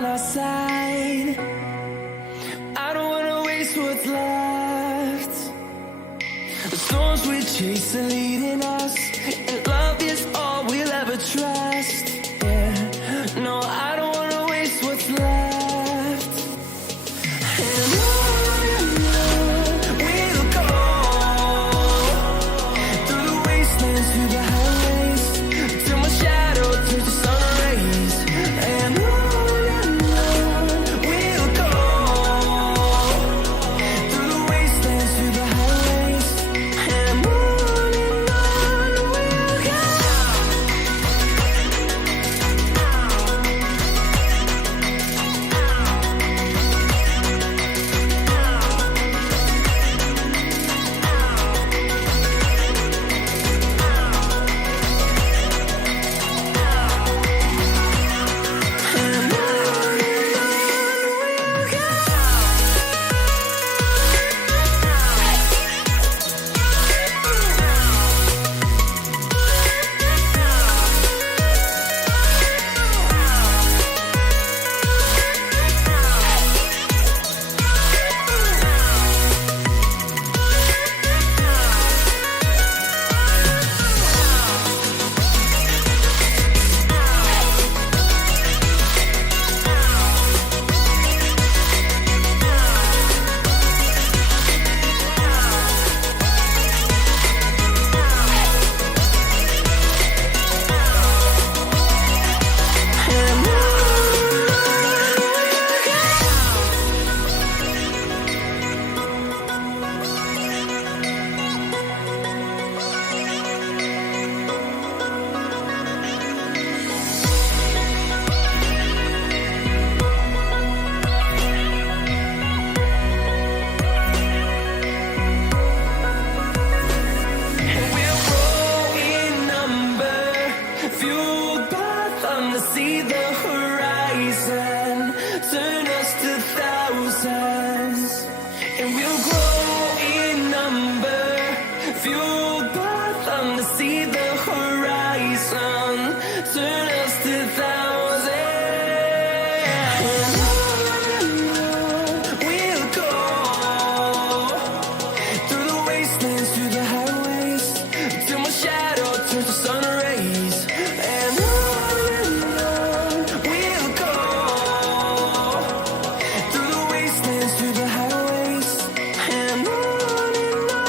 on our side. I don't wanna waste what's left. The storms we chase are leading us, and love is all we'll ever trust. Yeah, no, I don't wanna waste what's left. And on we'll go, through the wastelands, through the highways, till my shadow turns to sun rays. And on we'll go, through the wastelands, through the highways. And on we'll go. See the horizon, turn us to thousands, and we'll grow in number, fueled by them to see the horizon, turn us to thousands. And on we'll go, through the wastelands, through the highways, till my shadow turns to sun rays. And we'll go, through the wastelands, through the highways. And on we'll go.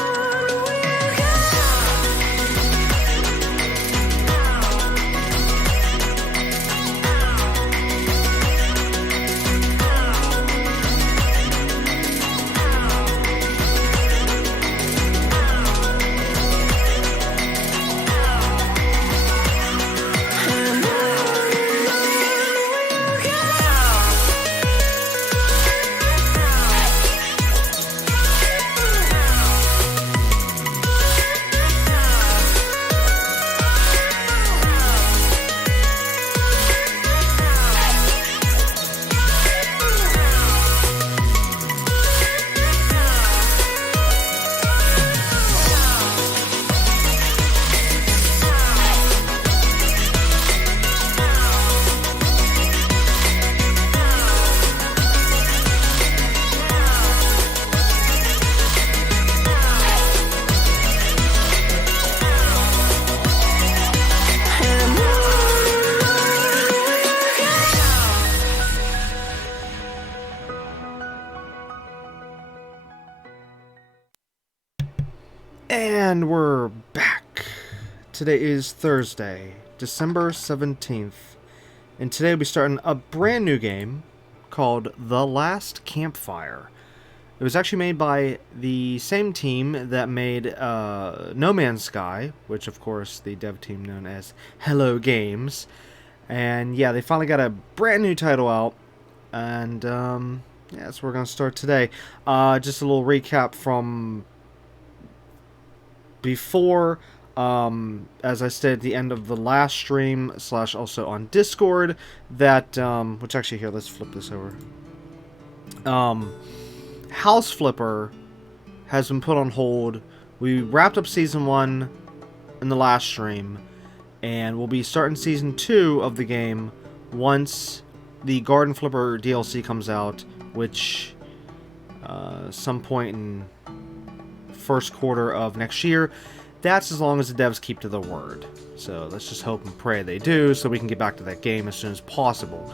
And we're back. Today is Thursday, December 17th, and today we'll be starting a brand new game called The Last Campfire. It was actually made by the same team that made No Man's Sky, which of course the dev team known as Hello Games. And yeah, they finally got a brand new title out, and yeah, that's where we're going to start today. Just a little recap from before, as I said at the end of the last stream, / also on Discord, that, which actually, here, let's flip this over. House Flipper has been put on hold. We wrapped up Season 1 in the last stream, and we'll be starting Season 2 of the game once the Garden Flipper DLC comes out, which some point in first quarter of next year. That's as long as the devs keep to their word. So let's just hope and pray they do, so we can get back to that game as soon as possible.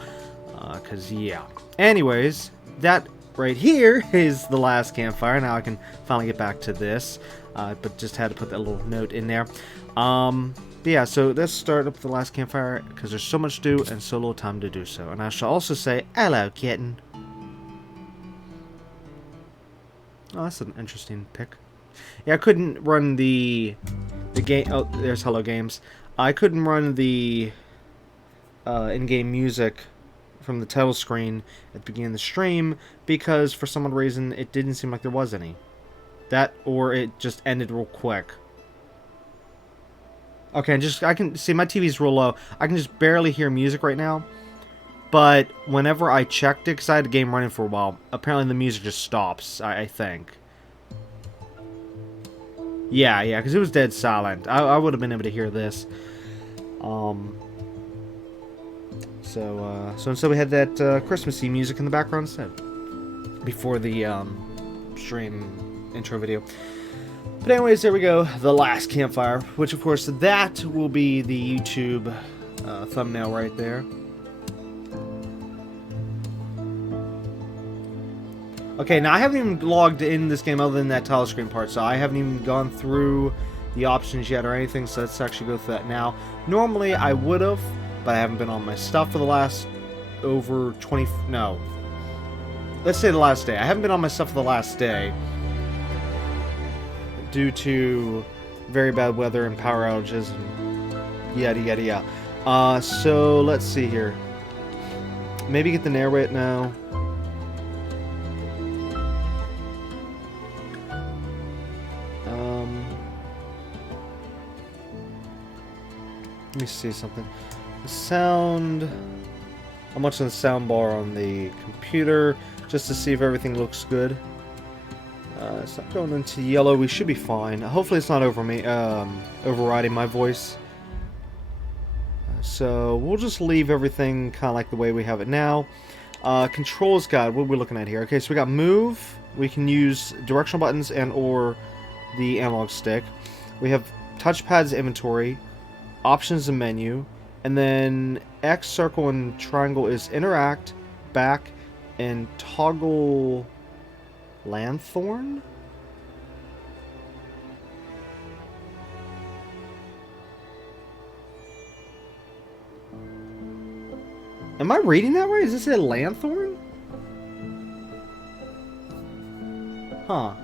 Because, yeah. Anyways, that right here is the last campfire. Now I can finally get back to this. But just had to put that little note in there. But yeah, so let's start up the last campfire, because there's so much to do and so little time to do so. And I shall also say, hello, kitten. Oh, that's an interesting pick. Yeah, I couldn't run the game. Oh, there's Hello Games. I couldn't run the in-game music from the title screen at the beginning of the stream because for some odd reason it didn't seem like there was any. That, or it just ended real quick. Okay, I can see my TV's real low. I can just barely hear music right now. But whenever I checked it, because I had the game running for a while, apparently the music just stops, I think. Yeah, because it was dead silent. I would have been able to hear this. So instead we had that Christmassy music in the background instead. Before the stream intro video. But anyways, there we go. The last campfire. Which, of course, that will be the YouTube thumbnail right there. Okay, now I haven't even logged in this game other than that title screen part, so I haven't even gone through the options yet or anything, so let's actually go through that now. Normally I would have, but I haven't been on my stuff for the last over 20... No. Let's say the last day. I haven't been on my stuff for the last day due to very bad weather and power outages and yada yada yada. So let's see here. Maybe get the narrate now. Let me see something. The sound. I'm watching the sound bar on the computer just to see if everything looks good. It's not going into yellow. We should be fine. Hopefully, it's not overriding my voice. So we'll just leave everything kind of like the way we have it now. Controls guide. What are we looking at here? Okay, so we got move. We can use directional buttons and or the analog stick. We have touchpads, inventory. Options and menu, and then X, circle, and triangle is interact, back, and toggle lanthorn? Am I reading that right? Does it say lanthorn? Huh.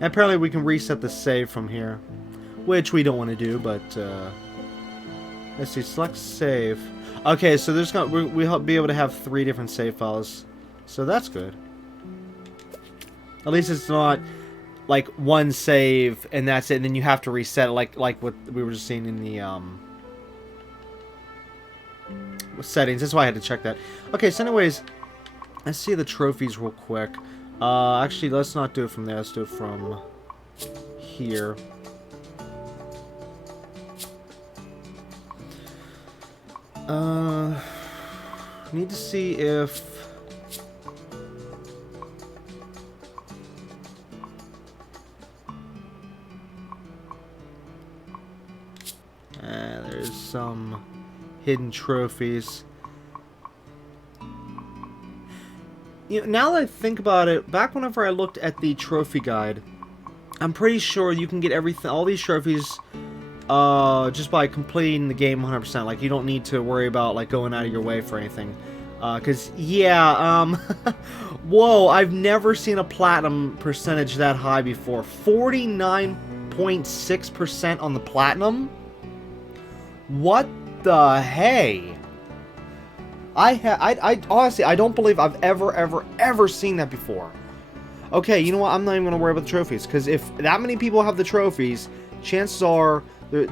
And apparently we can reset the save from here, which we don't want to do, but let's see, select save. Okay, so there's we'll be able to have 3 different save files, so that's good. At least it's not like one save and that's it, and then you have to reset it like what we were just seeing in the settings. That's why I had to check that. Okay, so anyways, let's see the trophies real quick. Actually, let's not do it from there. Let's do it from here. Need to see if... there's some hidden trophies. You know, now that I think about it, back whenever I looked at the trophy guide, I'm pretty sure you can get everything, all these trophies, just by completing the game 100%. Like, you don't need to worry about, like, going out of your way for anything. Cause, yeah, whoa, I've never seen a platinum percentage that high before. 49.6% on the platinum? What the hey? I honestly, I don't believe I've ever seen that before. Okay, you know what? I'm not even going to worry about the trophies, because if that many people have the trophies, chances are that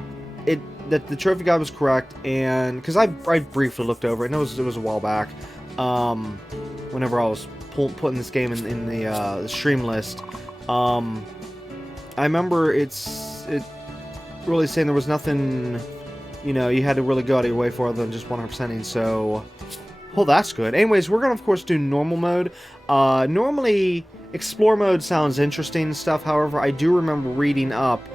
the trophy guide was correct, and because I briefly looked over it, and it was a while back, whenever I was putting this game in the stream list, I remember really saying there was nothing, you know, you had to really go out of your way for other than just 100%ing, so... Well, that's good. Anyways, we're going to, of course, do normal mode. Normally, explore mode sounds interesting and stuff. However, I do remember reading up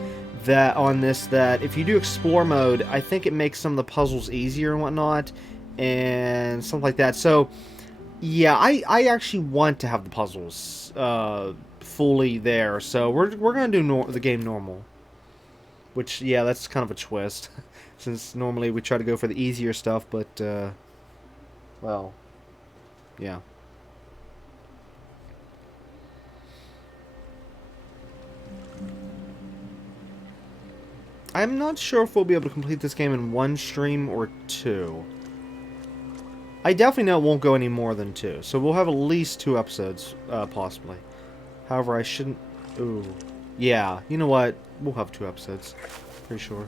that on this that if you do explore mode, I think it makes some of the puzzles easier and whatnot, and something like that. So, yeah, I actually want to have the puzzles fully there. So we're going to do the game normal. Which, yeah, that's kind of a twist. Since normally we try to go for the easier stuff, but... well, yeah. I'm not sure if we'll be able to complete this game in 1 stream or 2. I definitely know it won't go any more than 2, so we'll have at least 2 episodes, possibly. However, I shouldn't... Ooh. Yeah, you know what? We'll have 2 episodes. Pretty sure.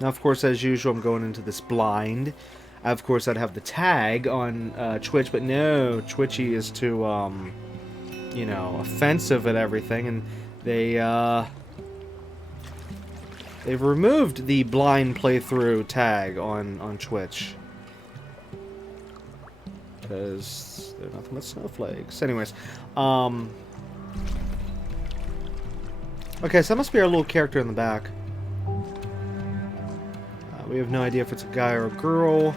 Now, of course, as usual, I'm going into this blind. Of course, I'd have the tag on Twitch, but no, Twitchy is too, you know, offensive at everything, and they've removed the blind playthrough tag on Twitch. Because they're nothing but snowflakes. Anyways, okay, so that must be our little character in the back. We have no idea if it's a guy or a girl.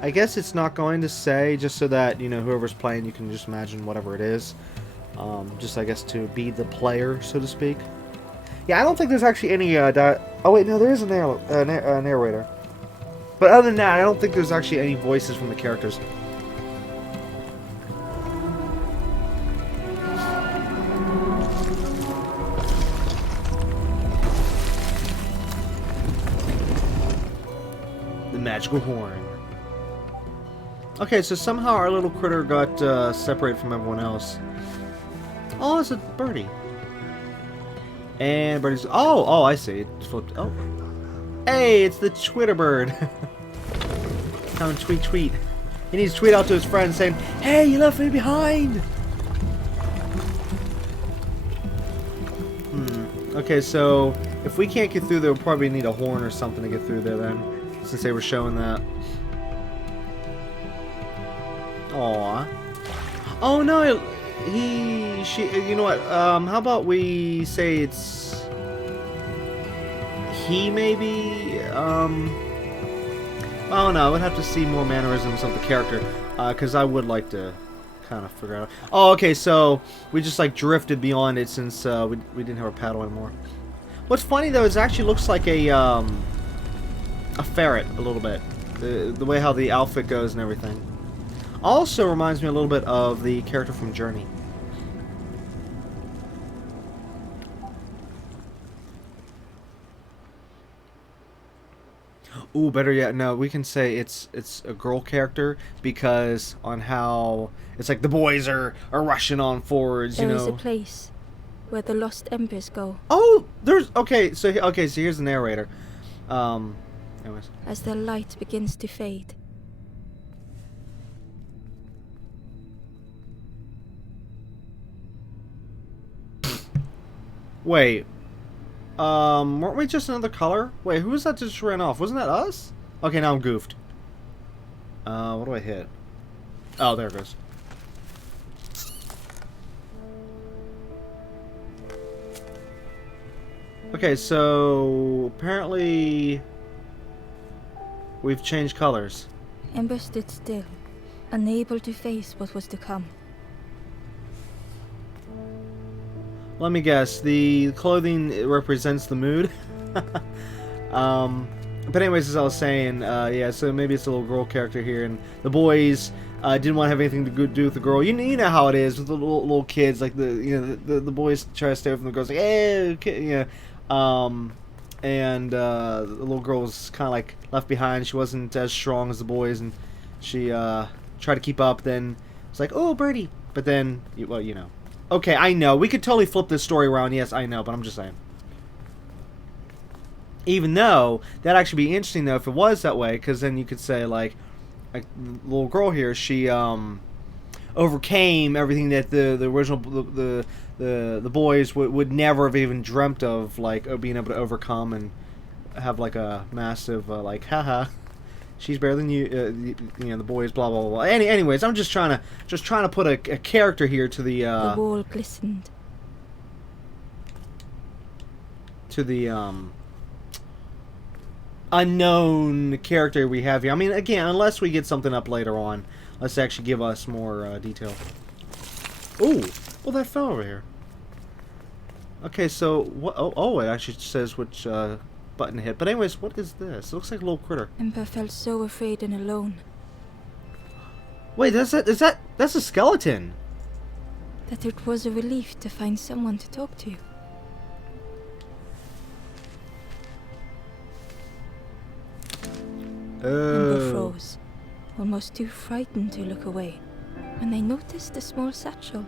I guess it's not going to say, just so that, you know, whoever's playing, you can just imagine whatever it is. Just, I guess, to be the player, so to speak. Yeah, I don't think there's actually any, oh, wait, no, there is a narrator. But other than that, I don't think there's actually any voices from the characters. Magical horn. Okay, so somehow our little critter got separated from everyone else. Oh, it's a birdie. And birdie's... Oh, I see. It flipped. Oh. Hey, it's the Twitter bird. Come tweet. He needs to tweet out to his friends saying, "Hey, you left me behind!" Okay, so if we can't get through there, we'll probably need a horn or something to get through there then. Since they were showing that. Aww. Oh no, she, you know what, how about we say it's he maybe, I don't know, I would have to see more mannerisms of the character, because I would like to kind of figure out. Oh, okay, so we just like drifted beyond it since, we didn't have our paddle anymore. What's funny though is it actually looks like a ferret a little bit. The way how the outfit goes and everything. Also reminds me a little bit of the character from Journey. Ooh, better yet, no, we can say it's a girl character because on how it's like the boys are rushing on forwards, you know. There is a place where the lost embers go. Oh, there's so here's the narrator. Anyways. As their light begins to fade. Wait. Weren't we just another color? Wait, who was that just ran off? Wasn't that us? Okay, now I'm goofed. What do I hit? Oh, there it goes. Okay, so apparently we've changed colors. Ember stood still, unable to face what was to come. Let me guess, the clothing represents the mood. But anyways, as I was saying, yeah, so maybe it's a little girl character here, and the boys didn't want to have anything to do with the girl. You know how it is with the little kids, like the boys try to stay away from the girls, like, hey, kid, you know. And the little girl was kind of like left behind. She wasn't as strong as the boys, and she tried to keep up. Then it's like, oh, birdie. But then, well, you know. Okay, I know. We could totally flip this story around. Yes, I know, but I'm just saying. Even though, that'd actually be interesting, though, if it was that way, because then you could say, like the little girl here, she, overcame everything that the original the boys would never have even dreamt of, like being able to overcome and have like a massive like haha, she's better than you, you know, the boys, blah blah blah. Anyways, I'm just trying to put a character here to the The wall glistened. to the unknown character we have here. I mean, again, unless we get something up later on, let's actually give us more detail. Ooh, well, that fell over here. Okay, so what? Oh, it actually says which button to hit. But anyways, what is this? It looks like a little critter. Ember felt so afraid and alone Wait, that's a skeleton. that it was a relief to find someone to talk to. Ember froze, almost too frightened to look away, when they noticed a small satchel.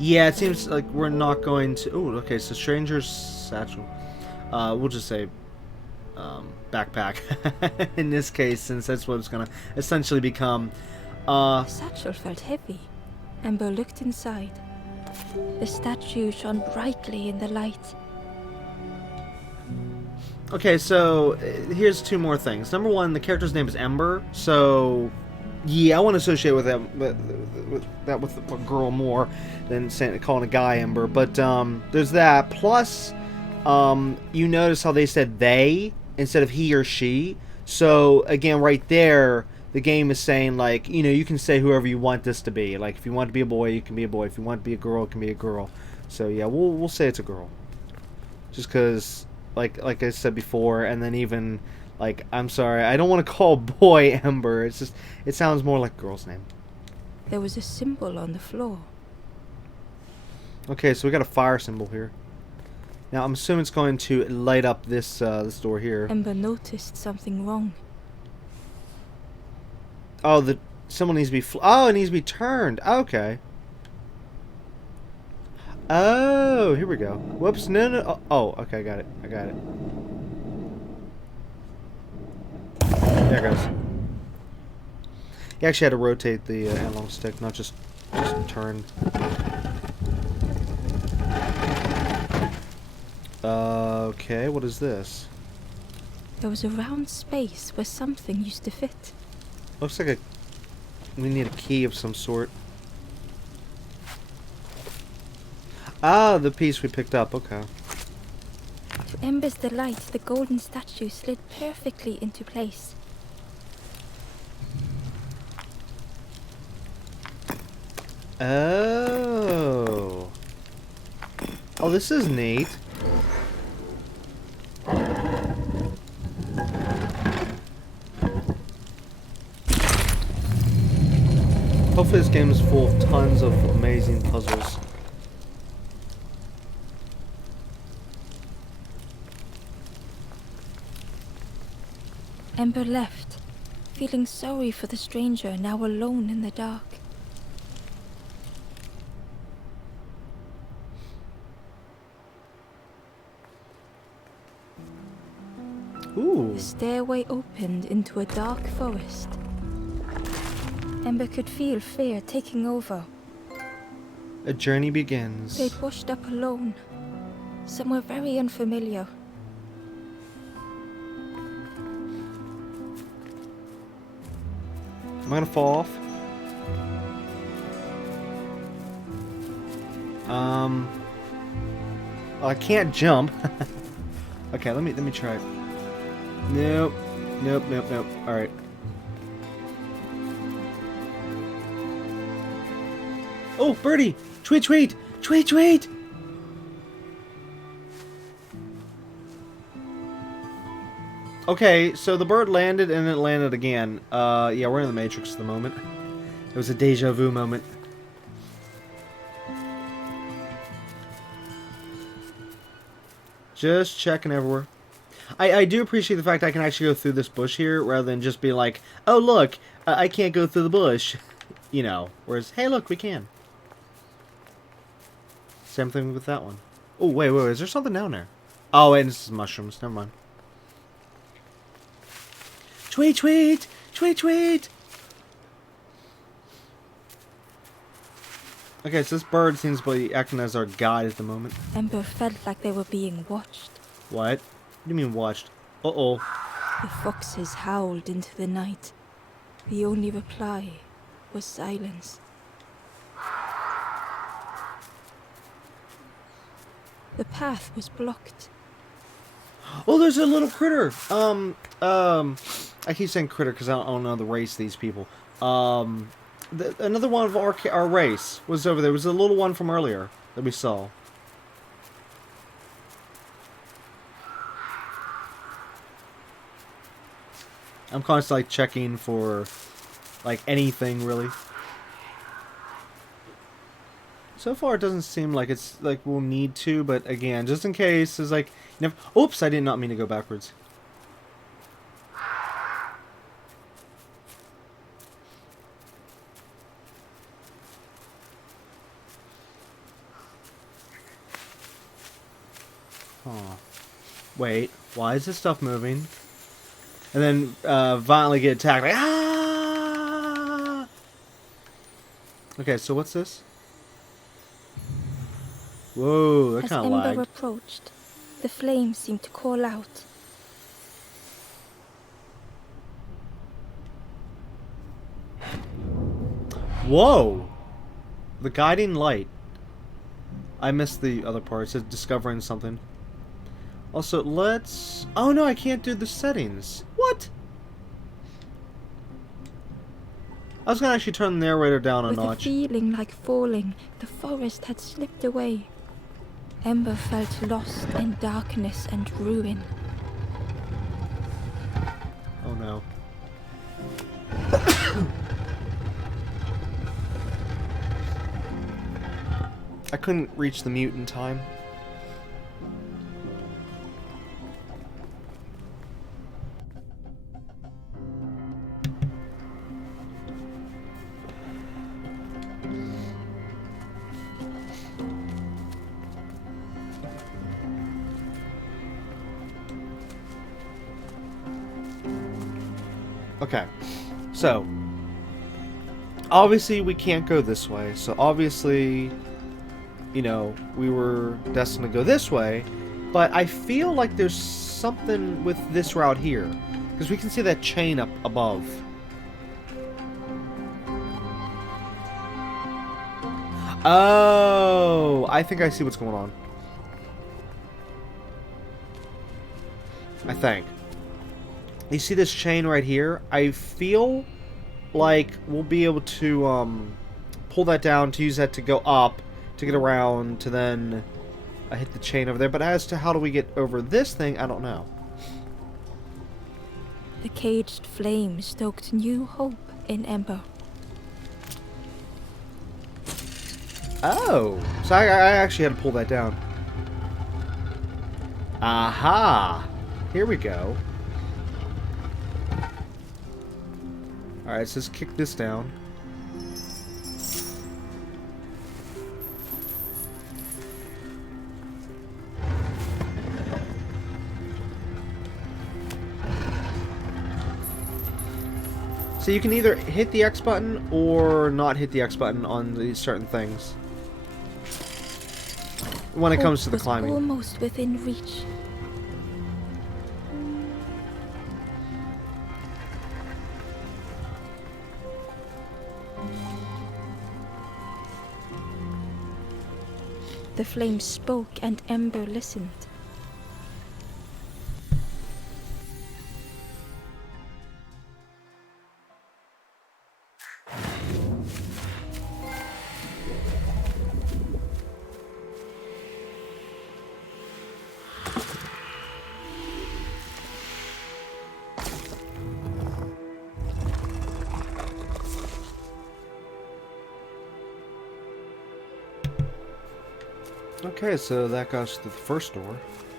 Yeah, it seems like we're not going to... Ooh, okay, so stranger's satchel. We'll just say backpack in this case, since that's what it's going to essentially become. The satchel felt heavy. Ember looked inside. The statue shone brightly in the light. Okay, so here's two more things. Number one, the character's name is Ember, so yeah, I want to associate with that with a girl more than calling a guy Ember. But there's that. Plus, you notice how they said they instead of he or she. So again, right there, the game is saying, like, you know, you can say whoever you want this to be. Like, if you want it to be a boy, you can be a boy. If you want it to be a girl, it can be a girl. So yeah, we'll say it's a girl, just because. Like I said before, and then even, like, I'm sorry, I don't want to call boy Ember. It's just, it sounds more like a girl's name. There was a symbol on the floor. Okay, so we got a fire symbol here. Now, I'm assuming it's going to light up this door here. Ember noticed something wrong. Oh, the symbol needs to be... oh, it needs to be turned. Okay. Oh, here we go. Whoops, no. Oh, okay, I got it. There it goes. You actually had to rotate the analog stick, not just turn. Okay, what is this? There was a round space where something used to fit. Looks like we need a key of some sort. Ah, the piece we picked up, okay. To Ember's delight, the golden statue slid perfectly into place. Oh. Oh, this is neat. Hopefully this game is full of tons of amazing puzzles. Ember left, feeling sorry for the stranger now alone in the dark. Ooh. The stairway opened into a dark forest. Ember could feel fear taking over. A journey begins. They'd washed up alone, somewhere very unfamiliar. Am I gonna fall off? Well, I can't jump. Okay, let me try it. Nope. Alright. Oh, birdie! Tweet! Okay, so the bird landed and it landed again. Yeah, we're in the Matrix at the moment. It was a deja vu moment. Just checking everywhere. I do appreciate the fact I can actually go through this bush here rather than just be like, oh look, I can't go through the bush, you know. Whereas, hey look, we can. Same thing with that one. Oh wait, is there something down there? Oh wait, this is mushrooms. Never mind. Tweet, tweet, tweet, tweet. Okay, so this bird seems to be acting as our guide at the moment. Ember felt like they were being watched. What? What do you mean watched? Uh-oh. The foxes howled into the night. The only reply was silence. The path was blocked. Oh, there's a little critter. I keep saying critter because I don't know the race of these people. Another one of our race was over there. It was a little one from earlier that we saw. I'm constantly like, checking for like anything really. So far, it doesn't seem like it's like we'll need to, but again, just in case, it's like, oops, I did not mean to go backwards. Huh. Wait, why is this stuff moving? And then violently get attacked. Like, ah! Okay, so what's this? Whoa, that kind of lagged. As Ember approached, the flames seemed to call out. Whoa! The guiding light. I missed the other part. It says discovering something. Also, let's... Oh no, I can't do the settings. What? I was gonna actually turn the narrator down a notch. With a feeling like falling, the forest had slipped away. Ember felt lost in darkness and ruin. Oh no. I couldn't reach the mute in time. Okay, so obviously we can't go this way, so obviously, you know, we were destined to go this way, but I feel like there's something with this route here, because we can see that chain up above. Oh, I think I see what's going on. I think. You see this chain right here? I feel like we'll be able to pull that down, to use that to go up, to get around, to then hit the chain over there. But as to how do we get over this thing, I don't know. The caged flame stoked new hope in Ember. Oh, so I actually had to pull that down. Aha! Here we go. Alright, so let's kick this down. So you can either hit the X button or not hit the X button on these certain things. When it comes to the climbing. Almost within reach. The flame spoke and Ember listened. Okay, so that got us to the first door.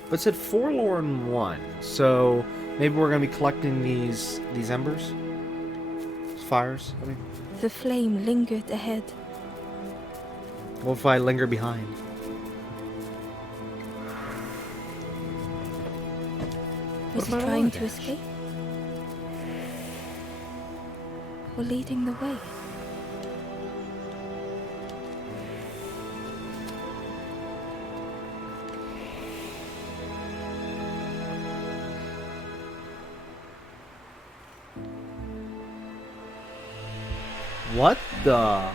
But it said Forlorn 1, so maybe we're going to be collecting these embers? Fires, I mean. The flame lingered ahead. What if I linger behind? Was he trying to escape? Or leading the way? What the?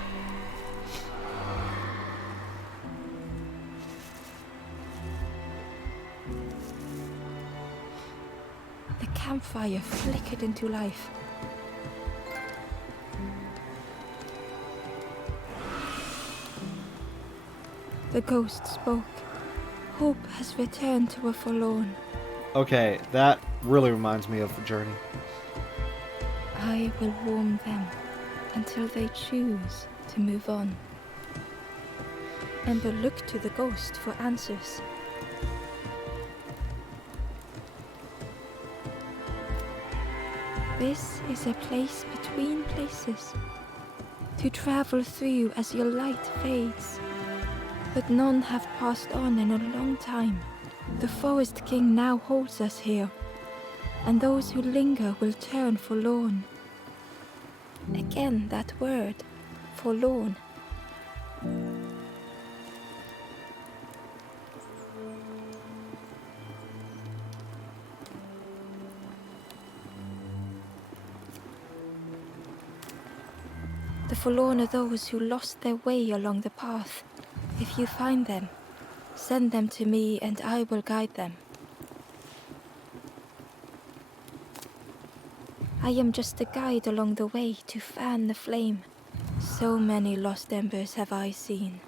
The campfire flickered into life. The ghost spoke. Hope has returned to a forlorn. Okay, that really reminds me of the journey. I will warm them until they choose to move on. Ember looked to the ghost for answers. This is a place between places, to travel through as your light fades. But none have passed on in a long time. The Forest King now holds us here, and those who linger will turn forlorn. Again that word, forlorn. The forlorn are those who lost their way along the path. If you find them, send them to me and I will guide them. I am just a guide along the way to fan the flame. So many lost embers have I seen,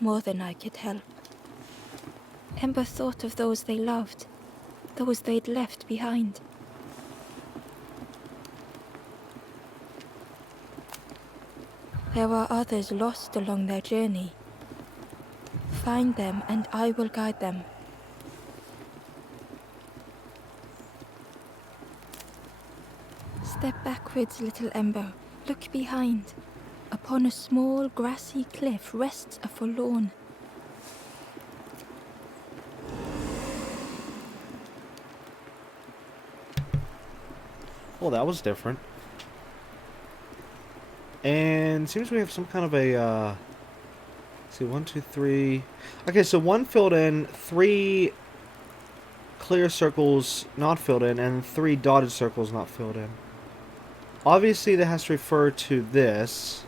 more than I could help. Ember thought of those they loved, those they'd left behind. There are others lost along their journey. Find them and I will guide them. Step backwards, little Ember. Look behind. Upon a small grassy cliff rests a forlorn. Well, that was different. And it seems we have some kind of a, let's see, 1, 2, 3. Okay, so 1 filled in, 3 clear circles not filled in, and 3 dotted circles not filled in. Obviously, that has to refer to this.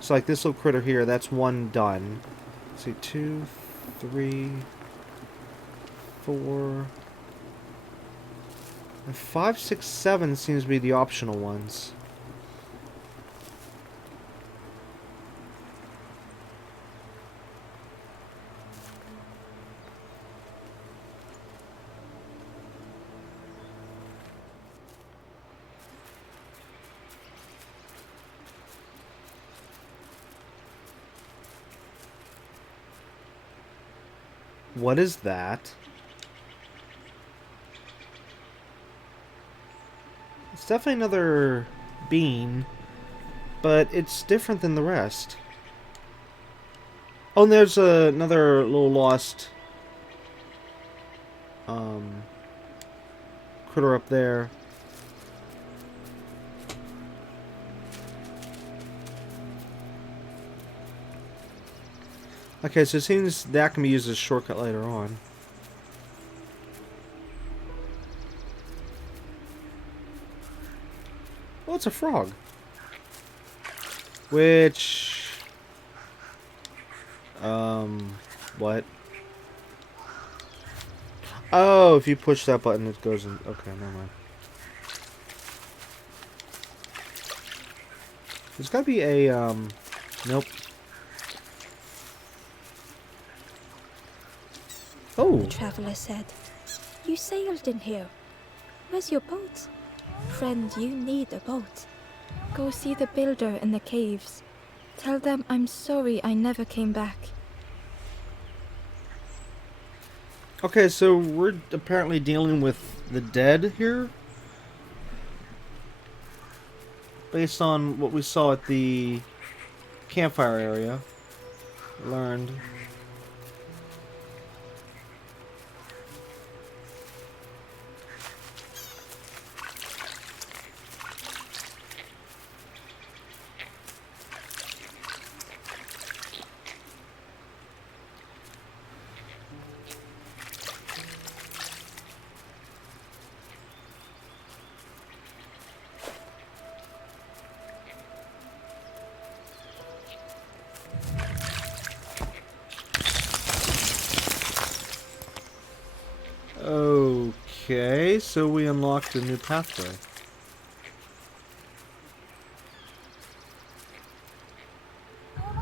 So, like this little critter here, that's 1 done. Let's see, 2, 3, 4, and 5, 6, 7 seems to be the optional ones. What is that? It's definitely another bean, but it's different than the rest. Oh, and there's another little lost critter up there. Okay, so it seems that can be used as a shortcut later on. Oh, it's a frog. Which... what? Oh, if you push that button, it goes in... Okay, never mind. There's gotta be a, nope. Oh! The traveler said, "You sailed in here. Where's your boat? Friend, you need a boat. Go see the builder in the caves. Tell them I'm sorry I never came back." Okay, so we're apparently dealing with the dead here. Based on what we saw at the campfire area. Learned. Okay, so we unlocked a new pathway.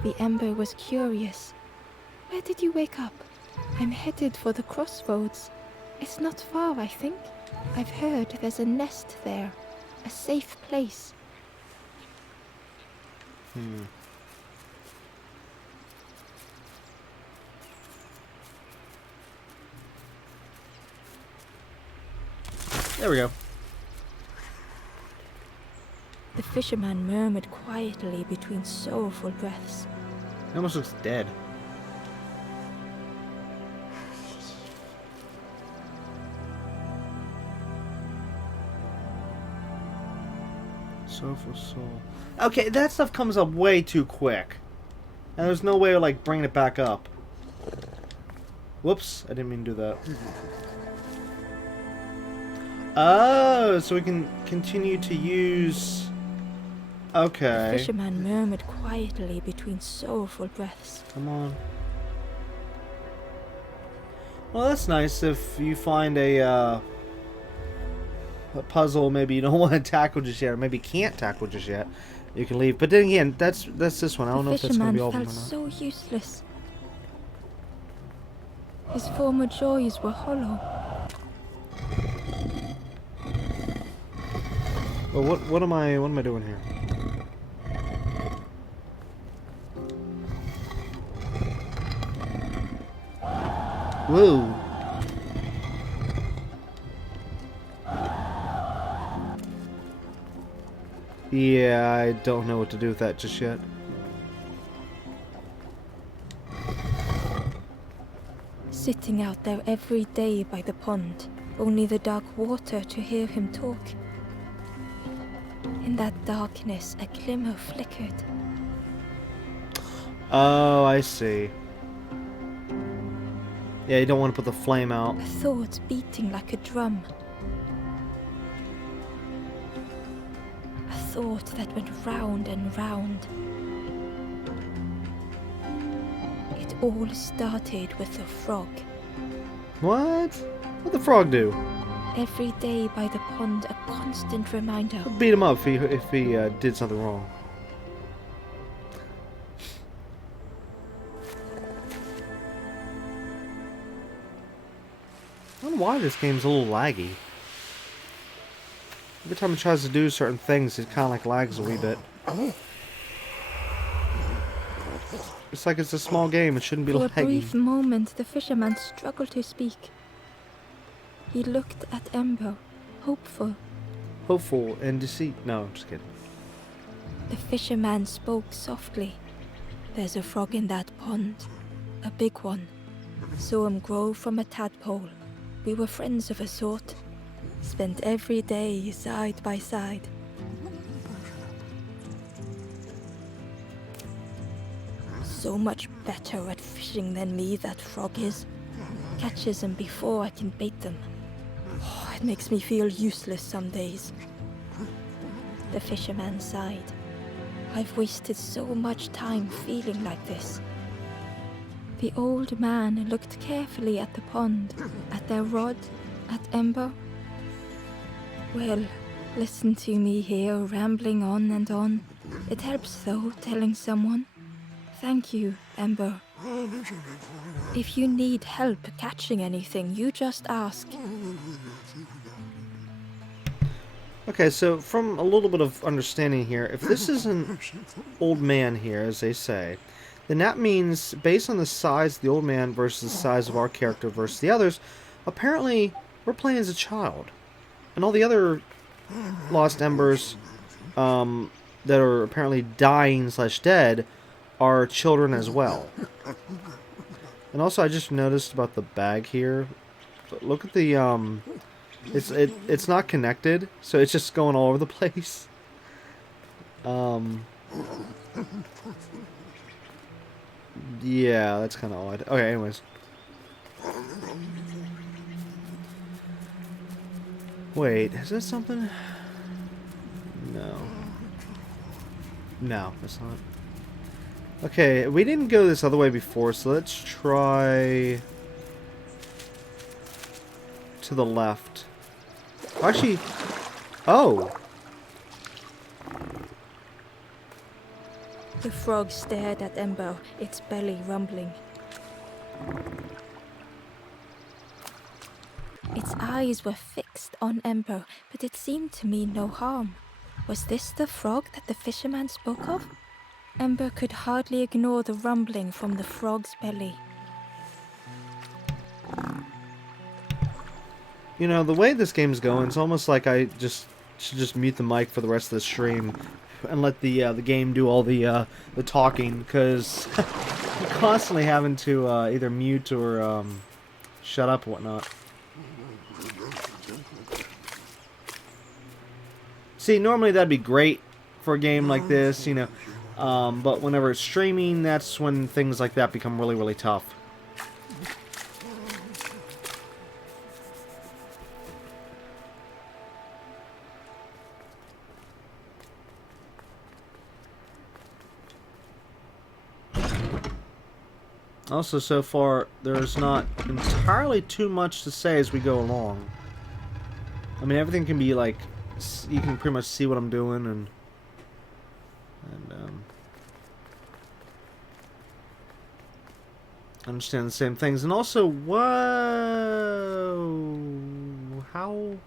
The Ember was curious. Where did you wake up? I'm headed for the crossroads. It's not far, I think. I've heard there's a nest there. A safe place. There we go. The fisherman murmured quietly between sorrowful breaths. It almost looks dead. Soulful soul. Okay, that stuff comes up way too quick. And there's no way of, like, bringing it back up. Whoops, I didn't mean to do that. Oh, so we can continue to use... Okay. The fisherman murmured quietly between sorrowful breaths. Come on. Well, that's nice if you find a puzzle maybe you don't want to tackle just yet, or maybe can't tackle just yet. You can leave. But then again, that's this one. I don't know if that's going to be open or The not. fisherman felt so useless. His former joys were hollow. Well, what am I doing here? Whoa. Yeah, I don't know what to do with that just yet. Sitting out there every day by the pond, only the dark water to hear him talk. In that darkness, a glimmer flickered. Oh, I see. Yeah, you don't want to put the flame out. A thought beating like a drum. A thought that went round and round. It all started with the frog. What? What'd the frog do? Every day by the pond, a constant reminder. Beat him up if he did something wrong. I don't know why this game's a little laggy. Every time it tries to do certain things, it kind of like lags a wee bit. It's like it's a small game, it shouldn't be For a laggy. brief moment, the fisherman struggled to speak. He looked at Ember, hopeful. Hopeful and deceit. No, I'm just kidding. The fisherman spoke softly. There's a frog in that pond. A big one. Saw him grow from a tadpole. We were friends of a sort. Spent every day side by side. So much better at fishing than me, that frog is. Catches them before I can bait them. Oh, it makes me feel useless some days. The fisherman sighed. I've wasted so much time feeling like this. The old man looked carefully at the pond, at their rod, at Ember. Well, listen to me here, rambling on and on. It helps, though, telling someone. Thank you, Ember. If you need help catching anything, you just ask. Okay, so from a little bit of understanding here, if this is an old man here, as they say, then that means, based on the size of the old man versus the size of our character versus the others, apparently we're playing as a child. And all the other lost embers that are apparently dying / dead are children as well. And also, I just noticed about the bag here. Look at the it's not connected, so it's just going all over the place. Yeah, that's kind of odd. Okay, anyways. Wait, is this something? No. No, it's not. Okay, we didn't go this other way before, so let's try to the left. Actually, oh! The frog stared at Ember, its belly rumbling. Its eyes were fixed on Ember, but it seemed to mean no harm. Was this the frog that the fisherman spoke of? Ember could hardly ignore the rumbling from the frog's belly. You know, the way this game's going, it's almost like I should just mute the mic for the rest of the stream and let the game do all the talking, because I'm constantly having to either mute or shut up or whatnot. See, normally that'd be great for a game like this, you know, but whenever it's streaming, that's when things like that become really, really tough. Also, so far, there's not entirely too much to say as we go along. I mean, everything can be, like, you can pretty much see what I'm doing, and understand the same things. And also, whoa, how...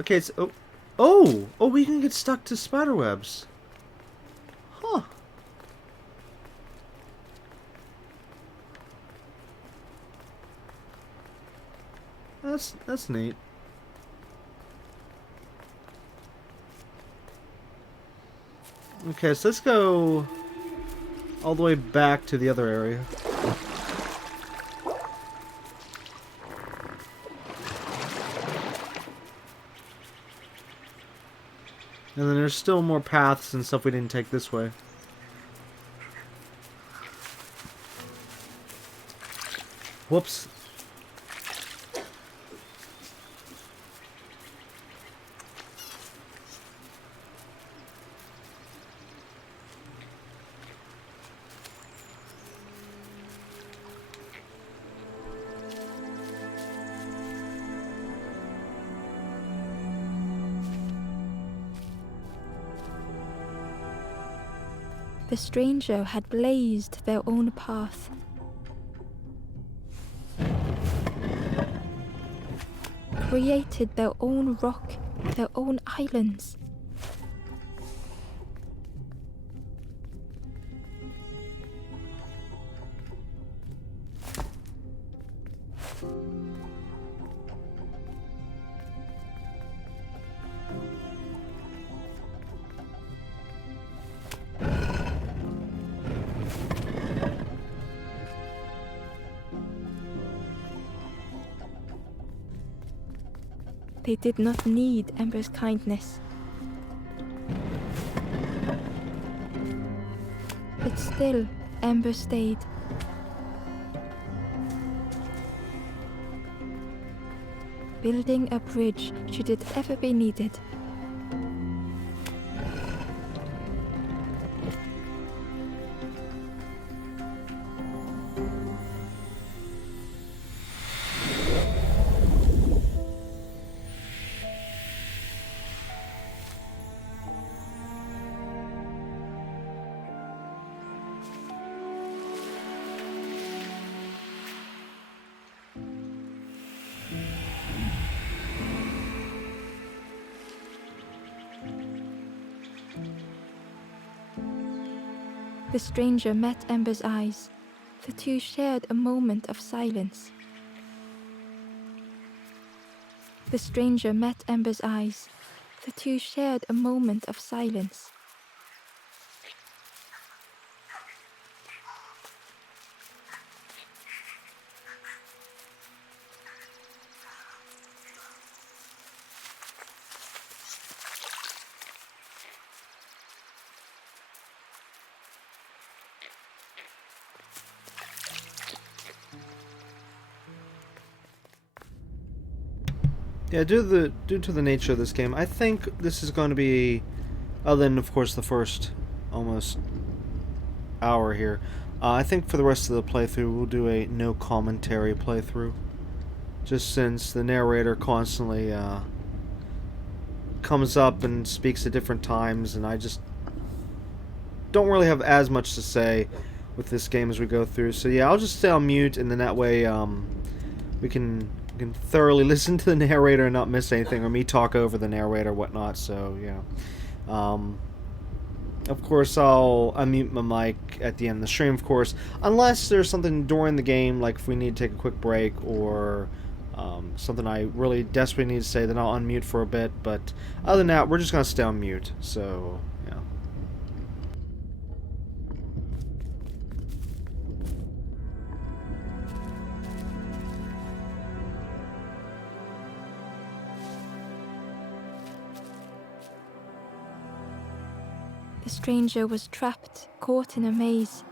Okay, it's... Oh, we can get stuck to spider webs. Huh. That's neat. Okay, so let's go all the way back to the other area. And then there's still more paths and stuff we didn't take this way. Whoops. The stranger had blazed their own path. Created their own rock, their own islands. They did not need Ember's kindness. But still, Ember stayed. Building a bridge should it ever be needed. The stranger met Ember's eyes. The two shared a moment of silence. The stranger met Ember's eyes. The two shared a moment of silence. Yeah, due to the nature of this game, I think this is going to be, other than of course the first almost hour here, I think for the rest of the playthrough we'll do a no commentary playthrough, just since the narrator constantly comes up and speaks at different times, and I just don't really have as much to say with this game as we go through. So yeah, I'll just stay on mute, and then that way we can thoroughly listen to the narrator and not miss anything, or me talk over the narrator or whatnot. So yeah, of course I'll unmute my mic at the end of the stream, of course, unless there's something during the game, like if we need to take a quick break or something I really desperately need to say, then I'll unmute for a bit. But other than that, we're just gonna stay on mute. So yeah. The stranger was trapped, caught in a maze.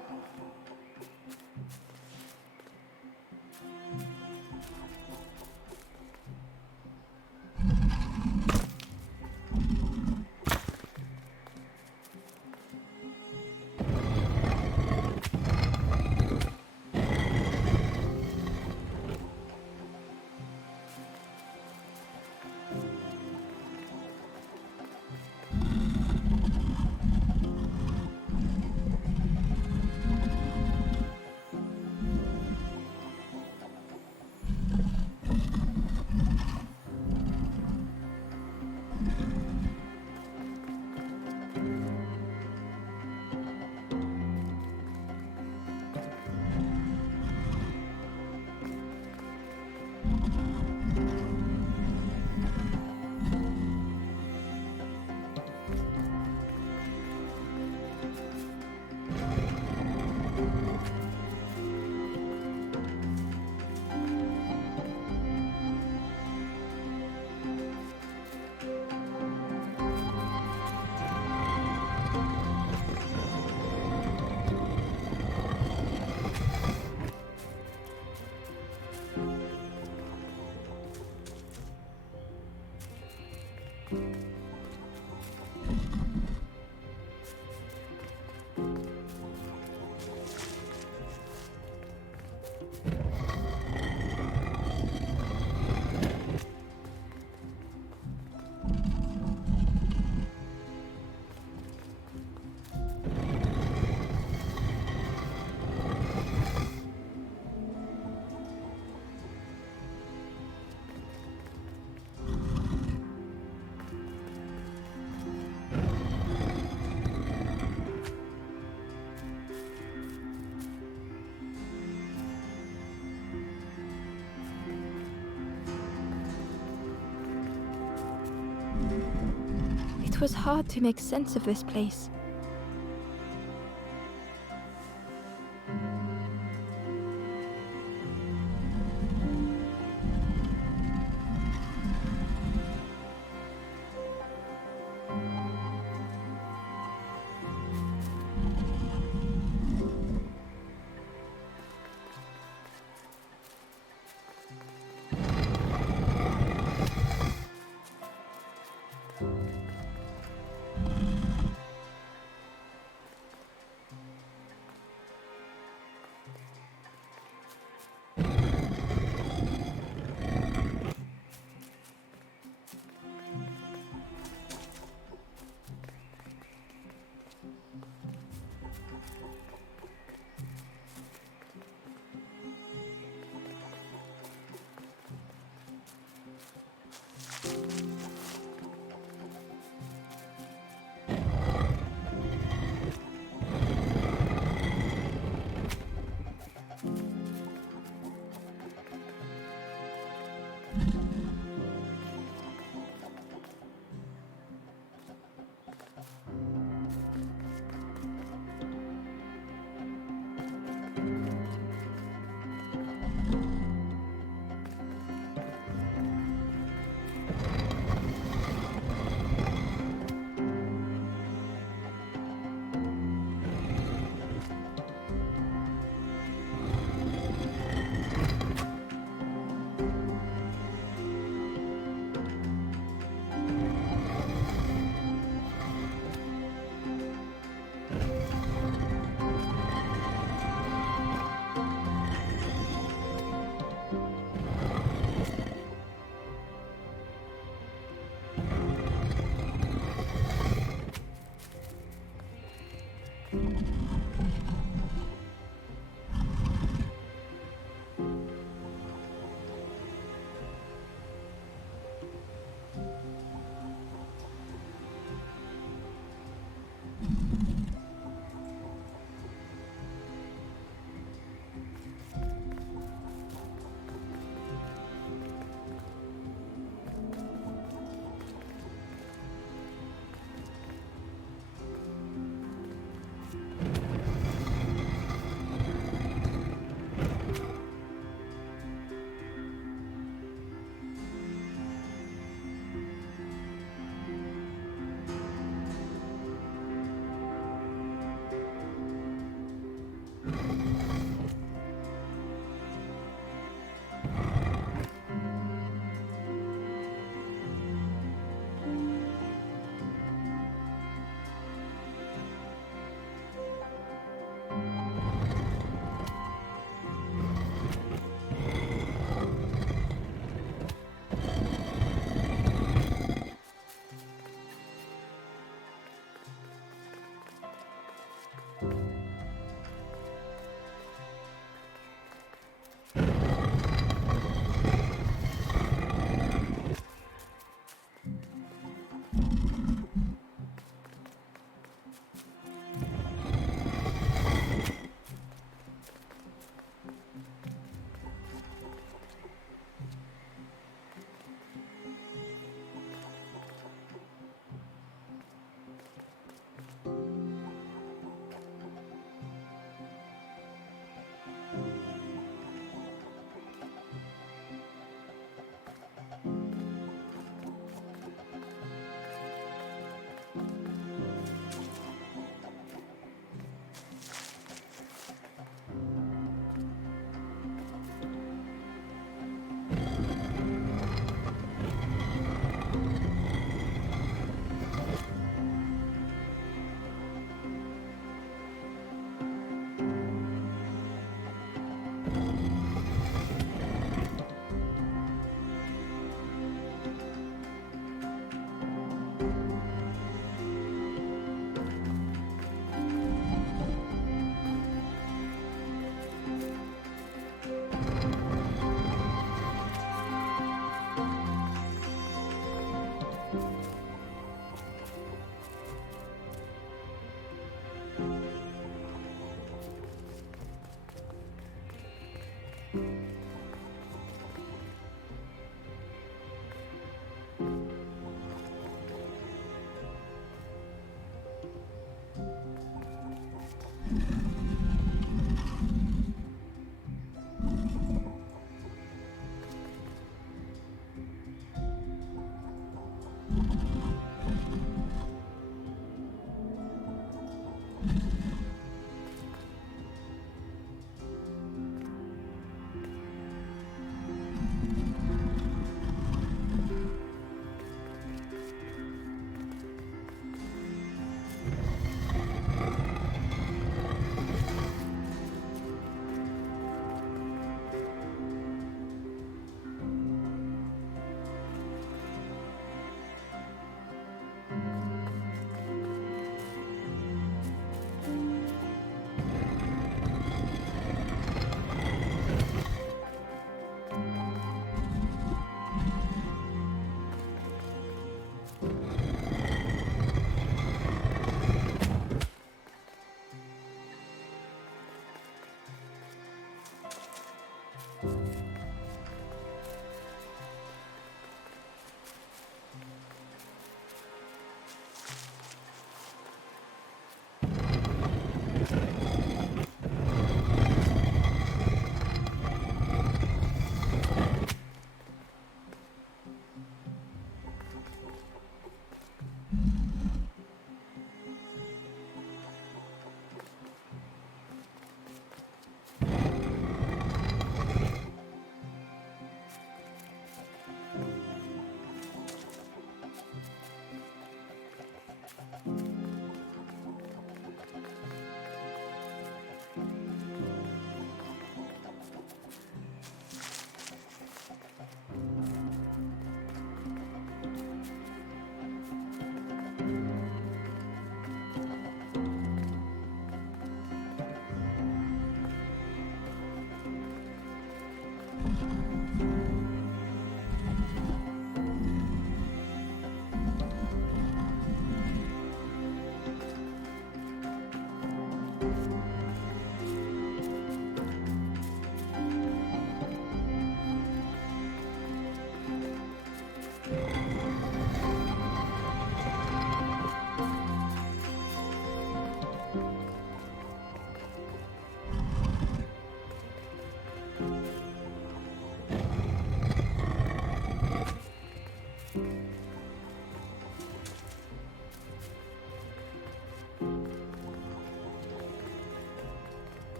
It was hard to make sense of this place.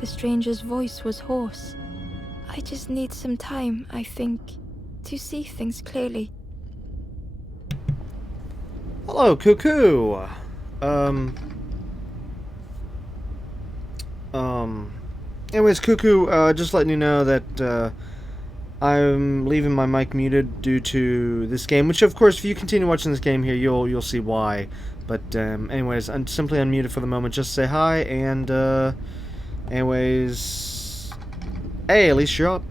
The stranger's voice was hoarse. I just need some time, I think, to see things clearly. Hello, Cuckoo! Anyways, Cuckoo, just letting you know that, I'm leaving my mic muted due to this game, which of course, if you continue watching this game here, you'll see why. But, anyways, I'm simply unmuted for the moment, just to say hi, and, anyways, hey, at least you're up.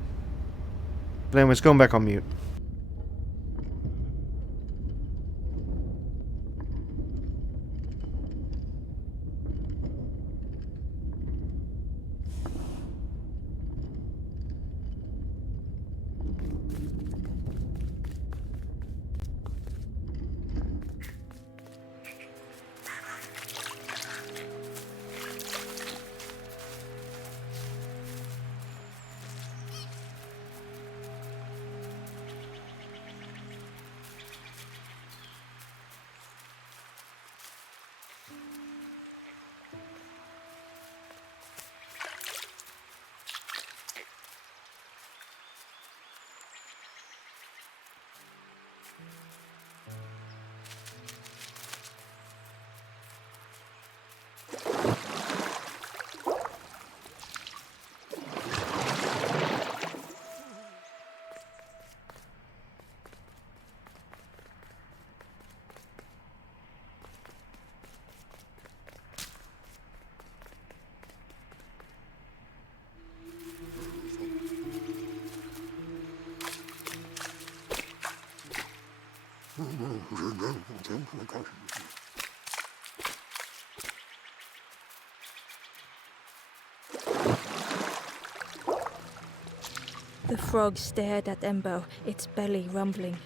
But anyways, going back on mute. The frog stared at Ember, its belly rumbling.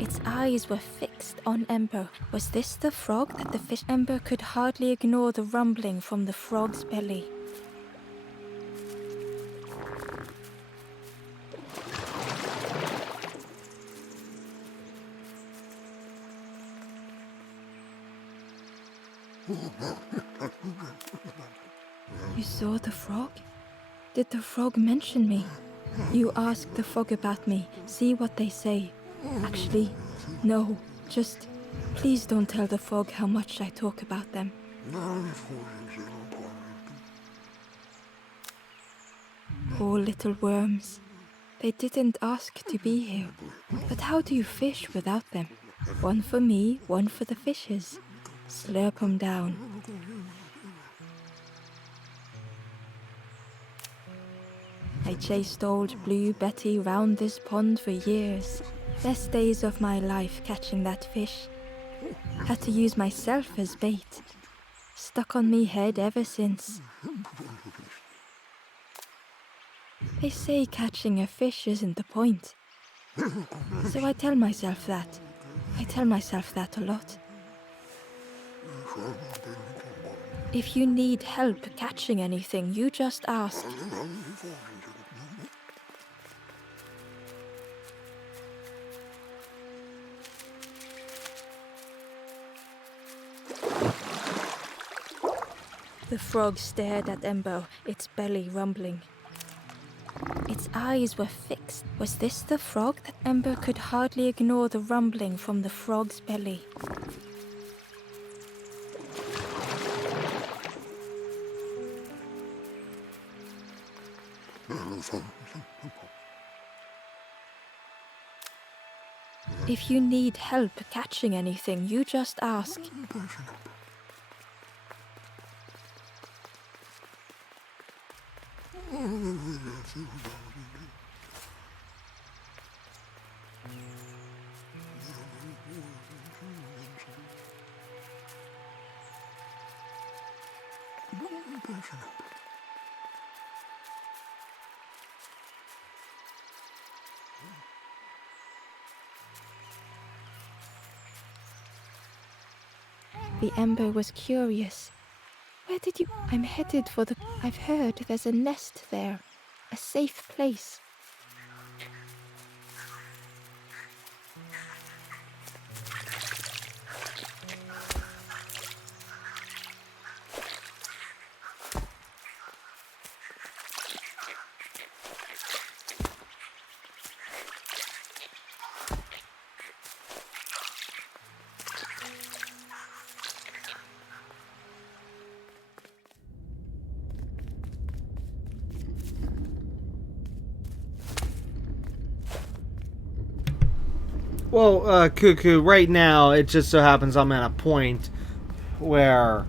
Its eyes were fixed on Ember. Was this the frog that the fish? Ember could hardly ignore the rumbling from the frog's belly. You saw the frog? Did the frog mention me? You ask the frog about me, see what they say. Actually, no, just please don't tell the frog how much I talk about them. Poor little worms. They didn't ask to be here. But how do you fish without them? One for me, one for the fishes. Slurp 'em down. I chased old Blue Betty round this pond for years. Best days of my life catching that fish. Had to use myself as bait. Stuck on me head ever since. They say catching a fish isn't the point. So I tell myself that. I tell myself that a lot. If you need help catching anything, you just ask. The frog stared at Ember, its belly rumbling. Its eyes were fixed. Was this the frog that Ember could hardly ignore the rumbling from the frog's belly? If you need help catching anything, you just ask. The Ember was curious. Where did you... I'm headed for the... I've heard there's a nest there. A safe place. Well, Cuckoo, right now, it just so happens I'm at a point where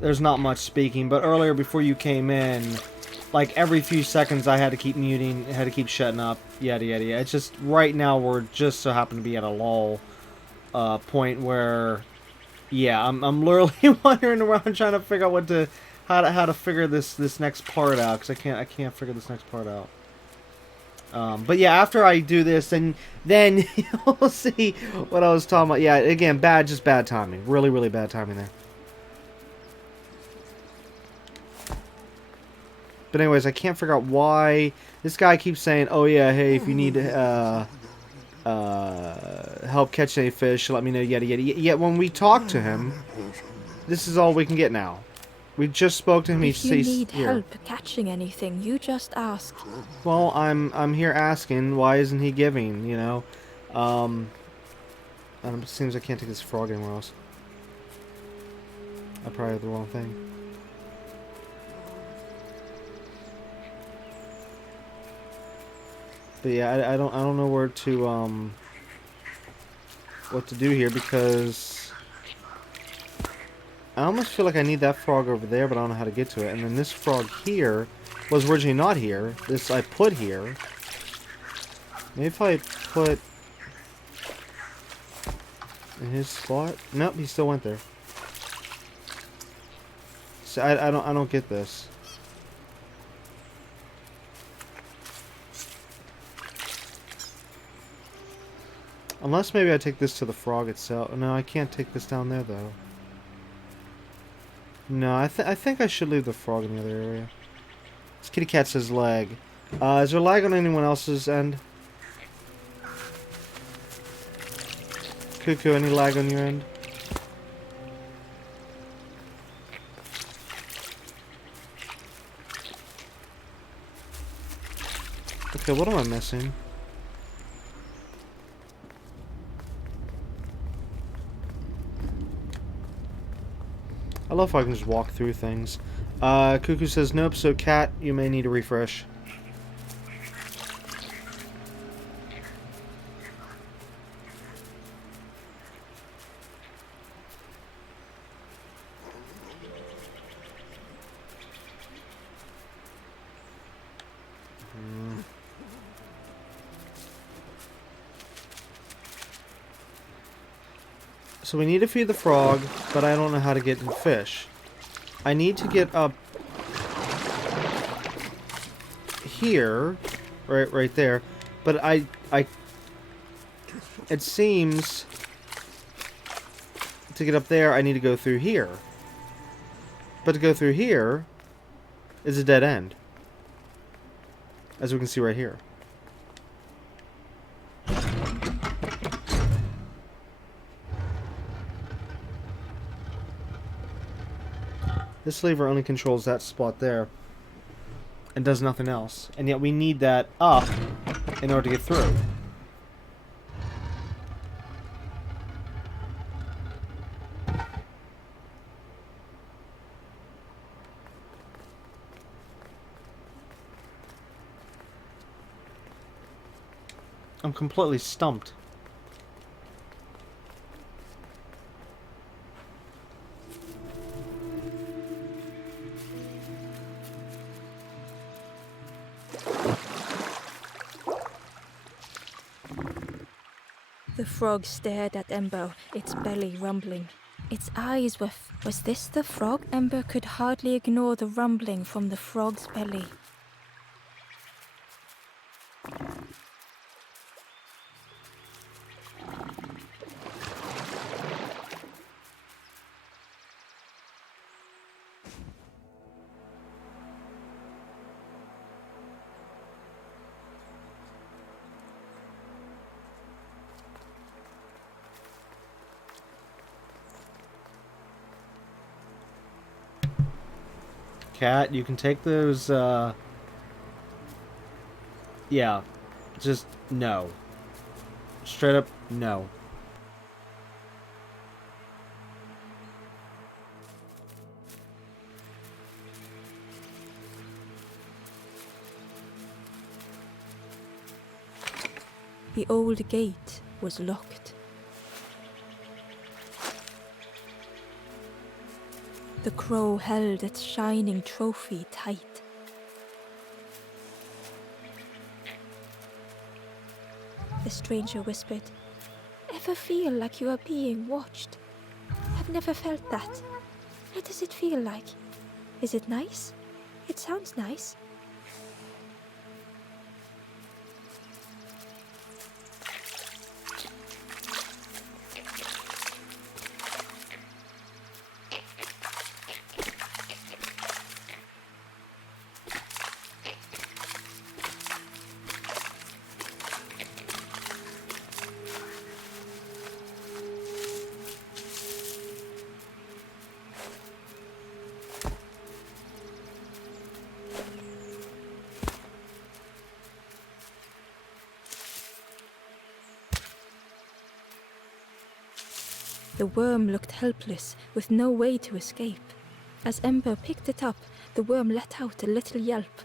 there's not much speaking, but earlier before you came in, like every few seconds I had to keep muting, had to keep shutting up, yada yada yada. It's just, right now we're just so happen to be at a lull point where, yeah, I'm literally wandering around trying to figure out how to figure this next part out, because I can't figure this next part out. But yeah, after I do this, then you'll see what I was talking about. Yeah, again, just bad timing. Really, really bad timing there. But anyways, I can't figure out why this guy keeps saying, "Oh yeah, hey, if you need help catch any fish, let me know." Yada yada. Yet when we talk to him, this is all we can get now. We just spoke to him. If you need here. help catching anything, you just ask. Well, I'm here asking, why isn't he giving? You know, it seems I can't take this frog anywhere else. I probably have the wrong thing. But yeah, I don't know where to what to do here, because I almost feel like I need that frog over there, but I don't know how to get to it. And then this frog here was originally not here. This I put here. Maybe if I put in his spot. Nope, he still went there. So I don't get this. Unless maybe I take this to the frog itself. No, I can't take this down there though. No, I think I should leave the frog in the other area. This kitty cat says lag. Is there lag on anyone else's end? Cuckoo, any lag on your end? Okay, what am I missing? I love how I can just walk through things. Cuckoo says nope, so cat, you may need a refresh. So we need to feed the frog, but I don't know how to get the fish. I need to get up here, right there, but it seems to get up there I need to go through here. But to go through here is a dead end, as we can see right here. This lever only controls that spot there and does nothing else. And yet we need that up in order to get through. I'm completely stumped. The frog stared at Ember, its belly rumbling. Its eyes were... Was this the frog? Ember could hardly ignore the rumbling from the frog's belly. Cat, you can take those, yeah, just no. Straight up, no. The old gate, was locked. The crow held its shining trophy tight. The stranger whispered, "Ever feel like you are being watched? I've never felt that. What does it feel like? Is it nice? It sounds nice." The worm looked helpless, with no way to escape. As Ember picked it up, the worm let out a little yelp.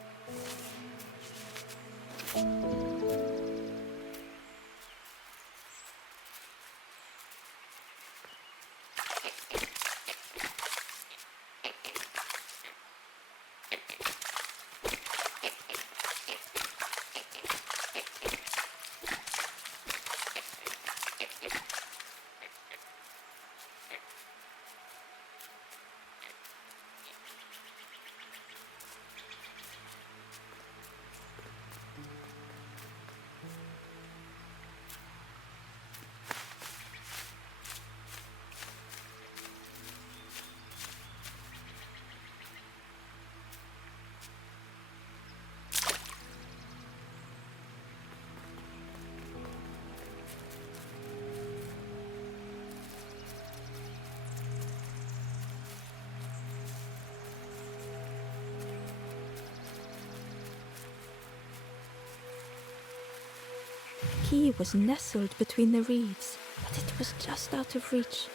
The key was nestled between the reeds, but it was just out of reach.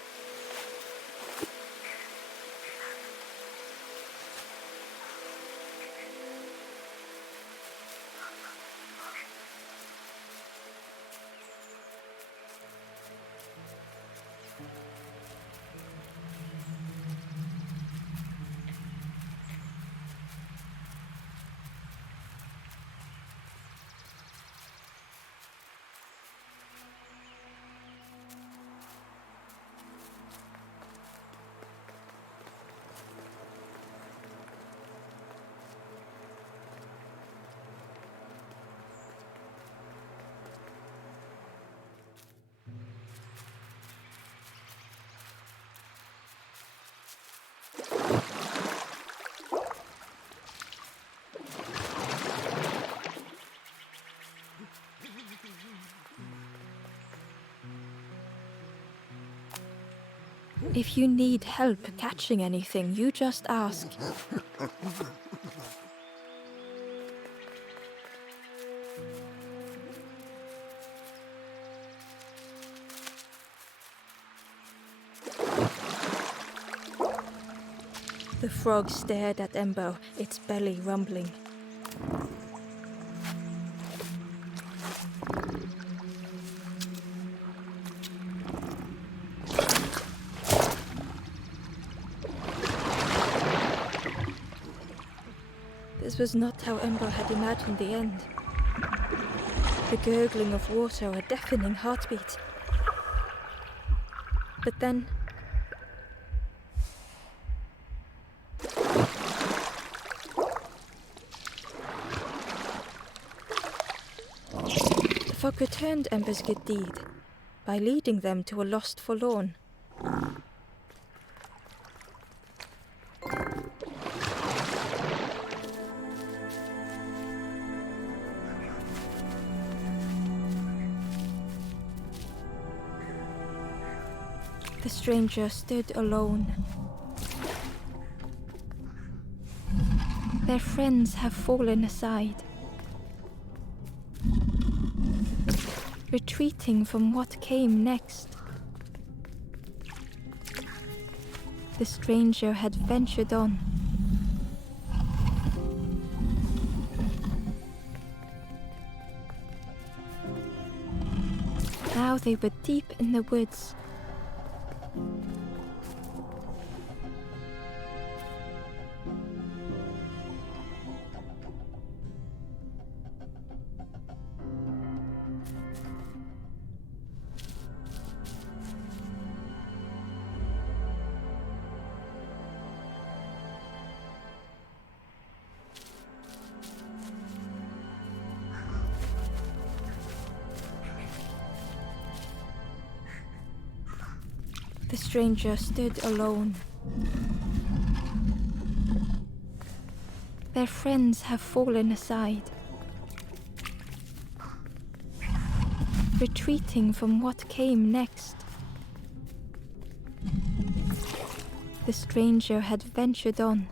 If you need help catching anything, you just ask. The frog stared at Ember, its belly rumbling. This was not how Ember had imagined the end. The gurgling of water, a deafening heartbeat. But then... the fog returned Ember's good deed by leading them to a lost forlorn. The stranger stood alone. Their friends have fallen aside, retreating from what came next. The stranger had ventured on. Now they were deep in the woods. The stranger stood alone. Their friends have fallen aside, retreating from what came next. The stranger had ventured on.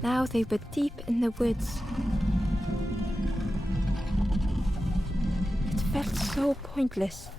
Now they were deep in the woods. It felt so pointless.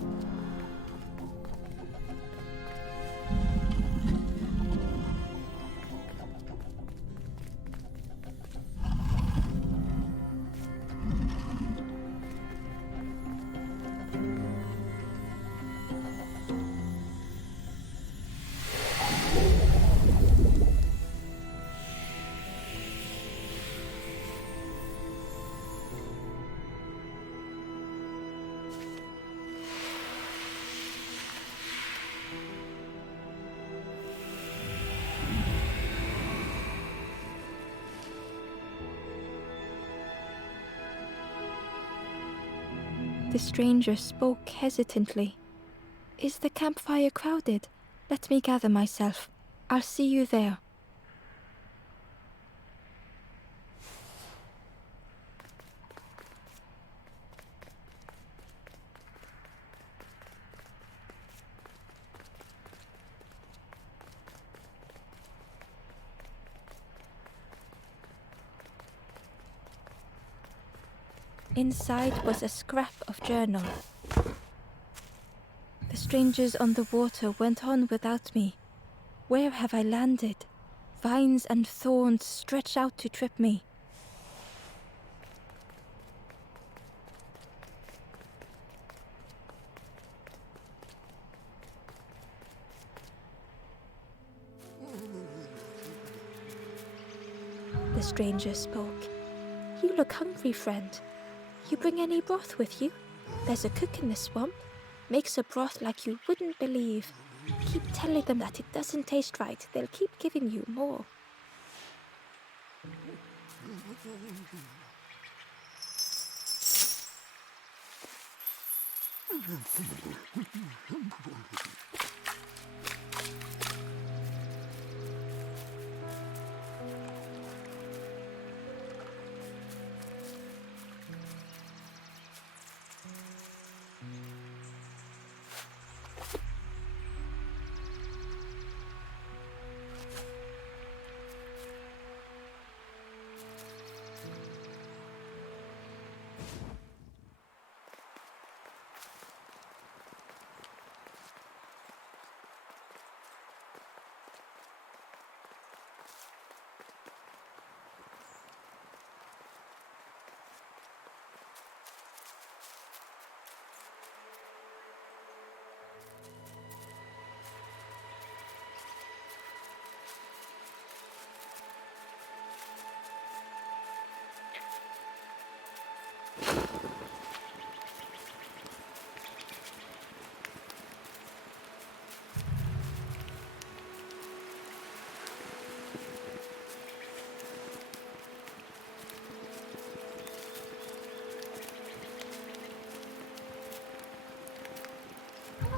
The stranger spoke hesitantly. "Is the campfire crowded? Let me gather myself. I'll see you there." Inside was a scrap of journal. The strangers on the water went on without me. Where have I landed? Vines and thorns stretch out to trip me. The stranger spoke. "You look hungry, friend. You bring any broth with you? There's a cook in the swamp. Makes a broth like you wouldn't believe. Keep telling them that it doesn't taste right. They'll keep giving you more."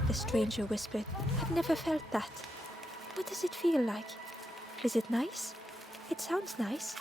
The stranger whispered. "I've never felt that. What does it feel like? Is it nice? It sounds nice."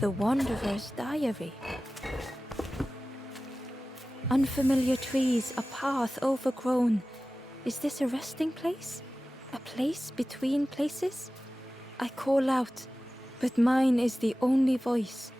The Wanderer's Diary. Unfamiliar trees, a path overgrown. Is this a resting place? A place between places? I call out, but mine is the only voice.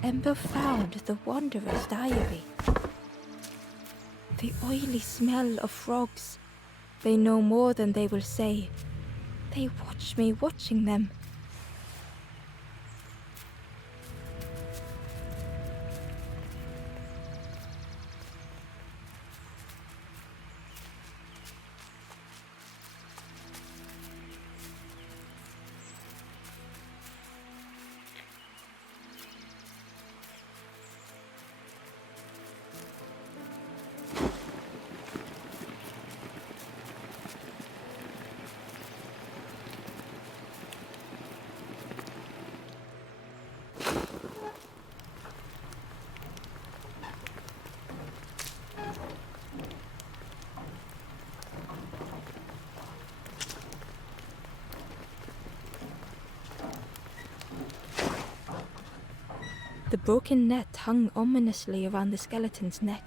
Ember found the Wanderer's Diary. The oily smell of frogs. They know more than they will say. They watch me watching them. The broken net hung ominously around the skeleton's neck.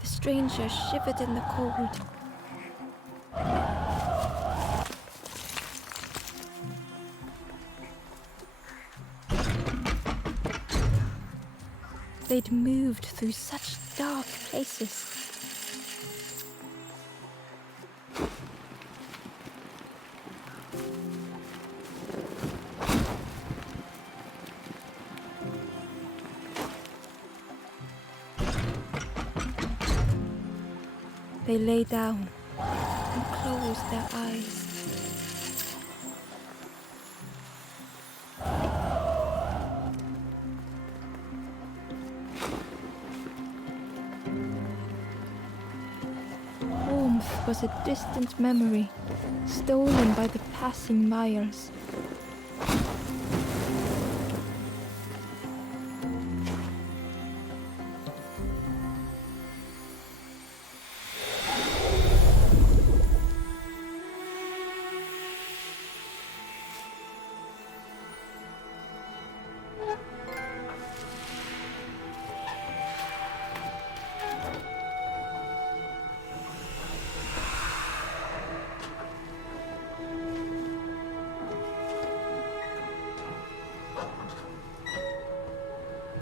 The stranger shivered in the cold. They'd moved through such dark places. They lay down and closed their eyes. Warmth was a distant memory, stolen by the passing miles.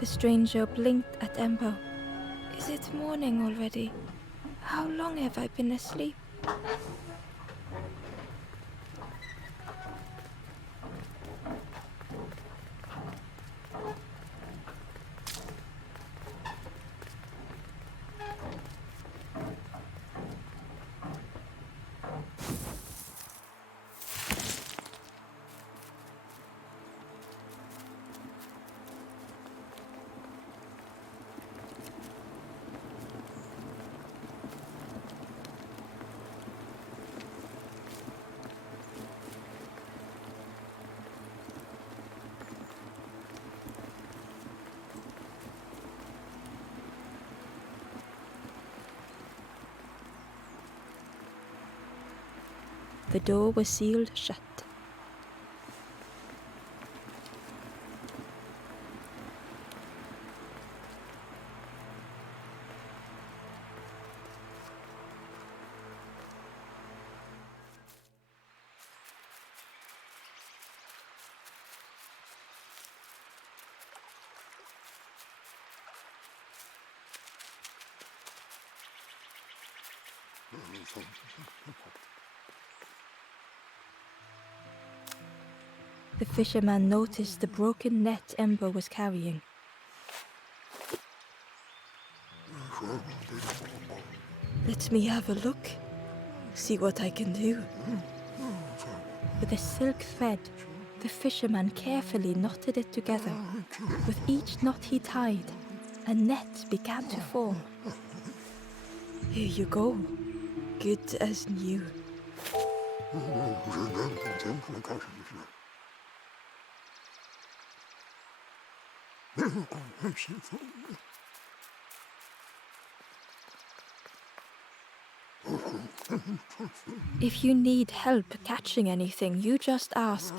The stranger blinked at Ember. Is it morning already? How long have I been asleep? The door was sealed shut. The fisherman noticed the broken net Ember was carrying. Let me have a look. See what I can do. With a silk thread, the fisherman carefully knotted it together. With each knot he tied, a net began to form. Here you go. Good as new. If you need help catching anything, you just ask.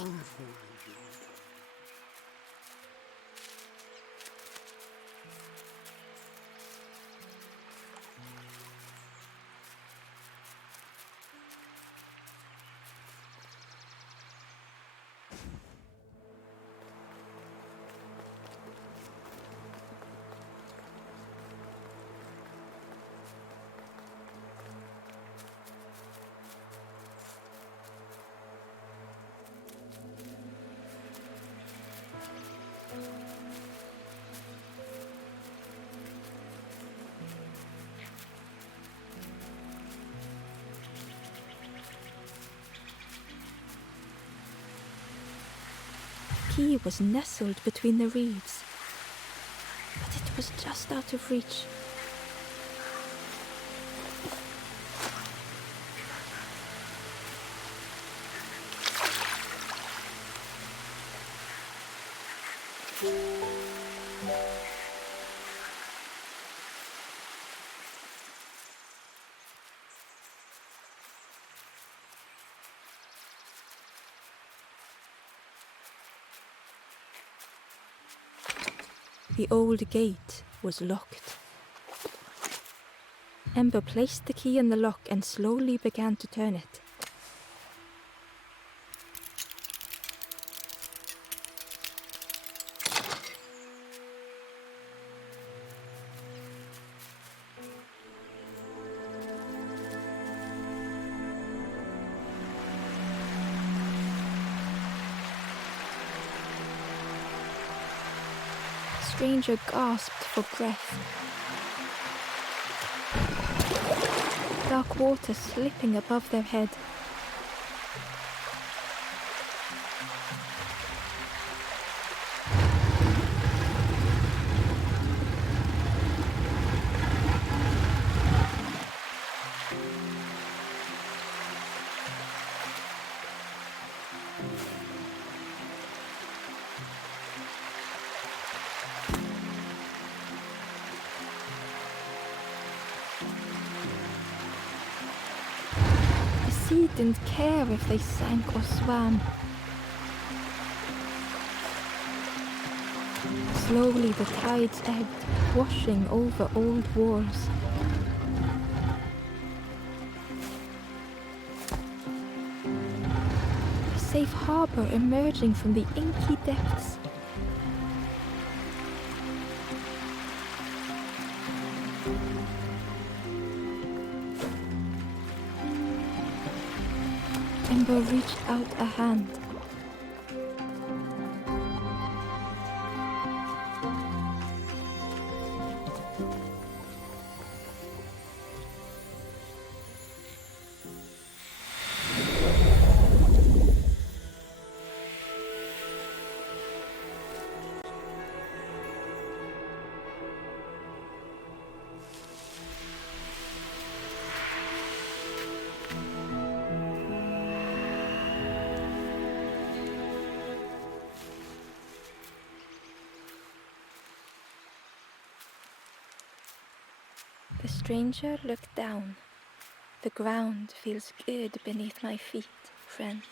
The key was nestled between the reeds, but it was just out of reach. The old gate was locked. Ember placed the key in the lock and slowly began to turn it. The stranger gasped for breath. Dark water slipping above their head. The sea didn't care if they sank or swam. Slowly the tides ebbed, washing over old walls. A safe harbor emerging from the inky depths. Ember reached out a hand. The stranger looked down. The ground feels good beneath my feet, friend.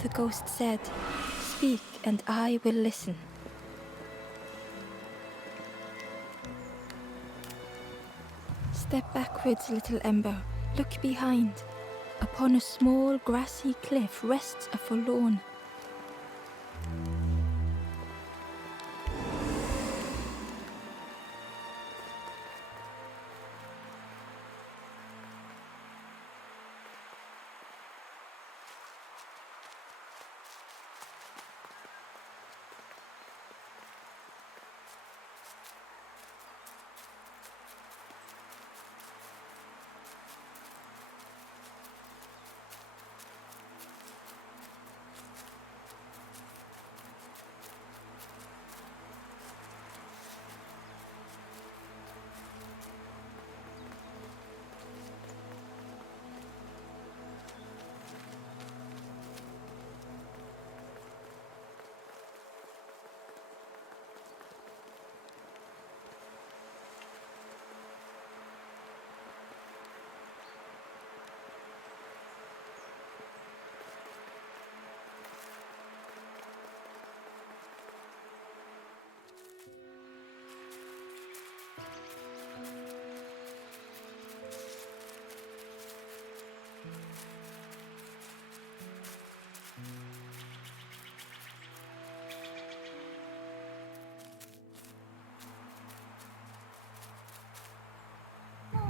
The ghost said, "Speak and I will listen." Step backwards, little Ember. Look behind. Upon a small grassy cliff rests a forlorn.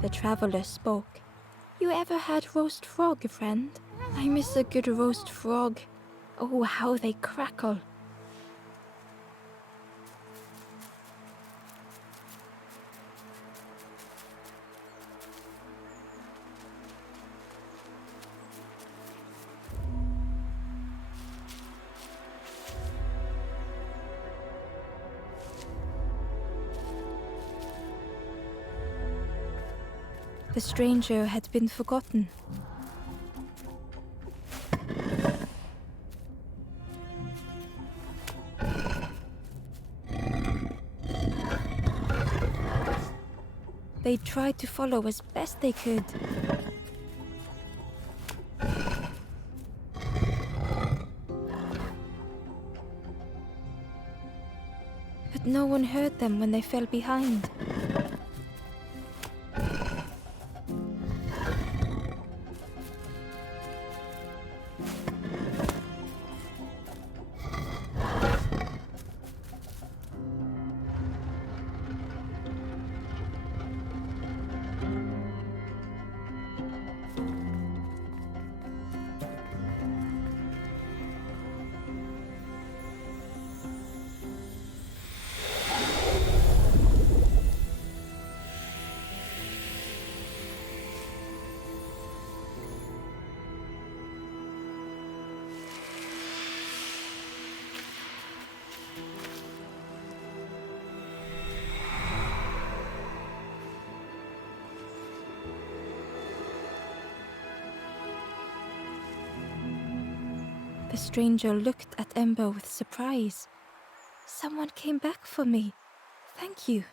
The traveler spoke. "You ever had roast frog, friend? I miss a good roast frog. Oh, how they crackle." The stranger had been forgotten. They tried to follow as best they could. But no one heard them when they fell behind. The stranger looked at Ember with surprise. "Someone came back for me. Thank you."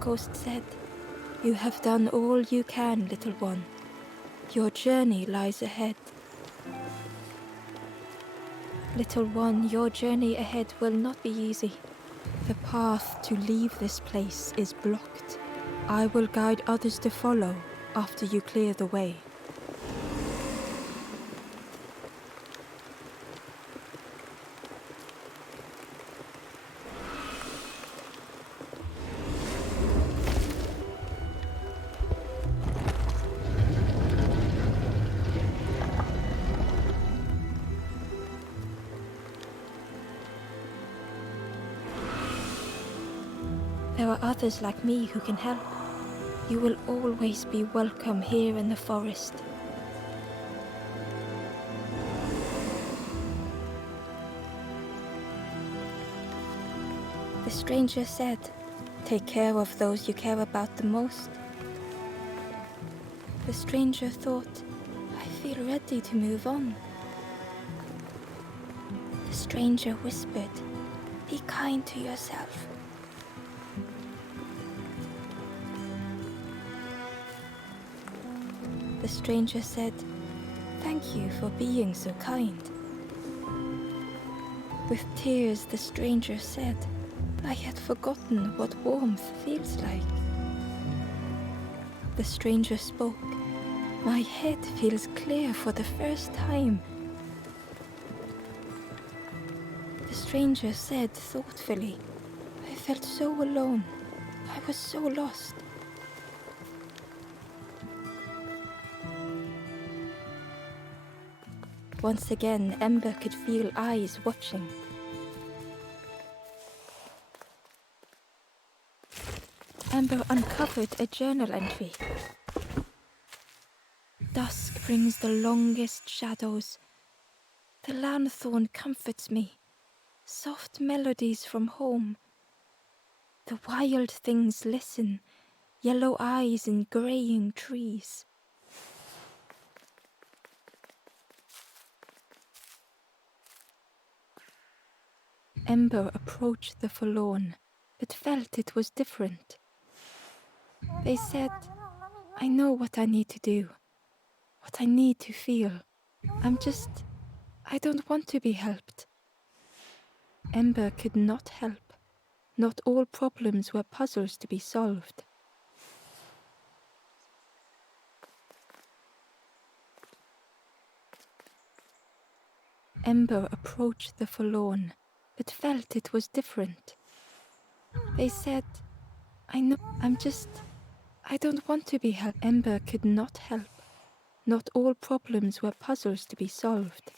ghost said, "You have done all you can, little one. Your journey lies ahead." Little one, your journey ahead will not be easy. The path to leave this place is blocked. I will guide others to follow after you clear the way. There are others like me who can help. You will always be welcome here in the forest. The stranger said, "Take care of those you care about the most." The stranger thought, "I feel ready to move on." The stranger whispered, "Be kind to yourself." The stranger said, "Thank you for being so kind." With tears, the stranger said, "I had forgotten what warmth feels like." The stranger spoke, "My head feels clear for the first time." The stranger said thoughtfully, "I felt so alone. I was so lost." Once again, Ember could feel eyes watching. Ember uncovered a journal entry. "Dusk brings the longest shadows. The lanthorn comforts me. Soft melodies from home. The wild things listen, yellow eyes in graying trees." Ember approached the forlorn, but felt it was different. They said, "I know what I need to do, what I need to feel. I don't want to be helped." Ember could not help. Not all problems were puzzles to be solved. Ember approached the forlorn, but felt it was different. They said, I don't want to be helped." Ember could not help. Not all problems were puzzles to be solved.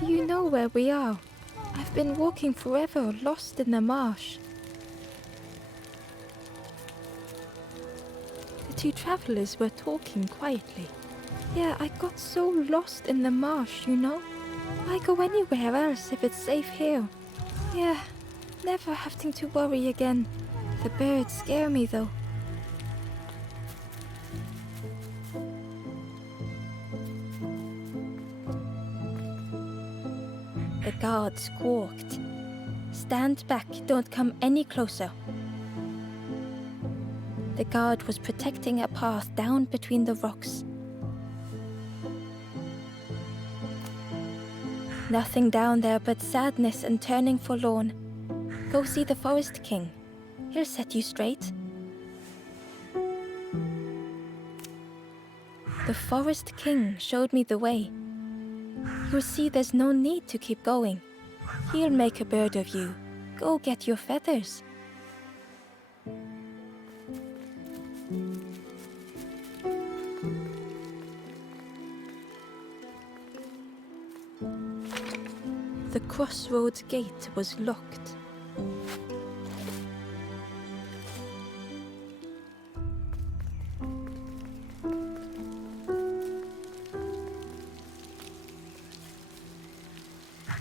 "Do you know where we are? I've been walking forever, lost in the marsh." The two travelers were talking quietly. "Yeah, I got so lost in the marsh, you know. Why go anywhere else if it's safe here? Yeah, never having to worry again. The birds scare me though." The guard squawked, "Stand back, don't come any closer." The guard was protecting a path down between the rocks. Nothing down there but sadness and turning forlorn. Go see the Forest King. He'll set you straight. The Forest King showed me the way. You'll see there's no need to keep going. He'll make a bird of you. Go get your feathers. The crossroads gate was locked.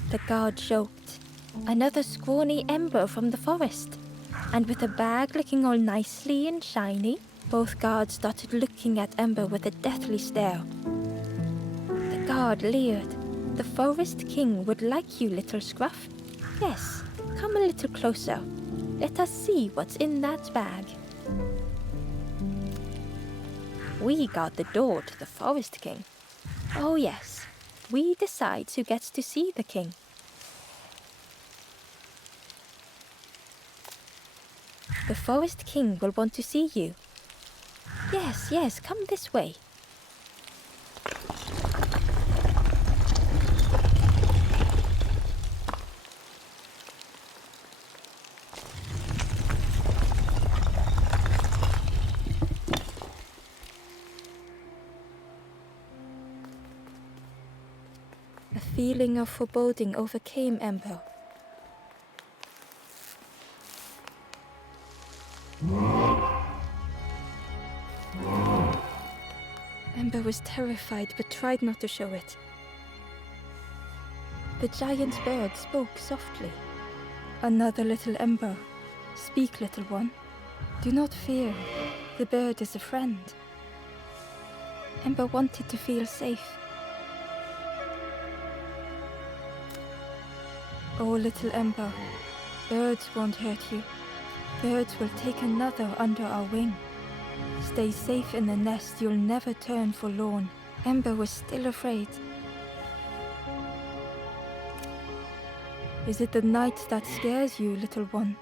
The guard joked. Another scrawny ember from the forest. And with the bag looking all nicely and shiny, both guards started looking at Ember with a deathly stare. The guard leered. The Forest King would like you, little scruff. Yes, come a little closer. Let us see what's in that bag. We guard the door to the Forest King. Oh yes, we decide who gets to see the king. The Forest King will want to see you. Yes, come this way. A feeling of foreboding overcame Ember. Ember was terrified but tried not to show it. The giant bird spoke softly. Another little Ember. Speak, little one. Do not fear. The bird is a friend. Ember wanted to feel safe. Oh, little Ember, birds won't hurt you. Birds will take another under our wing. Stay safe in the nest, you'll never turn forlorn. Ember was still afraid. Is it the night that scares you, little one?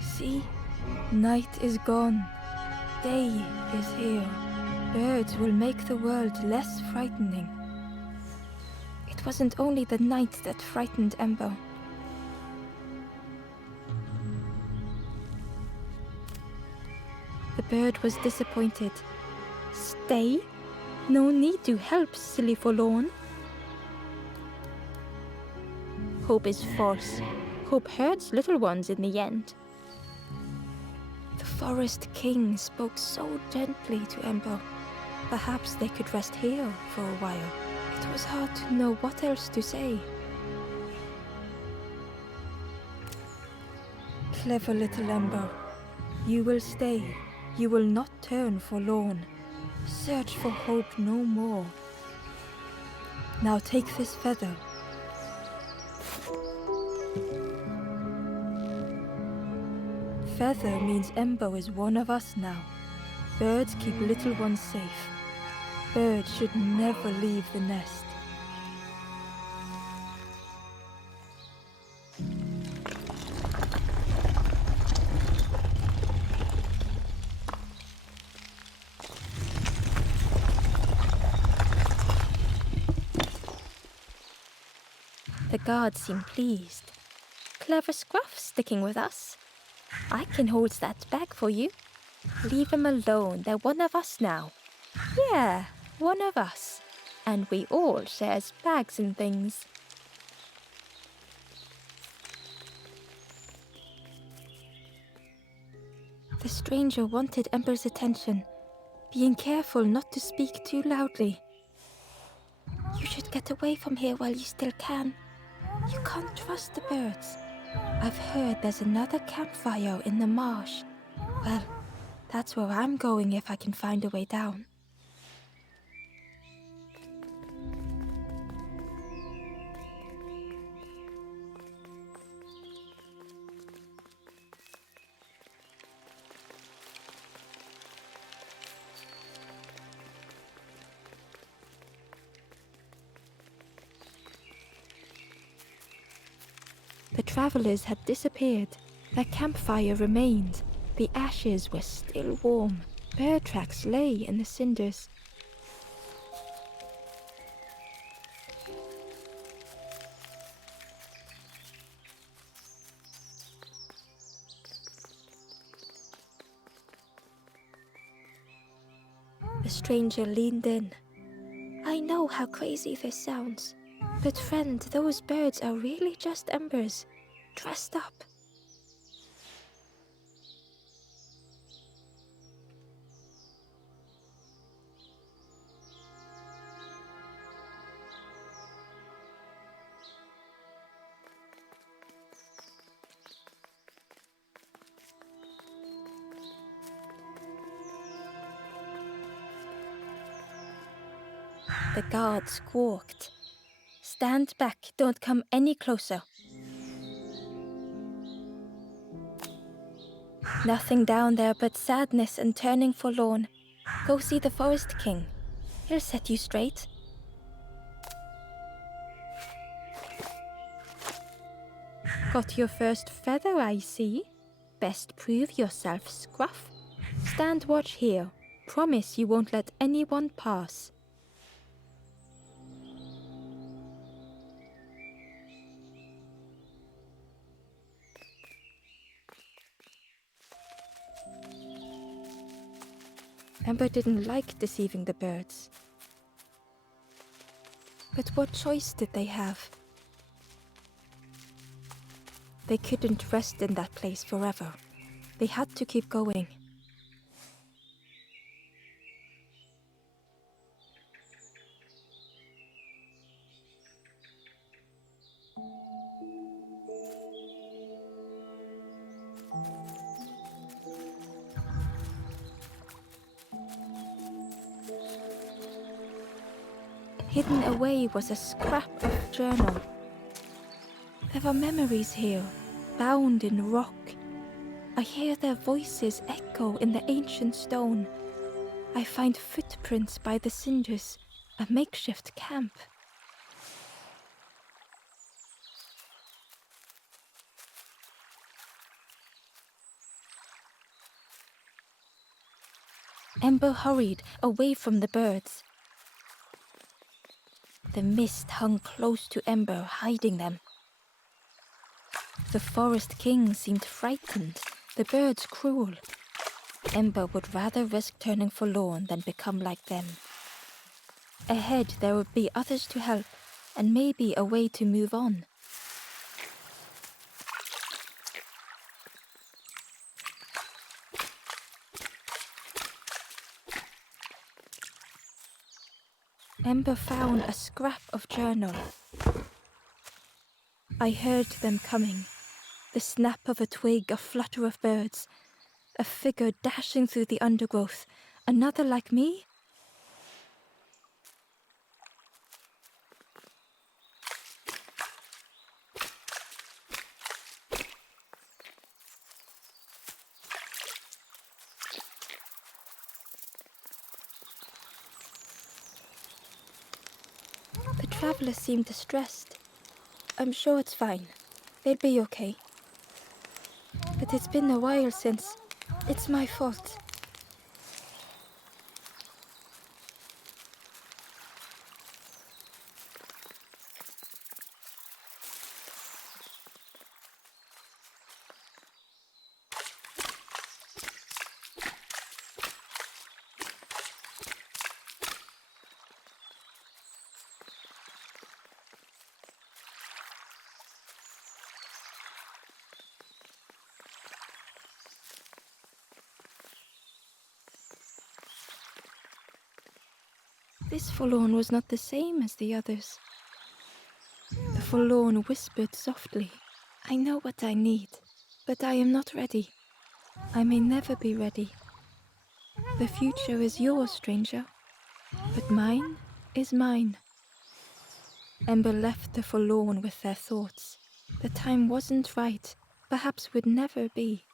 See, night is gone. Day is here. Birds will make the world less frightening. It wasn't only the night that frightened Ember. The bird was disappointed. Stay? No need to help, silly forlorn. Hope is false. Hope hurts little ones in the end. The Forest King spoke so gently to Ember. Perhaps they could rest here for a while. It was hard to know what else to say. Clever little Ember. You will stay. You will not turn forlorn. Search for hope no more. Now take this feather. Feather means Ember is one of us now. Birds keep little ones safe. Birds should never leave the nest. The guards seem pleased. Clever Scruff sticking with us. I can hold that bag for you. Leave them alone, they're one of us now. Yeah, one of us. And we all shares bags and things. The stranger wanted Ember's attention, being careful not to speak too loudly. You should get away from here while you still can. You can't trust the birds. I've heard there's another campfire in the marsh. Well, that's where I'm going if I can find a way down. The travelers had disappeared. Their campfire remained. The ashes were still warm. Bear tracks lay in the cinders. The stranger leaned in. I know how crazy this sounds, but friend, those birds are really just embers, dressed up. The guard squawked. Stand back, don't come any closer. Nothing down there but sadness and turning forlorn. Go see the Forest King. He'll set you straight. Got your first feather, I see. Best prove yourself, Scruff. Stand watch here. Promise you won't let anyone pass. Ember didn't like deceiving the birds. But what choice did they have? They couldn't rest in that place forever. They had to keep going. Hidden away was a scrap of journal. There were memories here, bound in rock. I hear their voices echo in the ancient stone. I find footprints by the cinders, a makeshift camp. Ember hurried away from the birds. The mist hung close to Ember, hiding them. The Forest King seemed frightened, the birds cruel. Ember would rather risk turning forlorn than become like them. Ahead there would be others to help, and maybe a way to move on. Ember found a scrap of journal. I heard them coming. The snap of a twig, a flutter of birds. A figure dashing through the undergrowth. Another like me? The traveler seemed distressed. I'm sure it's fine. They'll be okay. But it's been a while since. It's my fault. This forlorn was not the same as the others. The forlorn whispered softly, I know what I need, but I am not ready. I may never be ready. The future is yours, stranger, but mine is mine. Ember left the forlorn with their thoughts. The time wasn't right, perhaps would never be.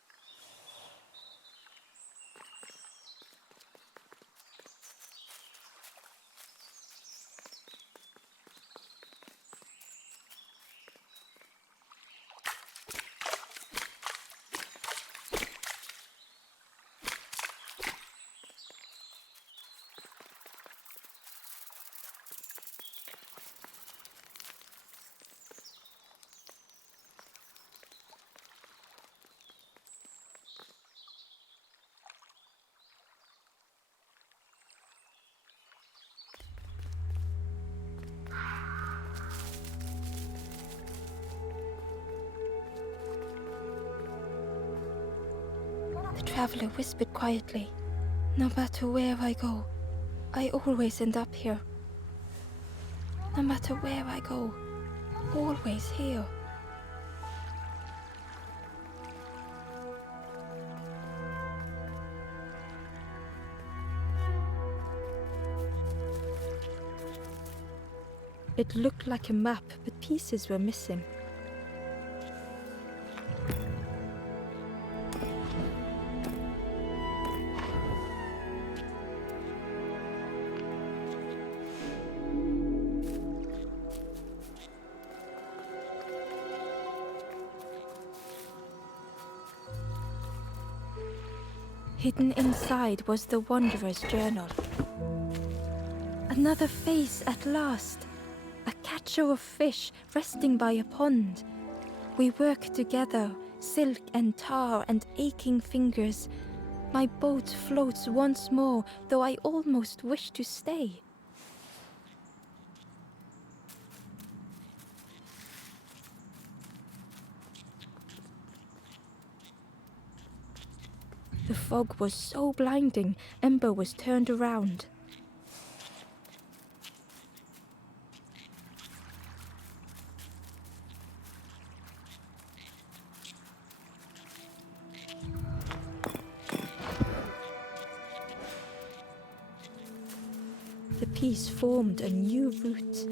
The traveler whispered quietly, no matter where I go, I always end up here. No matter where I go, always here. It looked like a map, but pieces were missing. Hidden inside was the Wanderer's journal. Another face at last. A catcher of fish resting by a pond. We work together, silk and tar and aching fingers. My boat floats once more, though I almost wish to stay. The fog was so blinding, Ember was turned around. The piece formed a new route.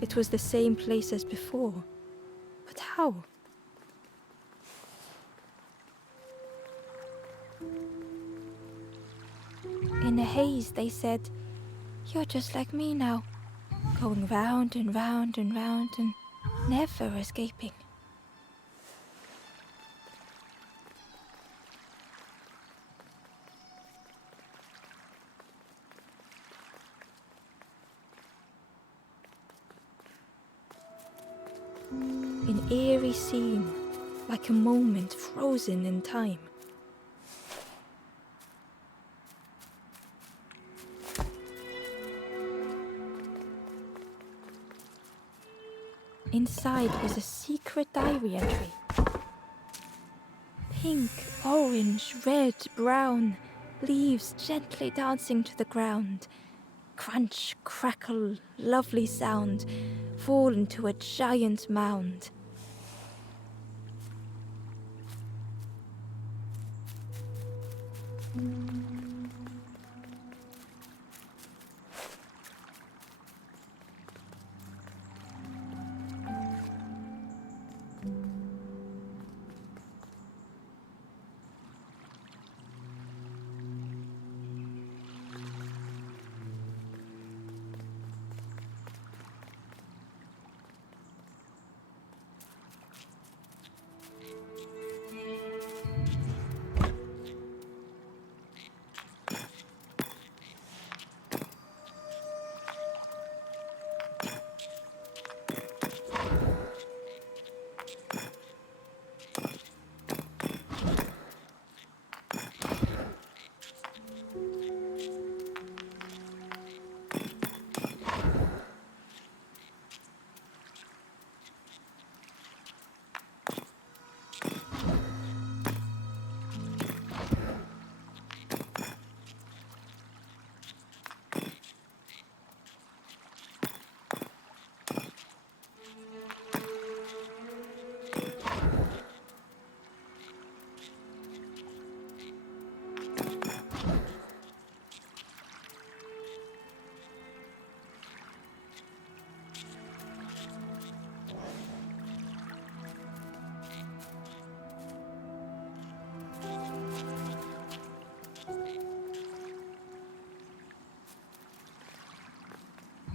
It was the same place as before. But how? In a haze, they said, "You're just like me now, going round and round and round and never escaping." An eerie scene, like a moment frozen in time. Inside was a secret diary entry. Pink, orange, red, brown, leaves gently dancing to the ground. Crunch, crackle, lovely sound, fall into a giant mound.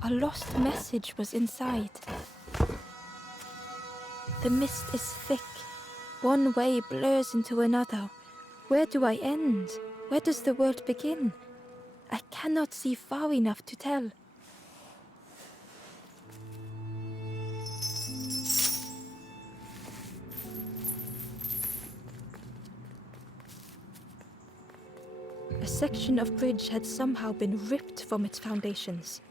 A lost message was inside. The mist is thick. One way blurs into another. Where do I end? Where does the world begin? I cannot see far enough to tell. A section of bridge had somehow been ripped from its foundations.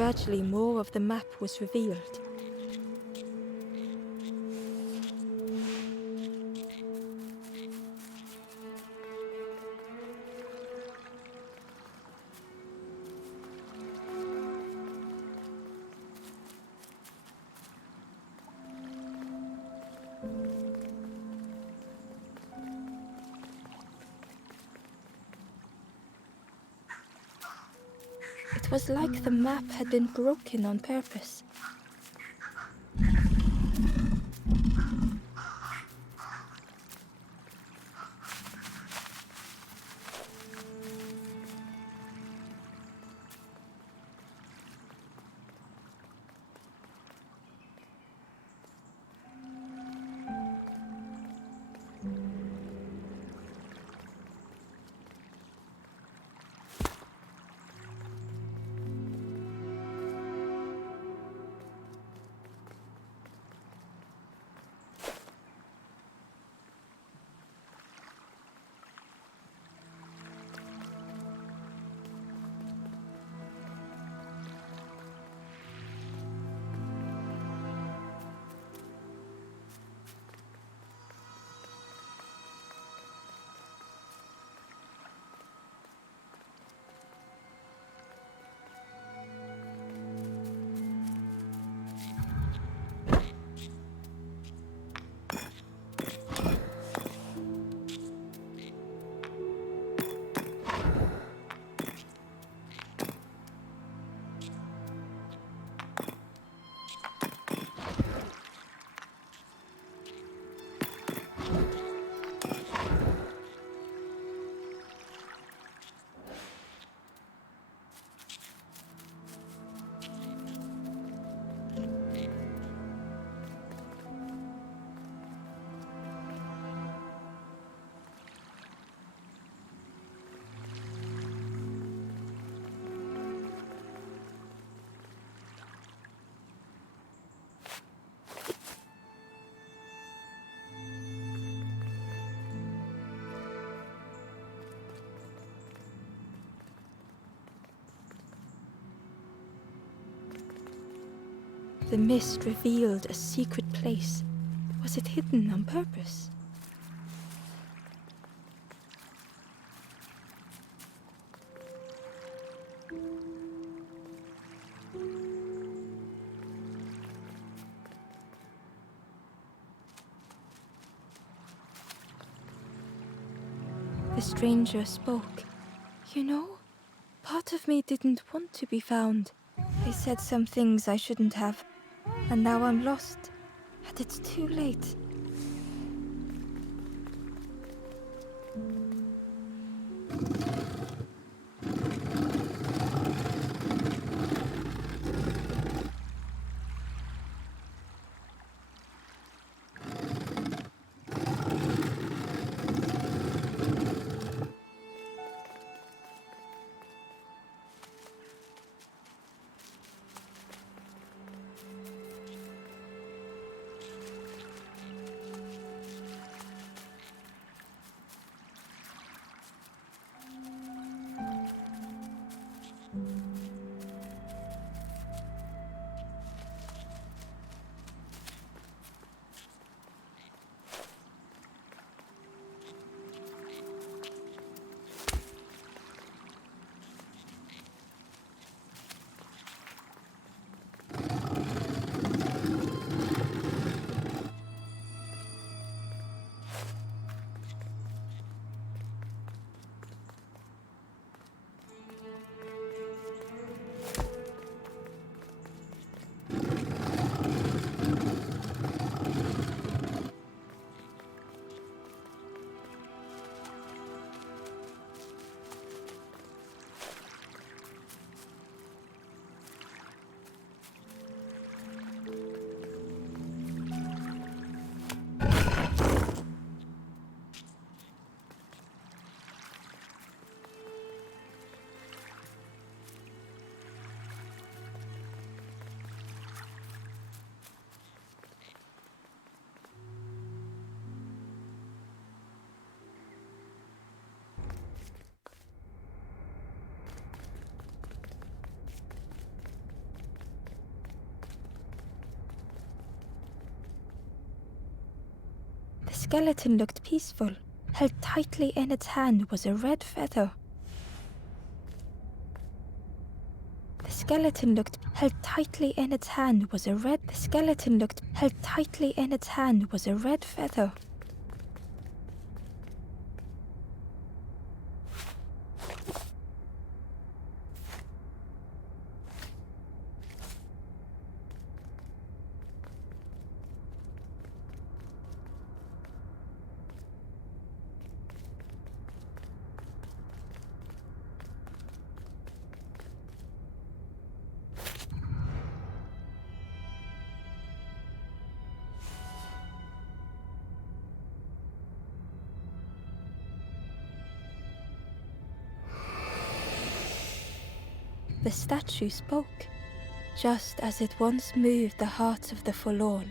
gradually more of the map was revealed. It was like the map had been broken on purpose. The mist revealed a secret place. Was it hidden on purpose? The stranger spoke. You know, part of me didn't want to be found. I said some things I shouldn't have, and now I'm lost. And it's too late. skeleton looked peaceful. Held tightly in its hand was a red feather. The skeleton looked held tightly in its hand was a red. The skeleton looked held tightly in its hand was a red feather. The statue spoke. Just as it once moved the hearts of the forlorn,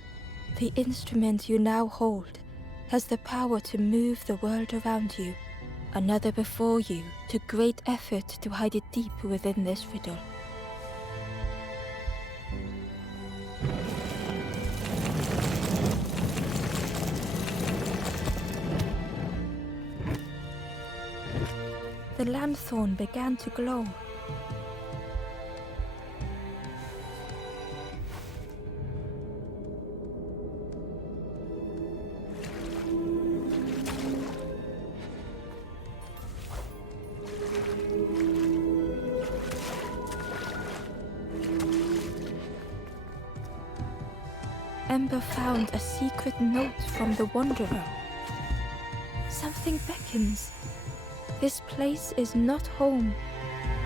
the instrument you now hold has the power to move the world around you. Another before you took great effort to hide it deep within this riddle. The lanthorn began to glow. Ember found a secret note from the Wanderer. Something beckons. This place is not home.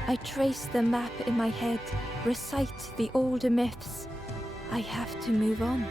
I trace the map in my head, recite the older myths. I have to move on.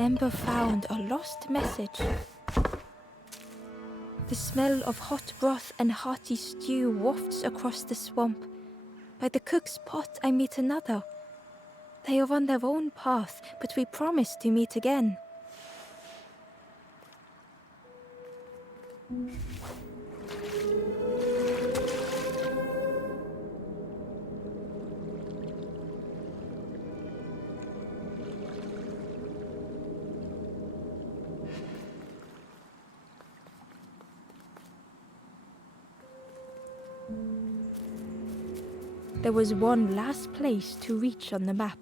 Ember found a lost message. The smell of hot broth and hearty stew wafts across the swamp. By the cook's pot I meet another. They are on their own path, but we promise to meet again. There was one last place to reach on the map.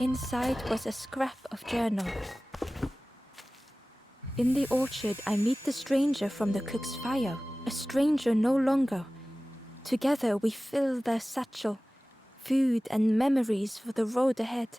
Inside was a scrap of journal. In the orchard, I meet the stranger from the cook's fire, a stranger no longer. Together we fill their satchel, food and memories for the road ahead.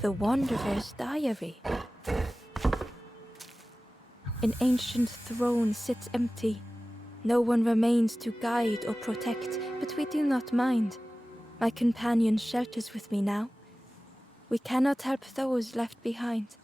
The Wanderer's Diary. An ancient throne sits empty. No one remains to guide or protect, but we do not mind. My companion shelters with me now. We cannot help those left behind.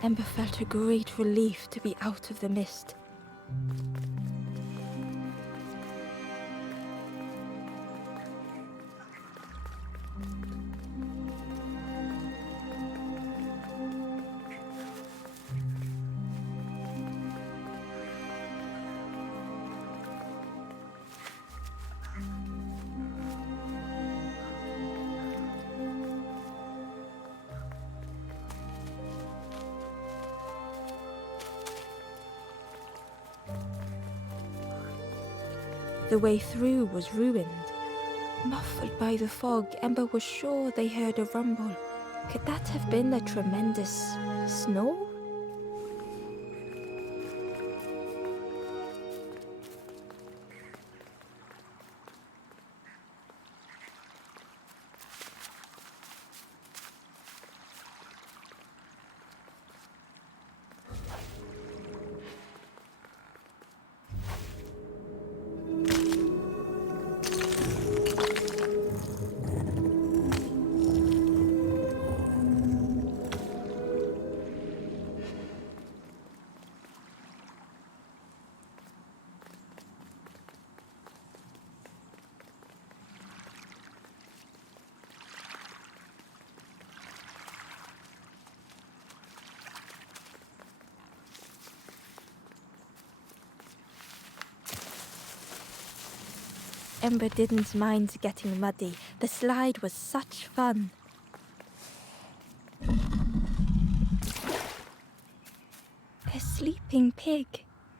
Ember felt a great relief to be out of the mist. The way through was ruined. Muffled by the fog, Ember was sure they heard a rumble. Could that have been a tremendous snow? Ember didn't mind getting muddy. The slide was such fun. A sleeping pig.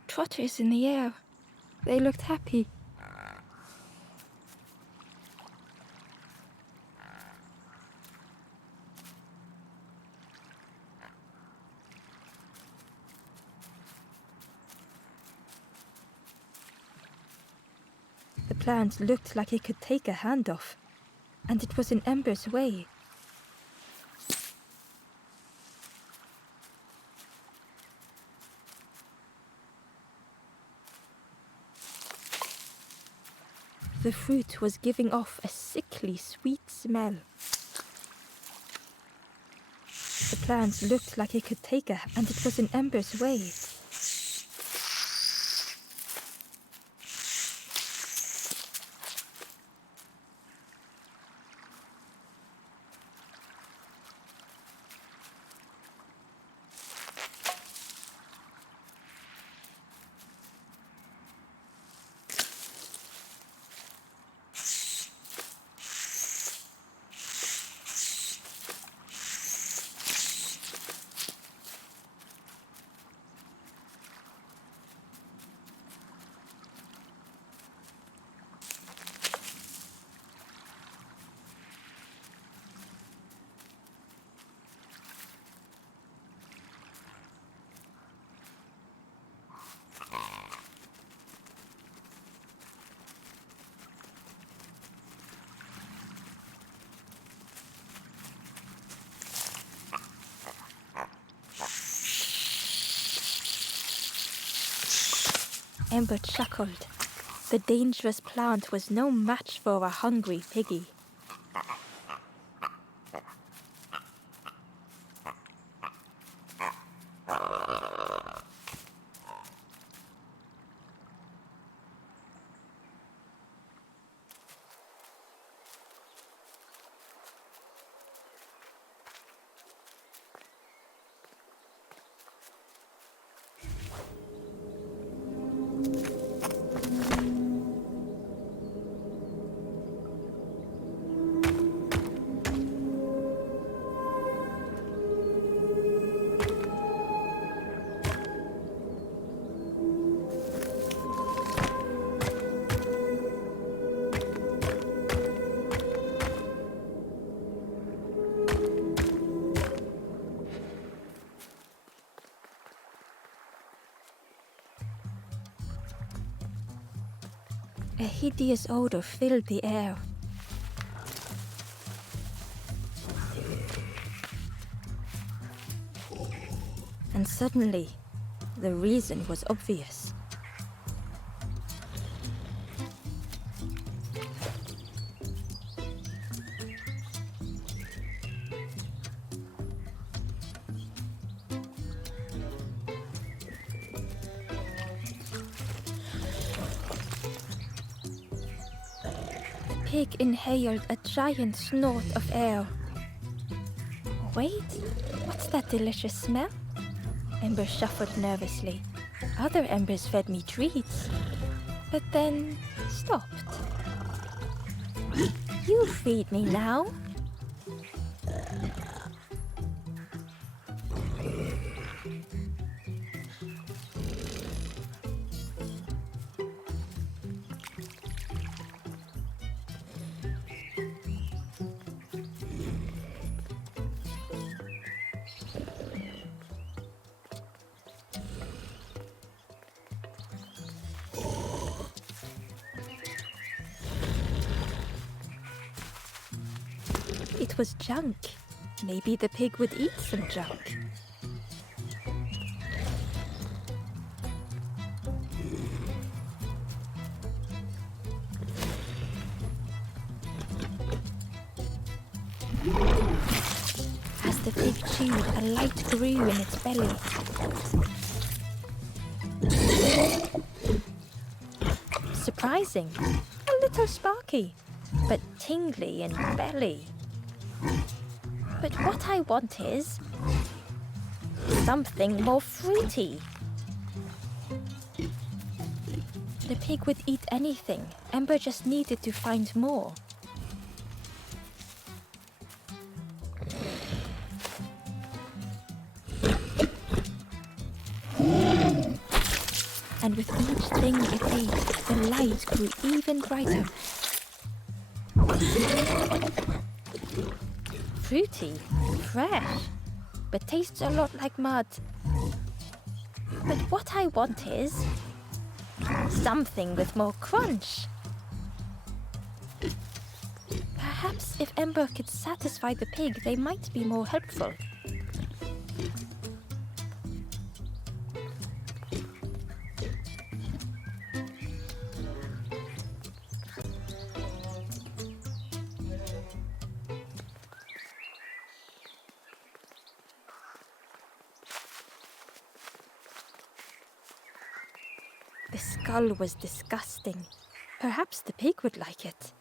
Trotters in the air. They looked happy. The plant looked like it could take a hand off, and it was in Ember's way. The fruit was giving off a sickly sweet smell. The plant looked like it could take a, and it was in Ember's way. Ember chuckled. The dangerous plant was no match for a hungry piggy. A hideous odor filled the air. And suddenly, the reason was obvious. The pig inhaled a giant snort of air. Wait, what's that delicious smell? Ember shuffled nervously. Other embers fed me treats, but then stopped. You feed me now. It was junk. Maybe the pig would eat some junk. As the pig chewed, a light grew in its belly. Surprising. A little sparky, but tingly in belly. But what I want is something more fruity. The pig would eat anything. Ember just needed to find more. And with each thing it ate, the light grew even brighter. Fruity, fresh, but tastes a lot like mud. But what I want is something with more crunch. Perhaps if Ember could satisfy the pig, they might be more helpful. The skull was disgusting. Perhaps the pig would like it.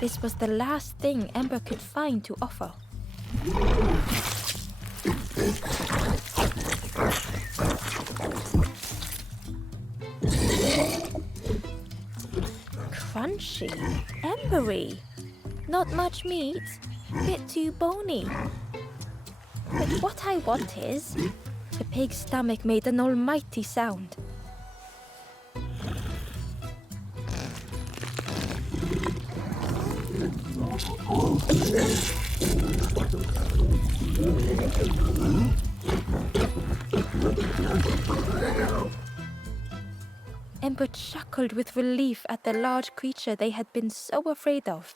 This was the last thing Ember could find to offer. Crunchy, embery, not much meat, bit too bony. But what I want is, the pig's stomach made an almighty sound. Ember chuckled with relief at the large creature they had been so afraid of.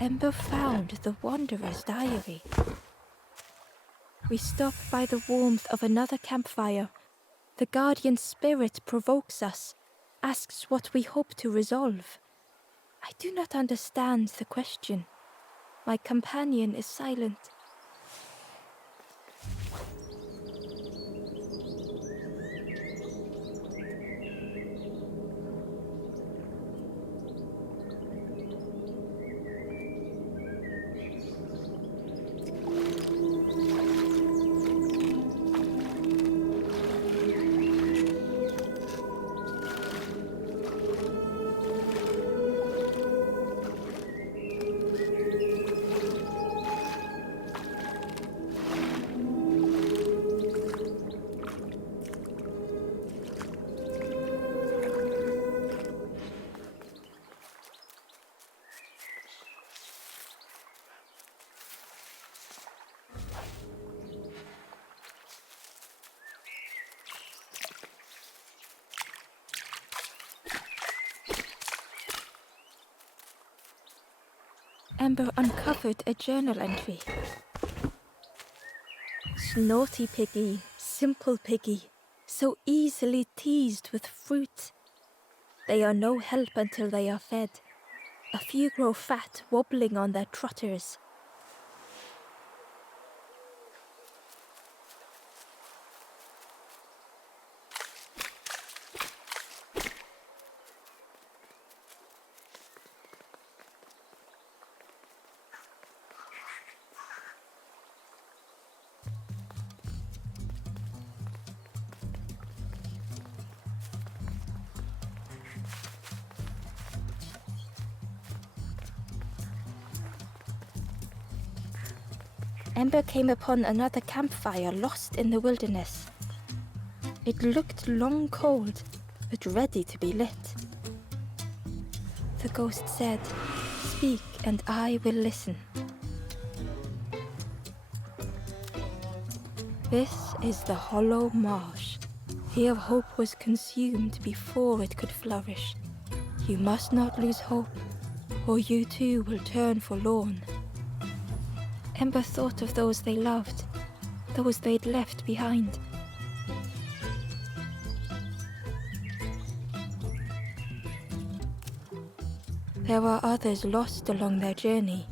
Ember found the Wanderer's diary. We stop by the warmth of another campfire. The guardian spirit provokes us, asks what we hope to resolve. I do not understand the question. My companion is silent. Ember uncovered a journal entry. Snotty piggy, simple piggy, so easily teased with fruit. They are no help until they are fed. A few grow fat, wobbling on their trotters. Ember came upon another campfire lost in the wilderness. It looked long cold, but ready to be lit. The ghost said, "Speak and I will listen." This is the hollow marsh. Here hope was consumed before it could flourish. You must not lose hope. or you too will turn forlorn. Ember thought of those they loved, those they'd left behind. There are others lost along their journey.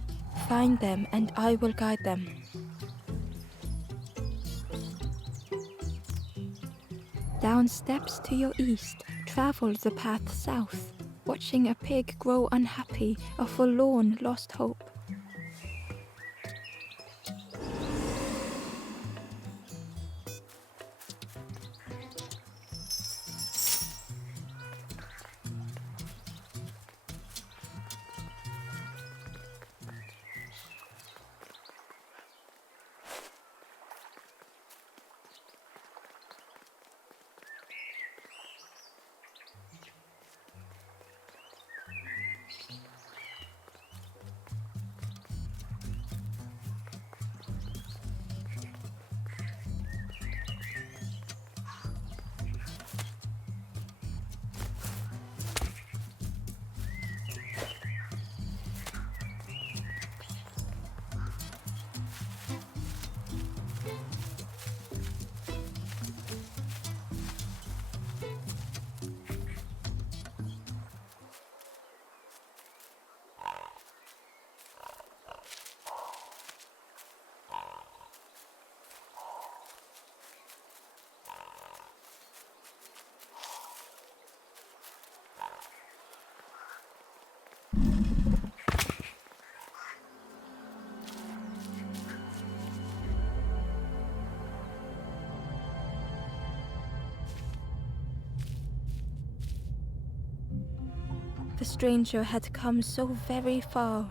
Find them and I will guide them. Down steps to your east, travel the path south, watching a pig grow unhappy, a forlorn lost hope. The stranger had come so very far.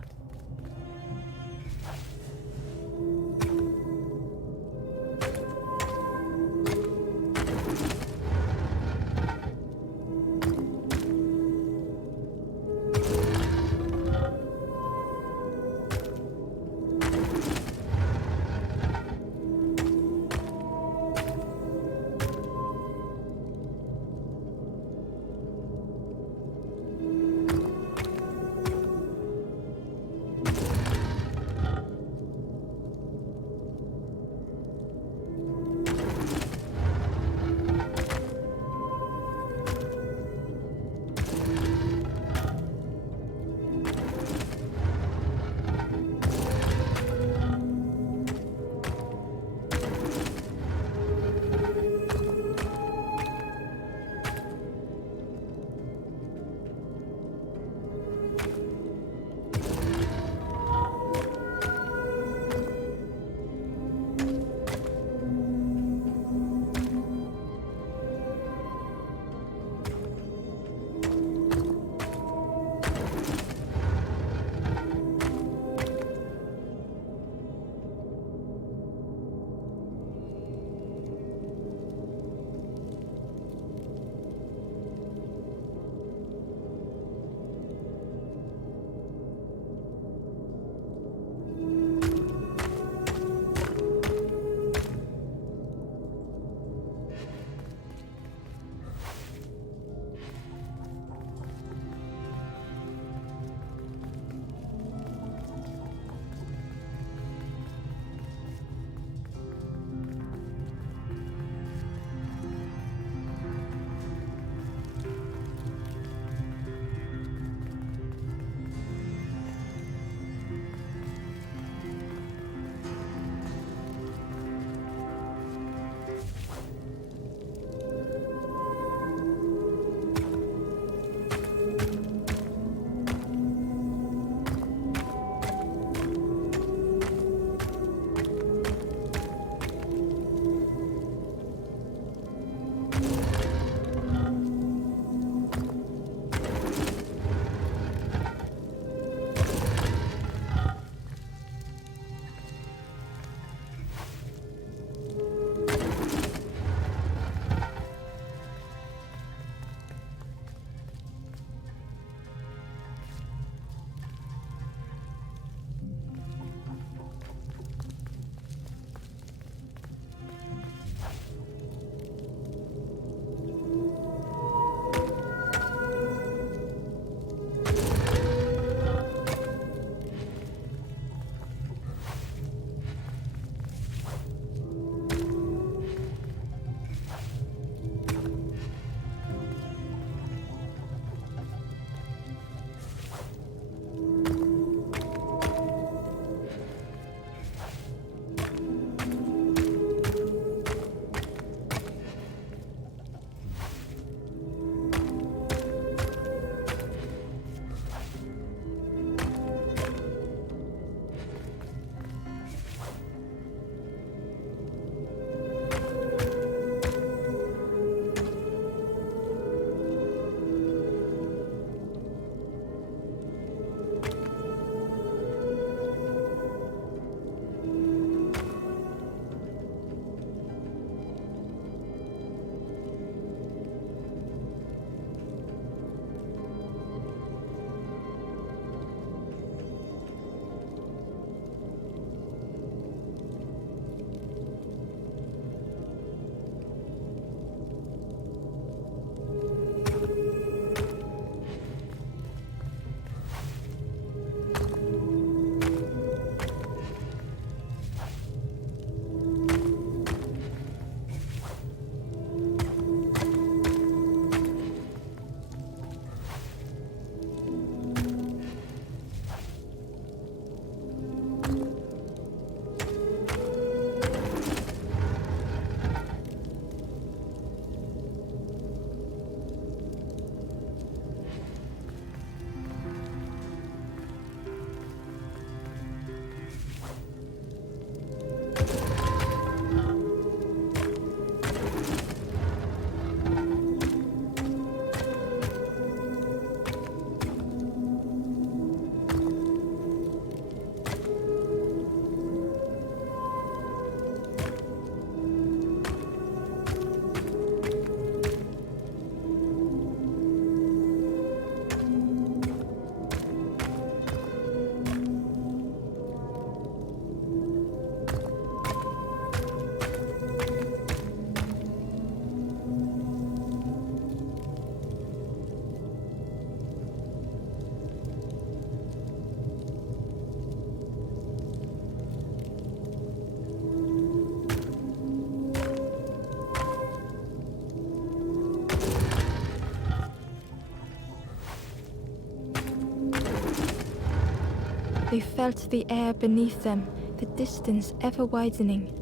They felt the air beneath them, the distance ever widening.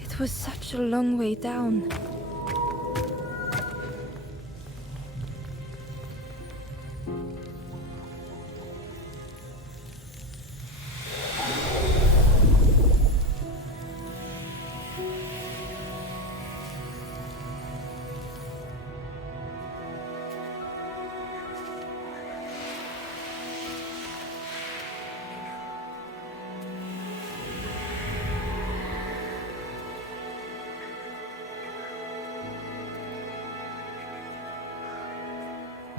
It was such a long way down.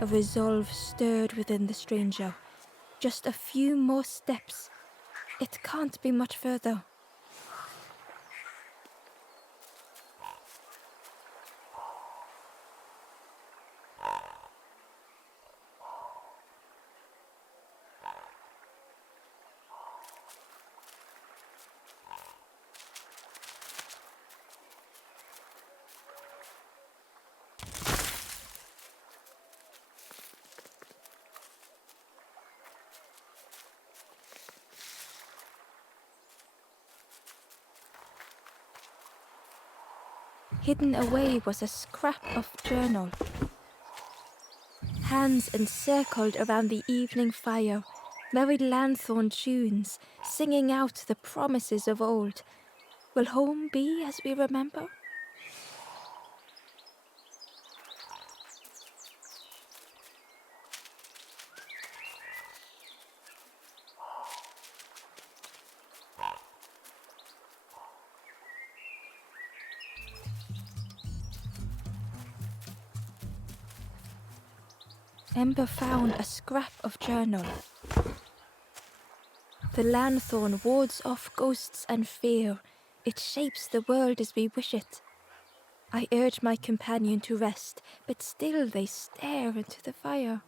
A resolve stirred within the stranger. Just a few more steps. It can't be much further. Hidden away was a scrap of journal. Hands encircled around the evening fire, merry lanthorn tunes, singing out the promises of old. Will home be as we remember? Ember found a scrap of journal. The lanthorn wards off ghosts and fear. It shapes the world as we wish it. I urge my companion to rest, but still they stare into the fire.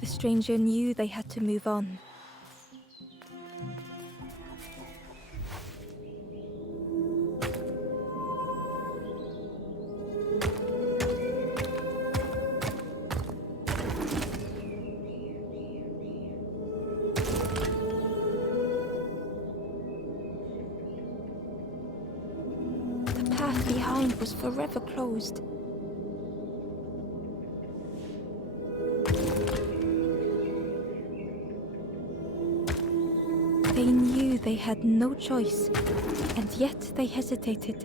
The stranger knew they had to move on. The path behind was forever closed. They knew they had no choice, and yet they hesitated.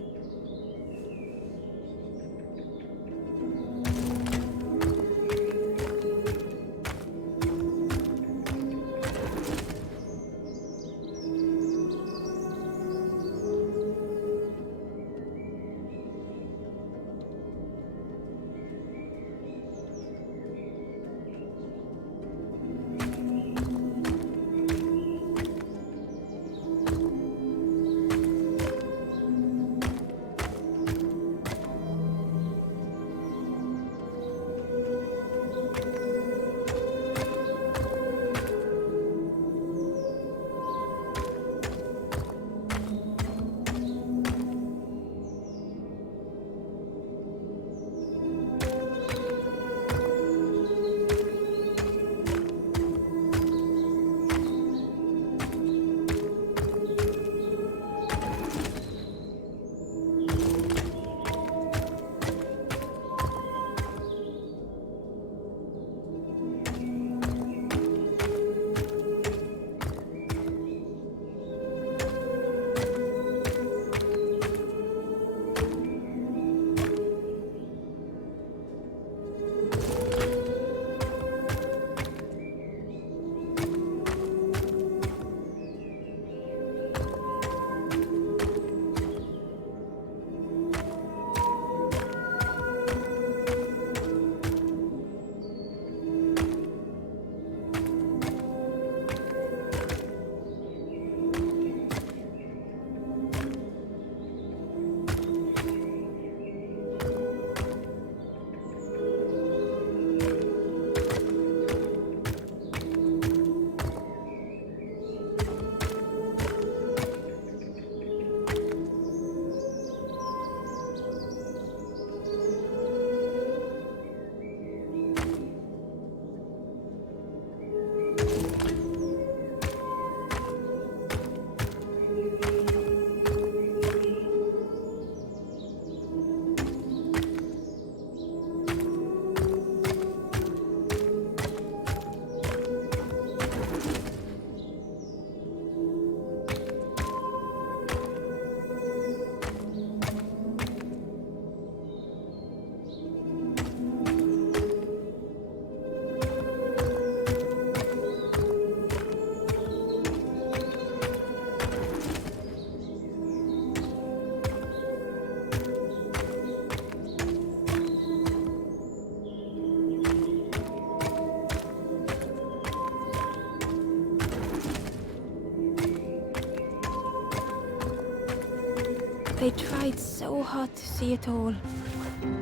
They tried so hard to see it all.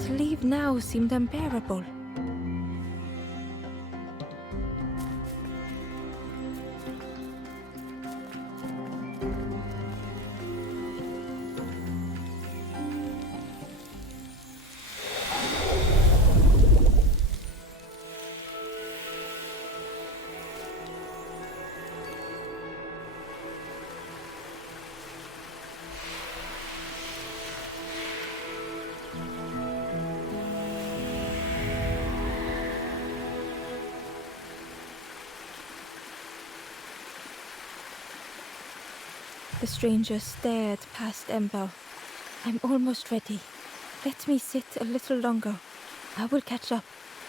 To leave now seemed unbearable. The stranger stared past Ember. I'm almost ready. Let me sit a little longer. I will catch up.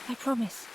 I promise.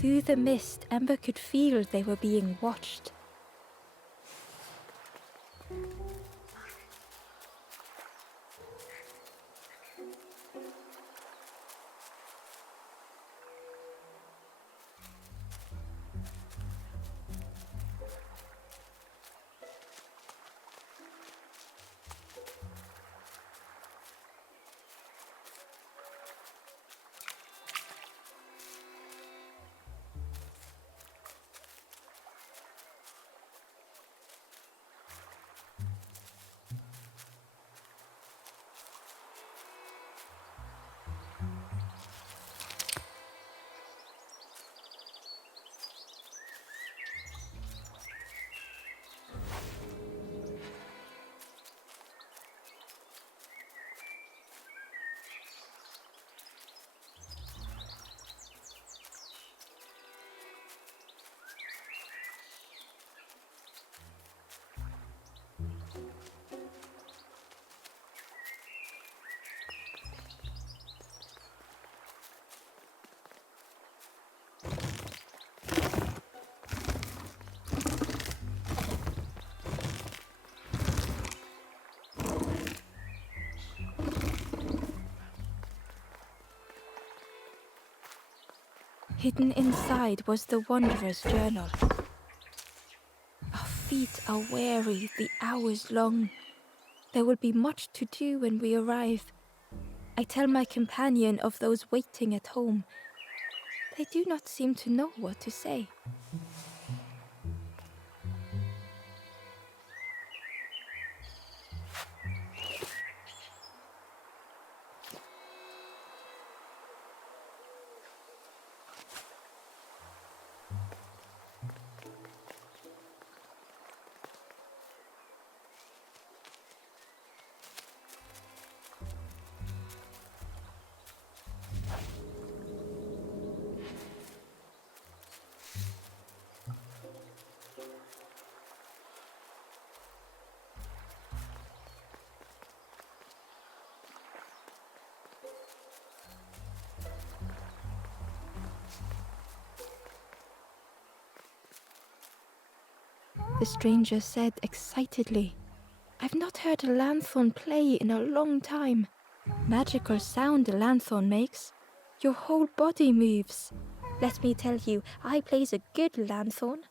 Through the mist, Ember could feel they were being watched. Hidden inside was the Wanderer's journal. Our feet are weary, the hours long. There will be much to do when we arrive. I tell my companion of those waiting at home. They do not seem to know what to say. The stranger said excitedly, I've not heard a lanthorn play in a long time. Magical sound a lanthorn makes. Your whole body moves. Let me tell you, I plays a good lanthorn.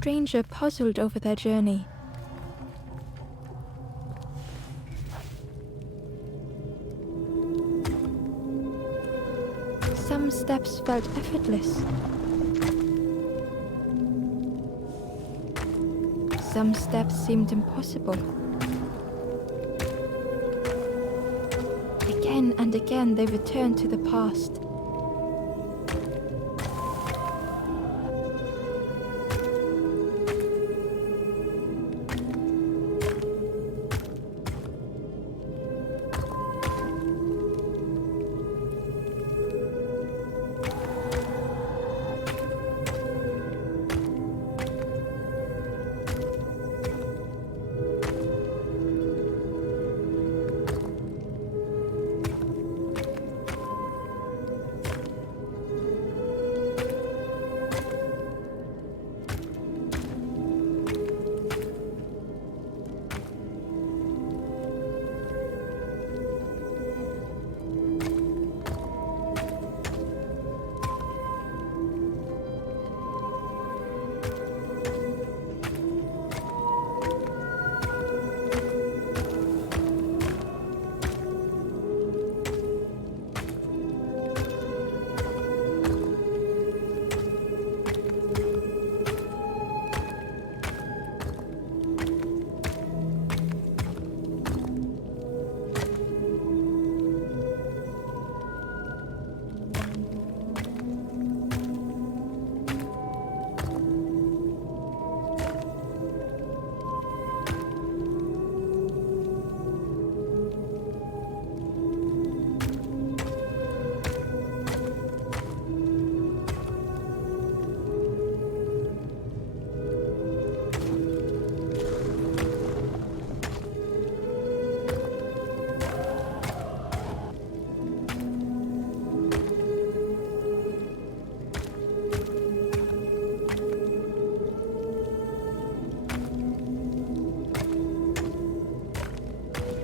stranger puzzled over their journey. Some steps felt effortless. Some steps seemed impossible. Again and again they returned to the past.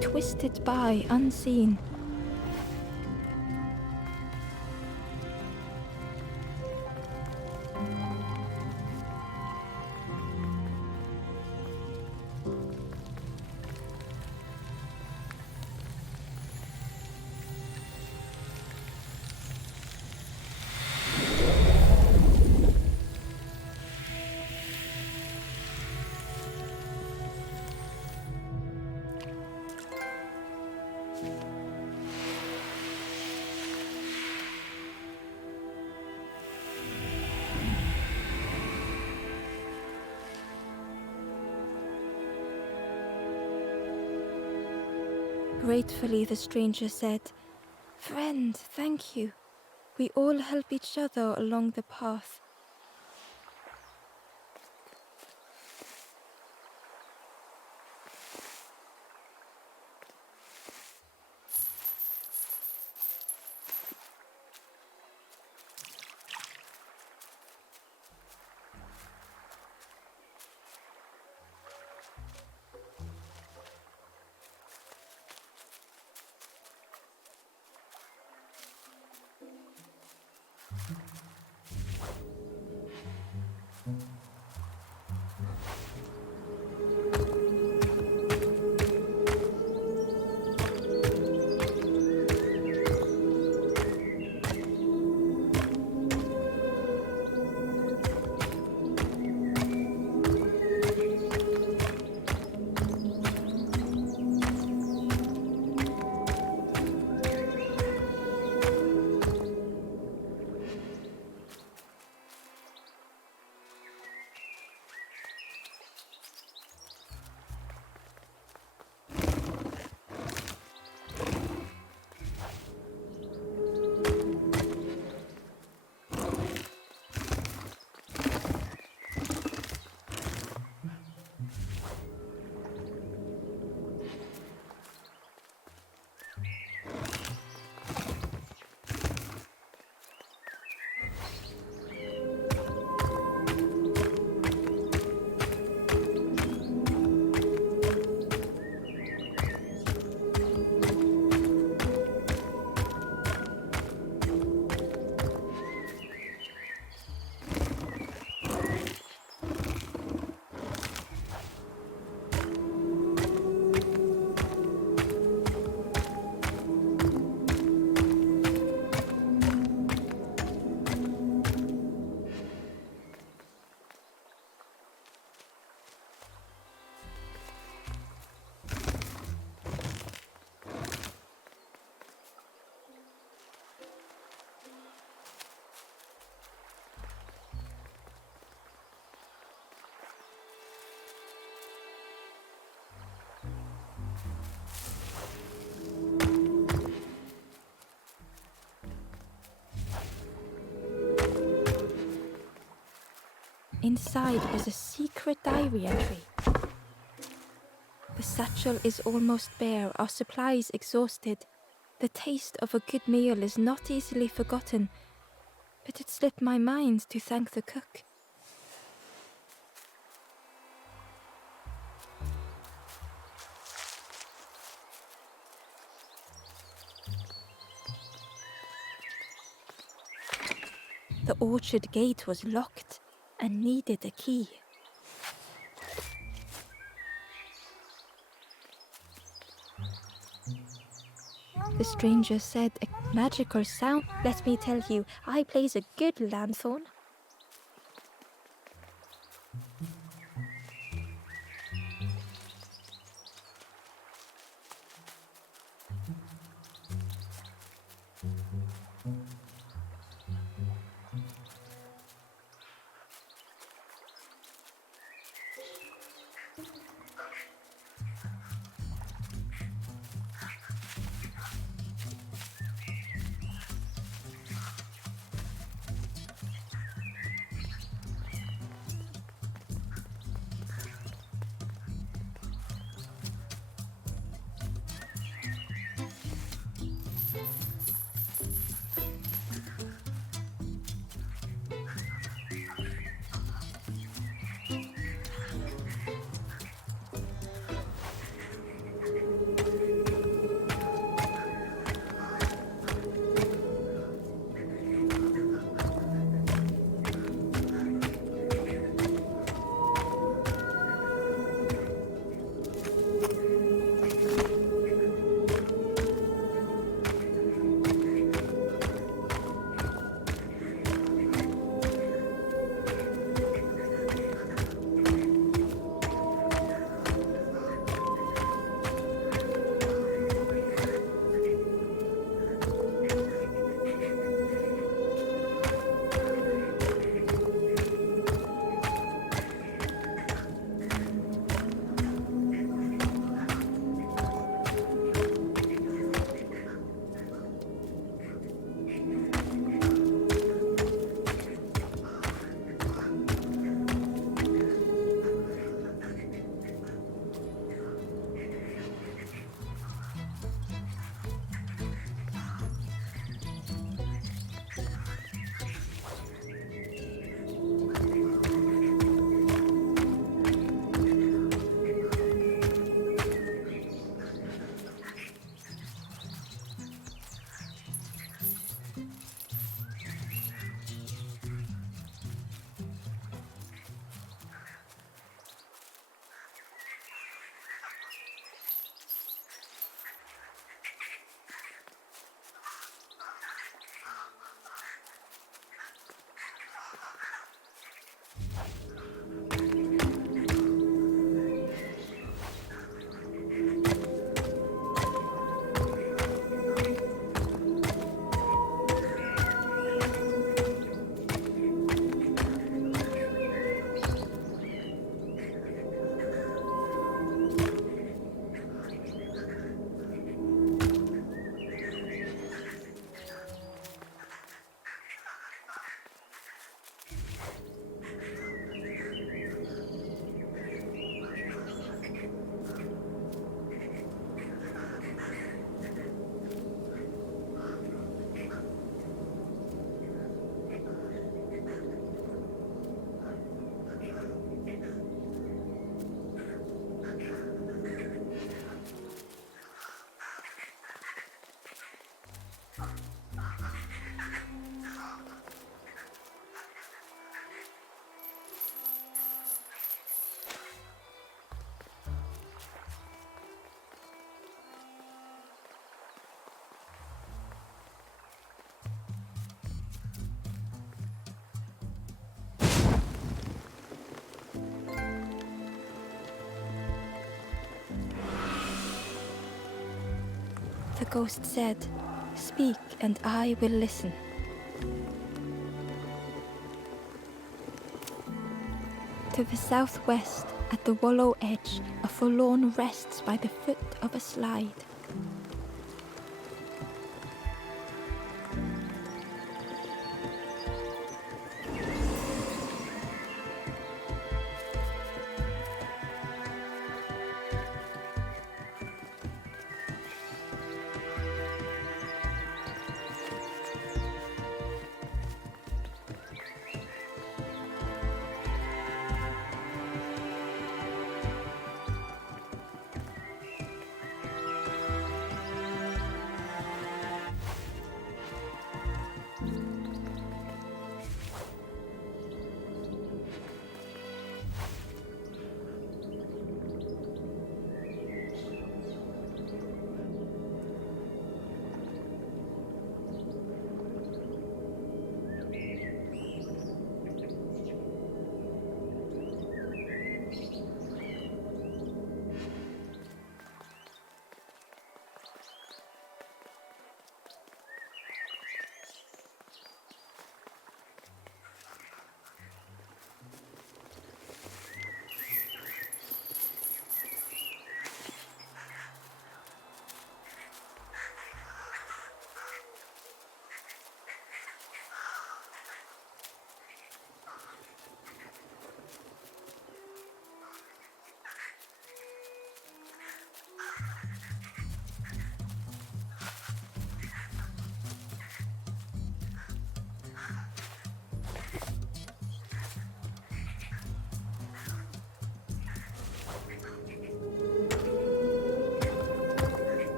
Twisted by unseen. Gratefully, the stranger said, "Friend, thank you. We all help each other along the path." Inside was a secret diary entry. The satchel is almost bare, our supplies exhausted. The taste of a good meal is not easily forgotten, but it slipped my mind to thank the cook. The orchard gate was locked and needed a key. The stranger said a magical sound. Let me tell you, I plays a good lanthorn. The ghost said, "Speak and I will listen." To the southwest, at the wallow edge, a forlorn rests by the foot of a slide.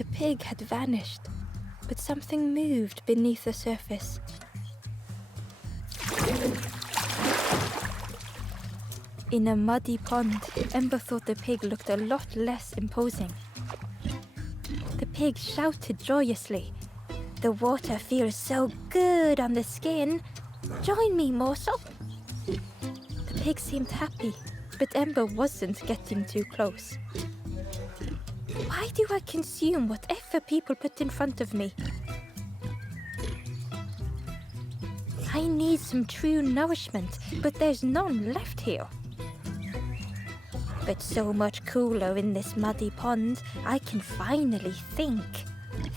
The pig had vanished, but something moved beneath the surface. In a muddy pond, Ember thought the pig looked a lot less imposing. The pig shouted joyously. "The water feels so good on the skin. Join me, morsel." The pig seemed happy, but Ember wasn't getting too close. Why do I consume whatever people put in front of me? I need some true nourishment, but there's none left here. But so much cooler in this muddy pond, I can finally think.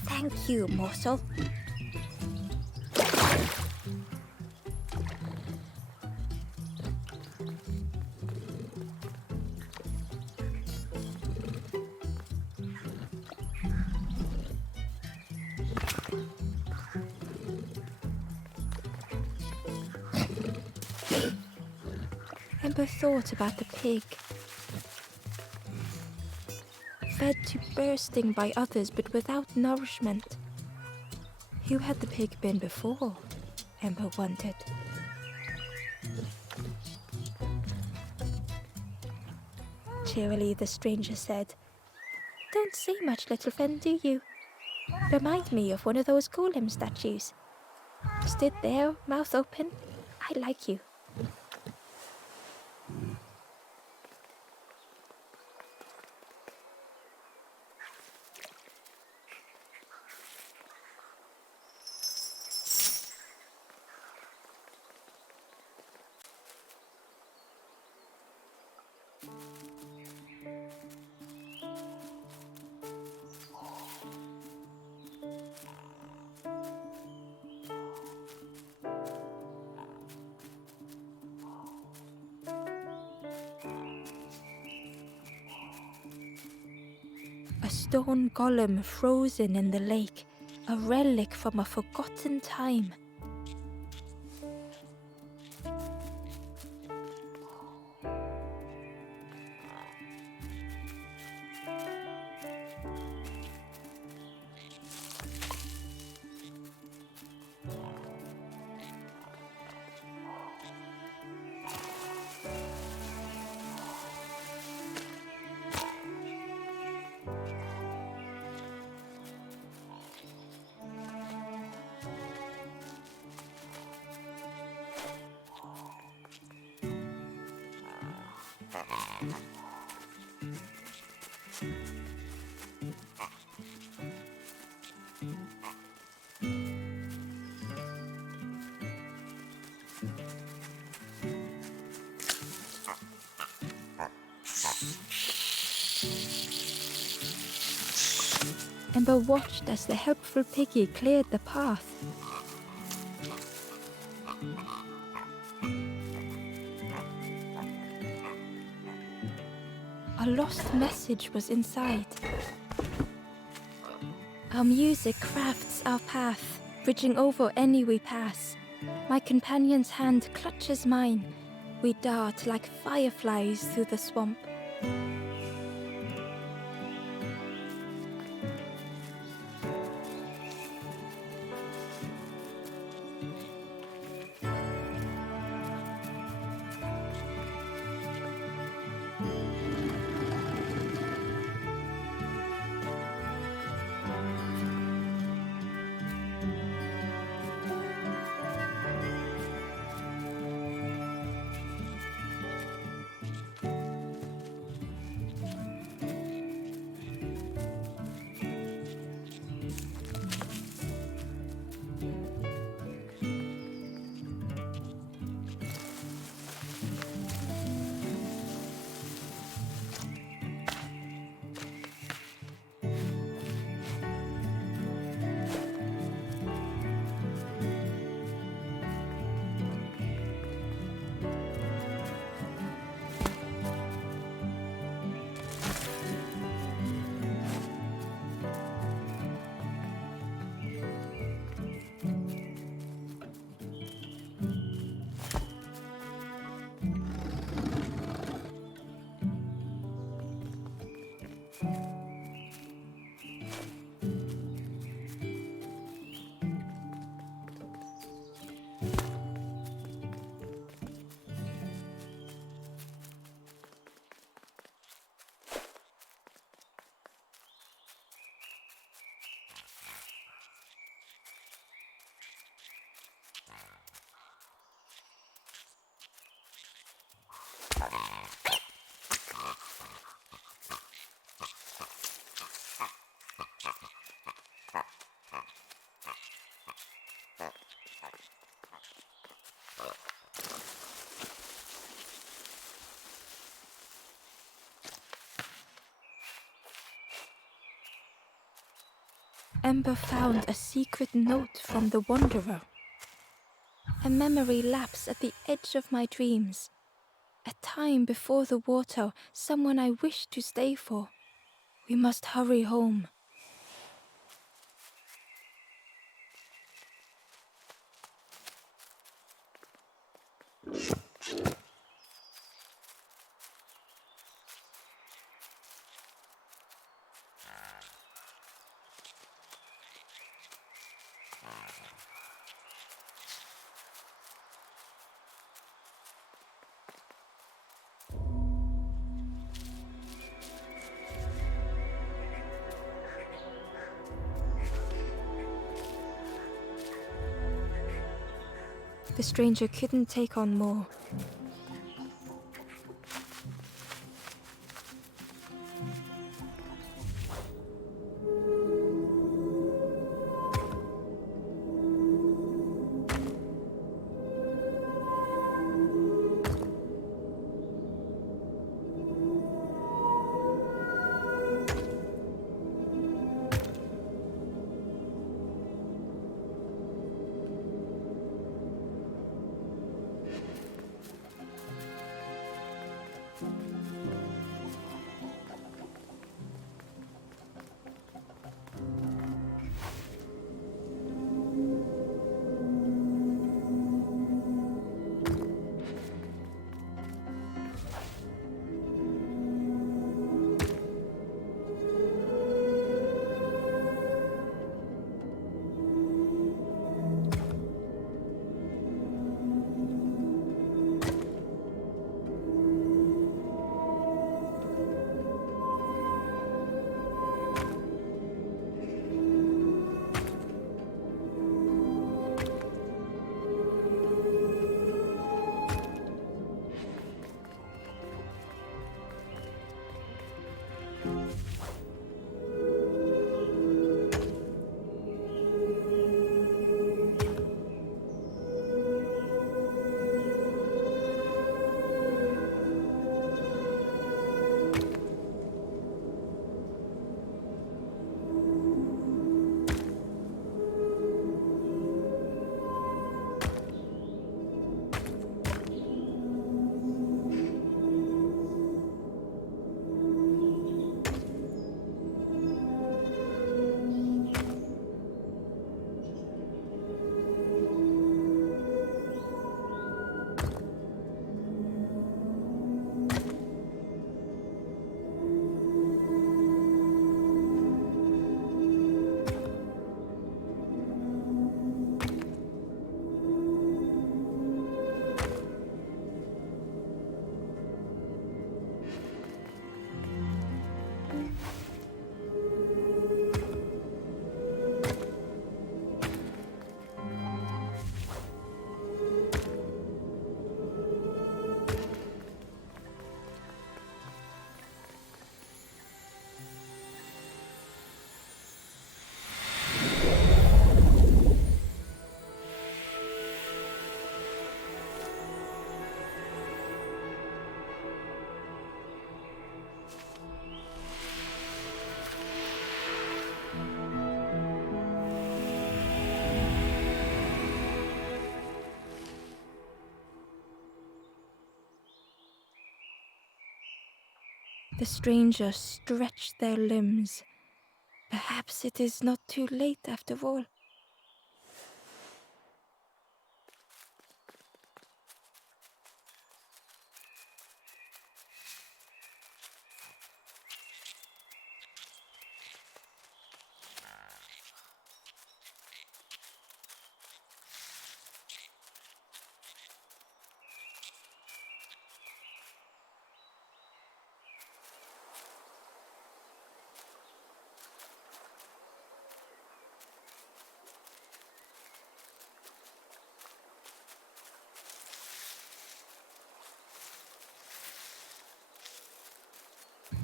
Thank you, morsel. Ember thought about the pig. Fed to bursting by others, but without nourishment. Who had the pig been before? Ember wondered. Cheerily, the stranger said, "Don't say much, little friend, do you? Remind me of one of those golem statues. Stood there, mouth open. I like you." A stone golem frozen in the lake, a relic from a forgotten time. Ember watched as the helpful piggy cleared the path. A lost message was inside. Our music crafts our path, bridging over any we pass. My companion's hand clutches mine. We dart like fireflies through the swamp. Ember found a secret note from the Wanderer. A memory lapse at the edge of my dreams. A time before the water, someone I wished to stay for. We must hurry home. The stranger couldn't take on more. The stranger stretched their limbs. Perhaps it is not too late after all.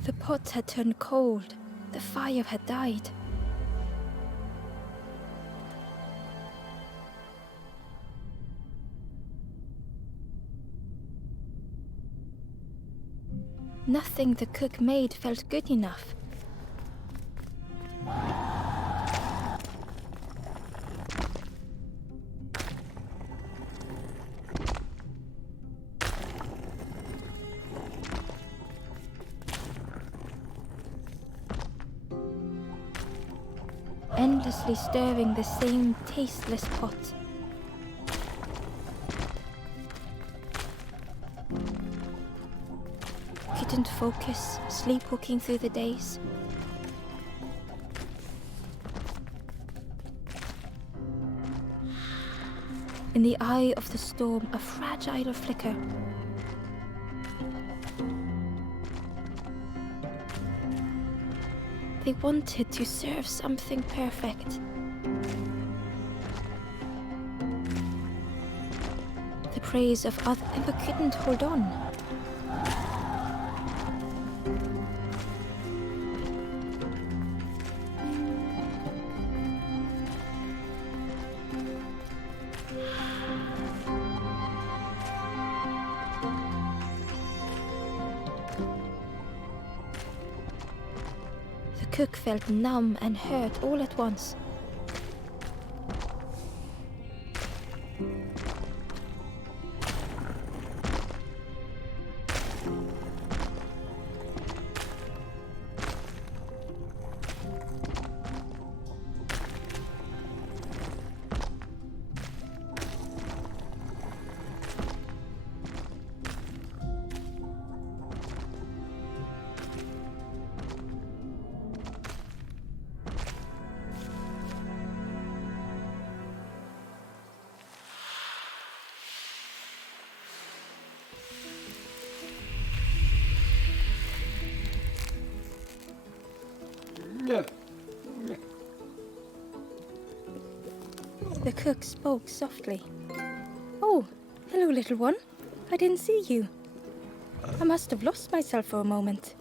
The pot had turned cold. The fire had died. Nothing the cook made felt good enough. Endlessly stirring the same tasteless pot. Couldn't focus, sleepwalking through the days. In the eye of the storm, a fragile flicker. They wanted to serve something perfect. The praise of others, but couldn't hold on. The cook felt numb and hurt all at once. The cook spoke softly. "Oh, hello, little one. I didn't see you. I must have lost myself for a moment."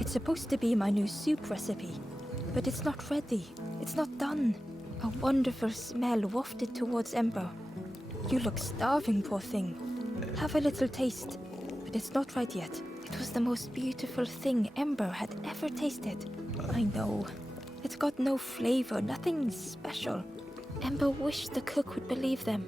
It's supposed to be my new soup recipe, but it's not ready. It's not done. A wonderful smell wafted towards Ember. "You look starving, poor thing. Have a little taste." But it's not right yet. It was the most beautiful thing Ember had ever tasted. I know. It's got no flavor, nothing special. Ember wished the cook would believe them.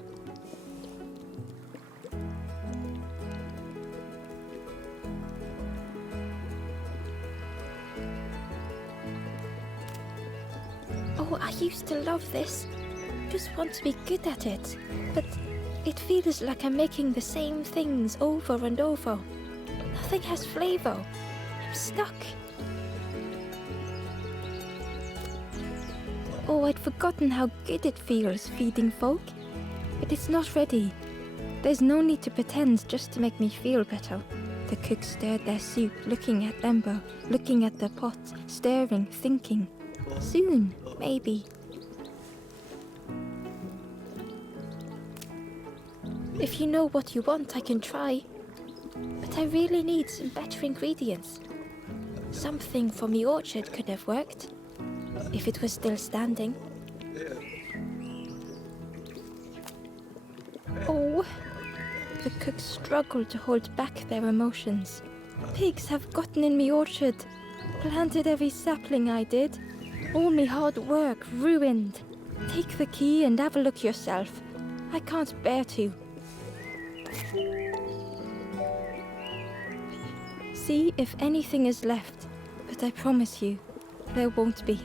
"Oh, I used to love this. Just want to be good at it. But it feels like I'm making the same things over and over. Nothing has flavor. I'm stuck." "Oh, I'd forgotten how good it feels feeding folk. But it's not ready. There's no need to pretend just to make me feel better." The cook stirred their soup, looking at Ember, looking at the pot, stirring, thinking. Soon, maybe. "If you know what you want, I can try. But I really need some better ingredients. Something from the orchard could have worked. If it was still standing." "Oh." The cook struggled to hold back their emotions. "Pigs have gotten in me orchard. Planted every sapling I did. All me hard work ruined. Take the key and have a look yourself. I can't bear to." "See if anything is left, but I promise you, there won't be."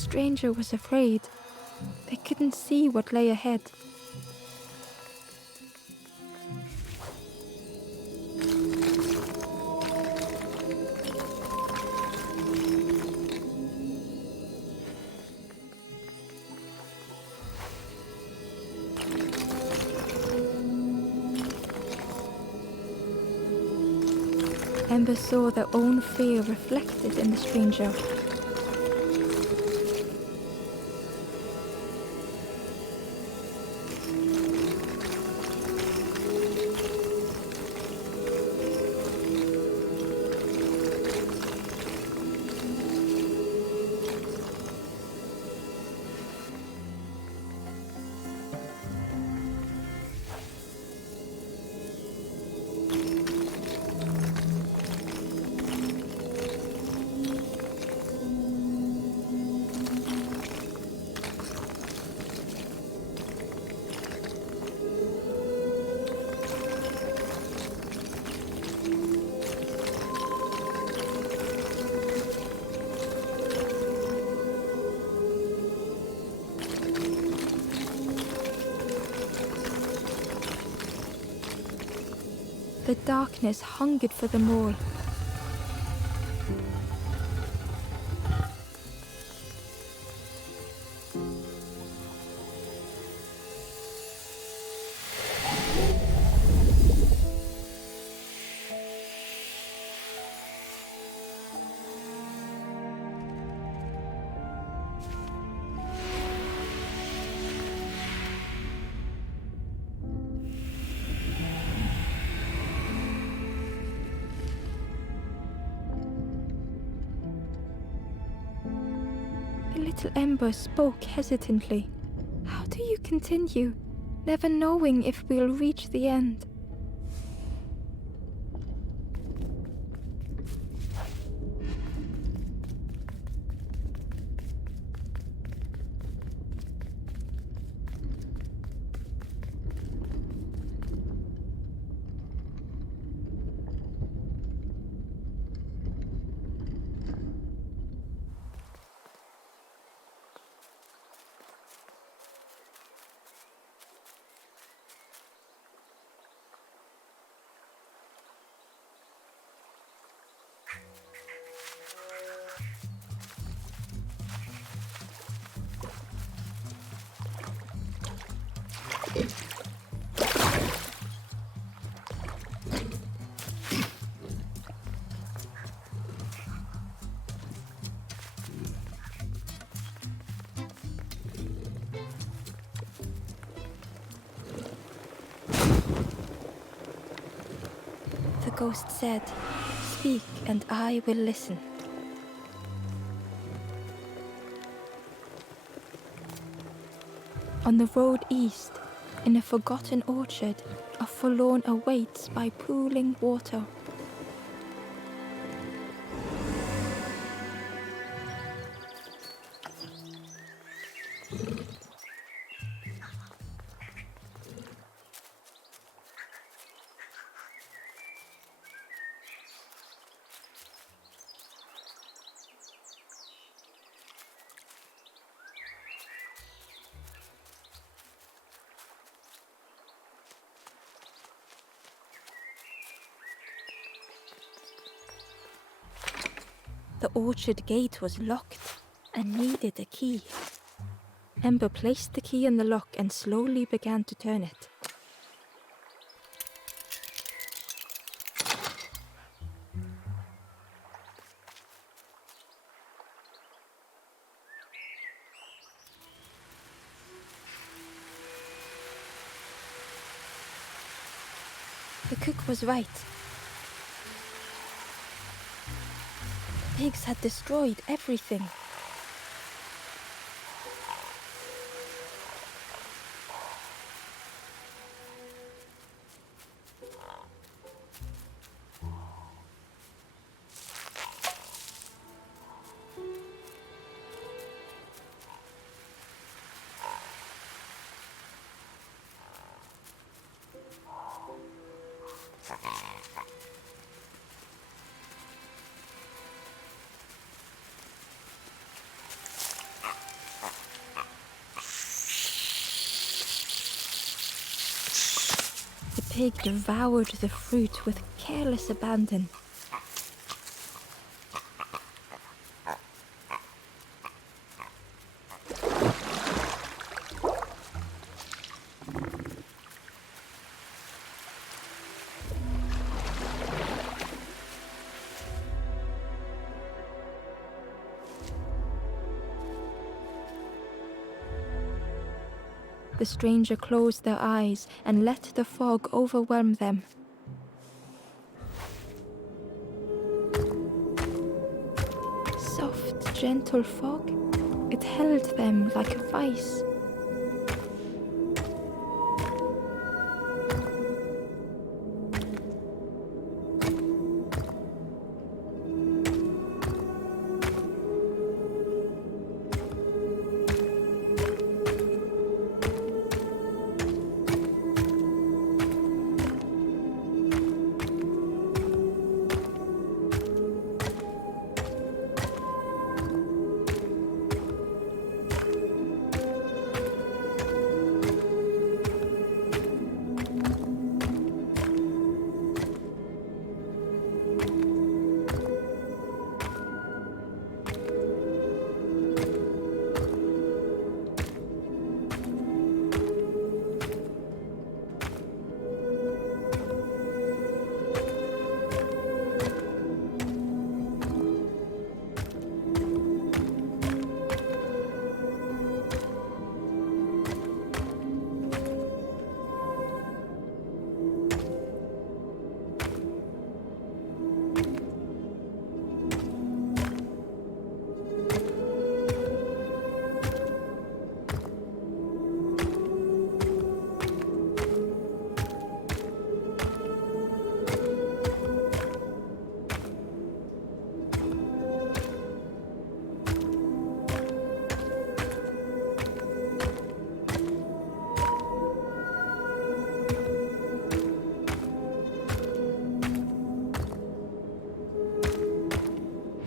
stranger was afraid. They couldn't see what lay ahead. Ember saw their own fear reflected in the stranger. The darkness hungered for them all. Little Ember spoke hesitantly. How do you continue, never knowing if we'll reach the end? The ghost said, "Speak and I will listen." On the road east, in a forgotten orchard, a forlorn awaits by pooling water. The orchard gate was locked and needed a key. Ember placed the key in the lock and slowly began to turn it. The cook was right. Pigs had destroyed everything. pig devoured the fruit with careless abandon. The stranger closed their eyes and let the fog overwhelm them. Soft, gentle fog, it held them like a vice.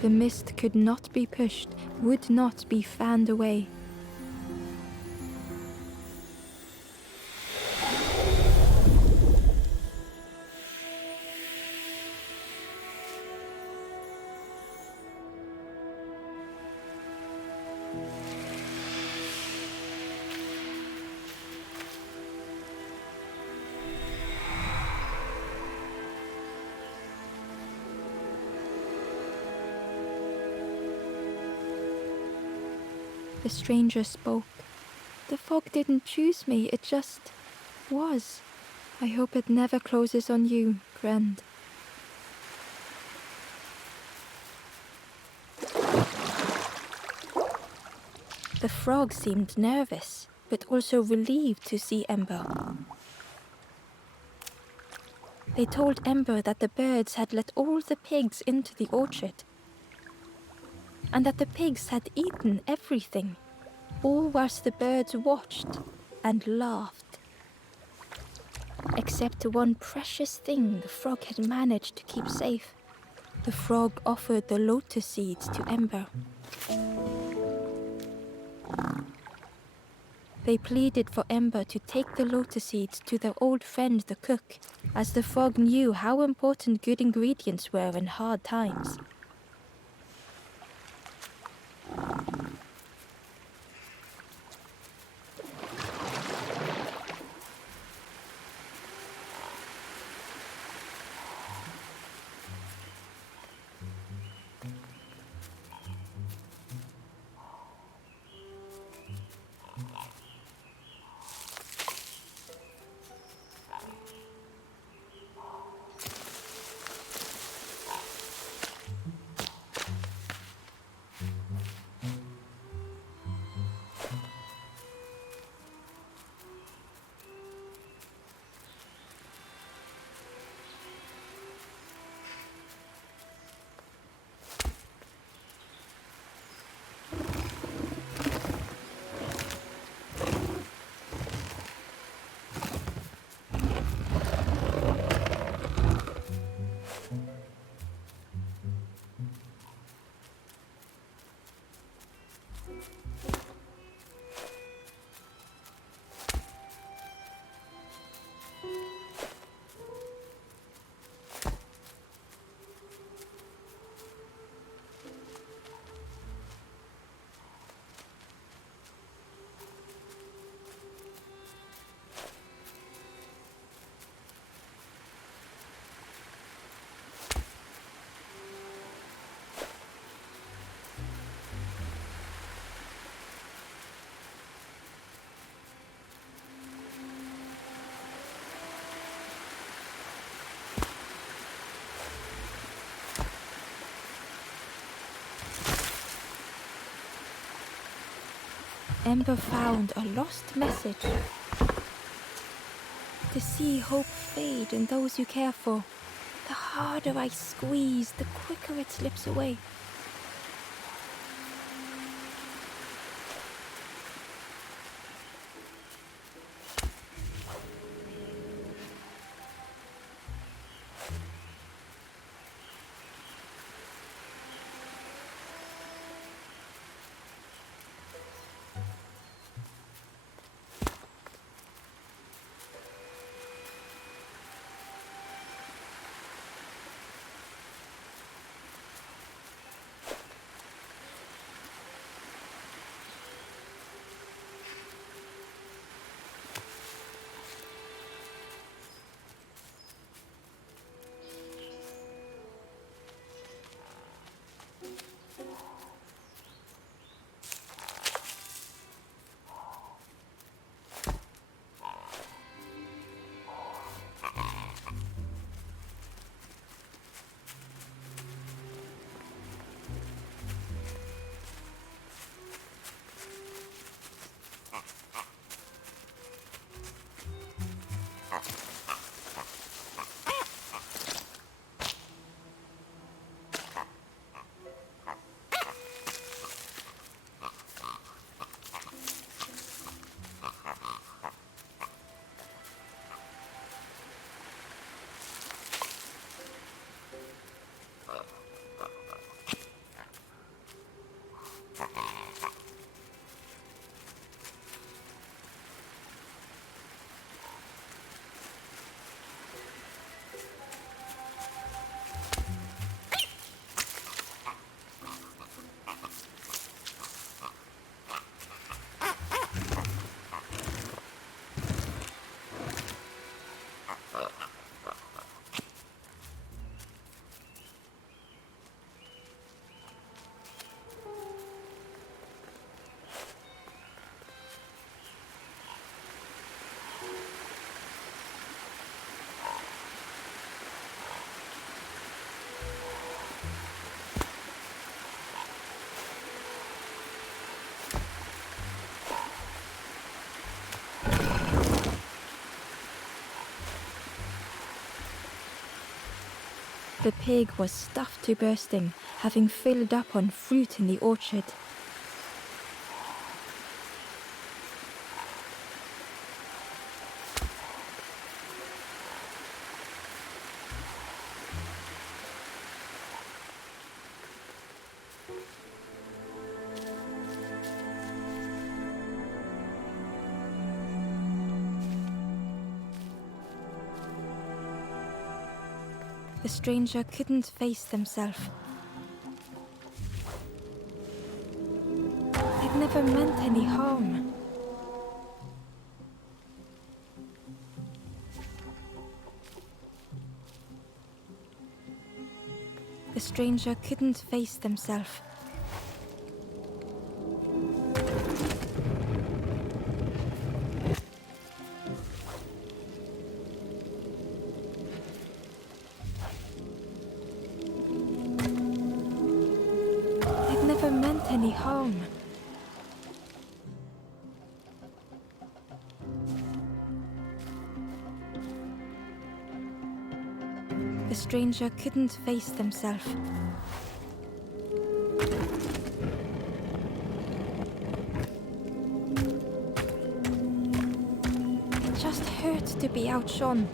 The mist could not be pushed, would not be fanned away. The stranger spoke. The fog didn't choose me, it just was. I hope it never closes on you, friend. The frog seemed nervous, but also relieved to see Ember. They told Ember that the birds had let all the pigs into the orchard, and that the pigs had eaten everything, all whilst the birds watched and laughed. Except one precious thing the frog had managed to keep safe. The frog offered the lotus seeds to Ember. They pleaded for Ember to take the lotus seeds to their old friend the cook, as the frog knew how important good ingredients were in hard times. Ember found a lost message. To see hope fade in those you care for, the harder I squeeze, the quicker it slips away. The pig was stuffed to bursting, having filled up on fruit in the orchard. The stranger couldn't face themselves. They'd never meant any harm. The stranger couldn't face themselves. Any harm. The stranger couldn't face themselves. It just hurt to be outshone.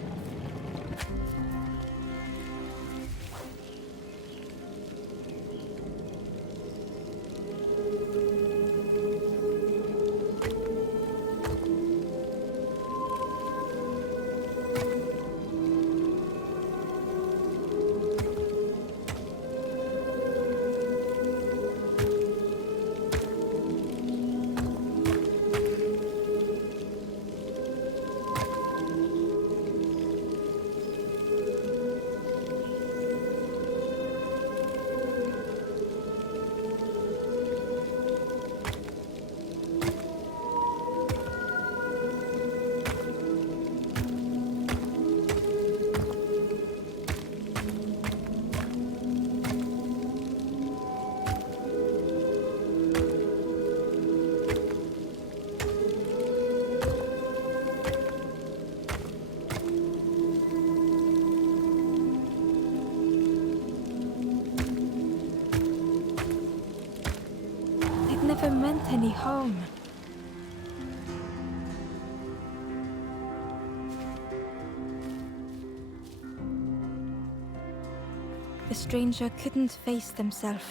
never meant any harm. The stranger couldn't face themselves.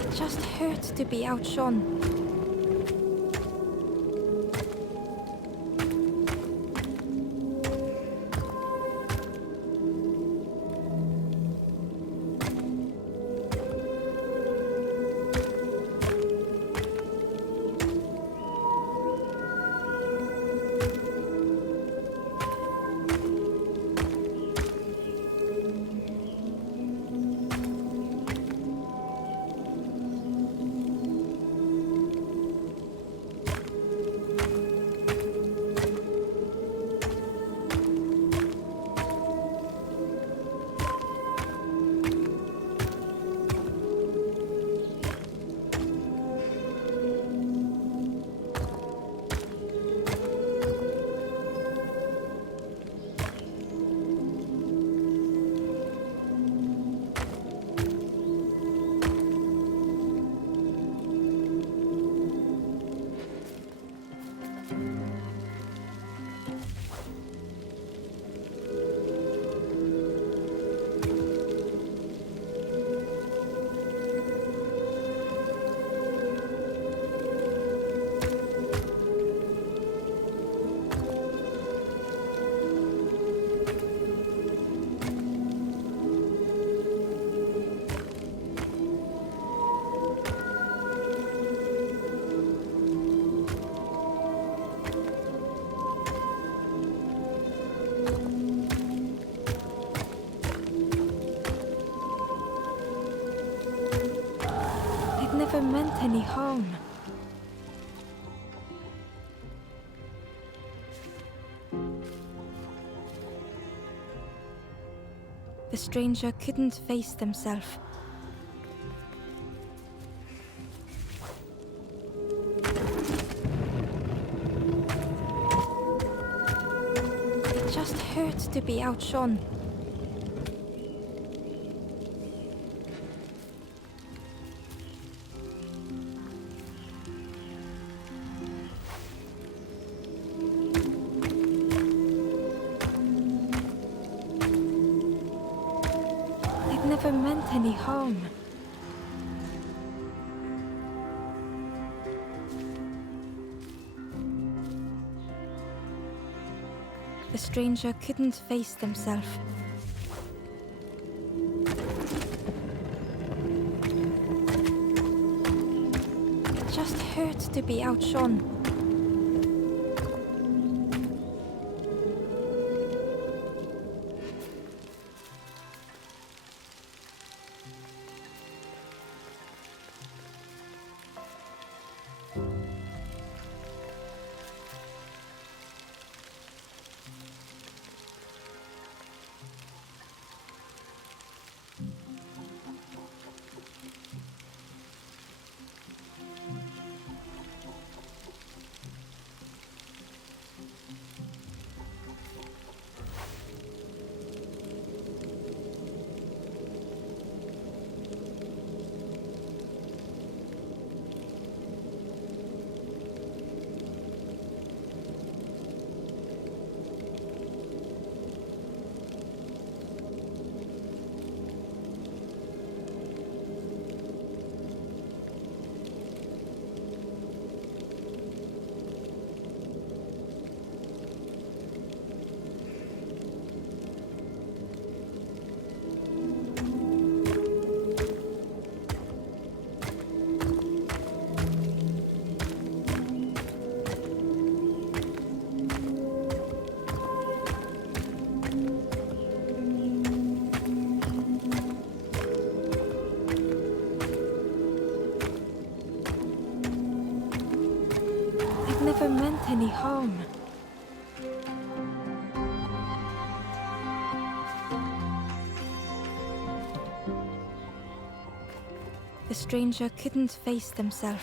It just hurt to be outshone. Never meant any harm. The stranger couldn't face themselves. It just hurt to be outshone. Never meant any harm. The stranger couldn't face themselves. It just hurt to be outshone. Never meant any harm. The stranger couldn't face themselves.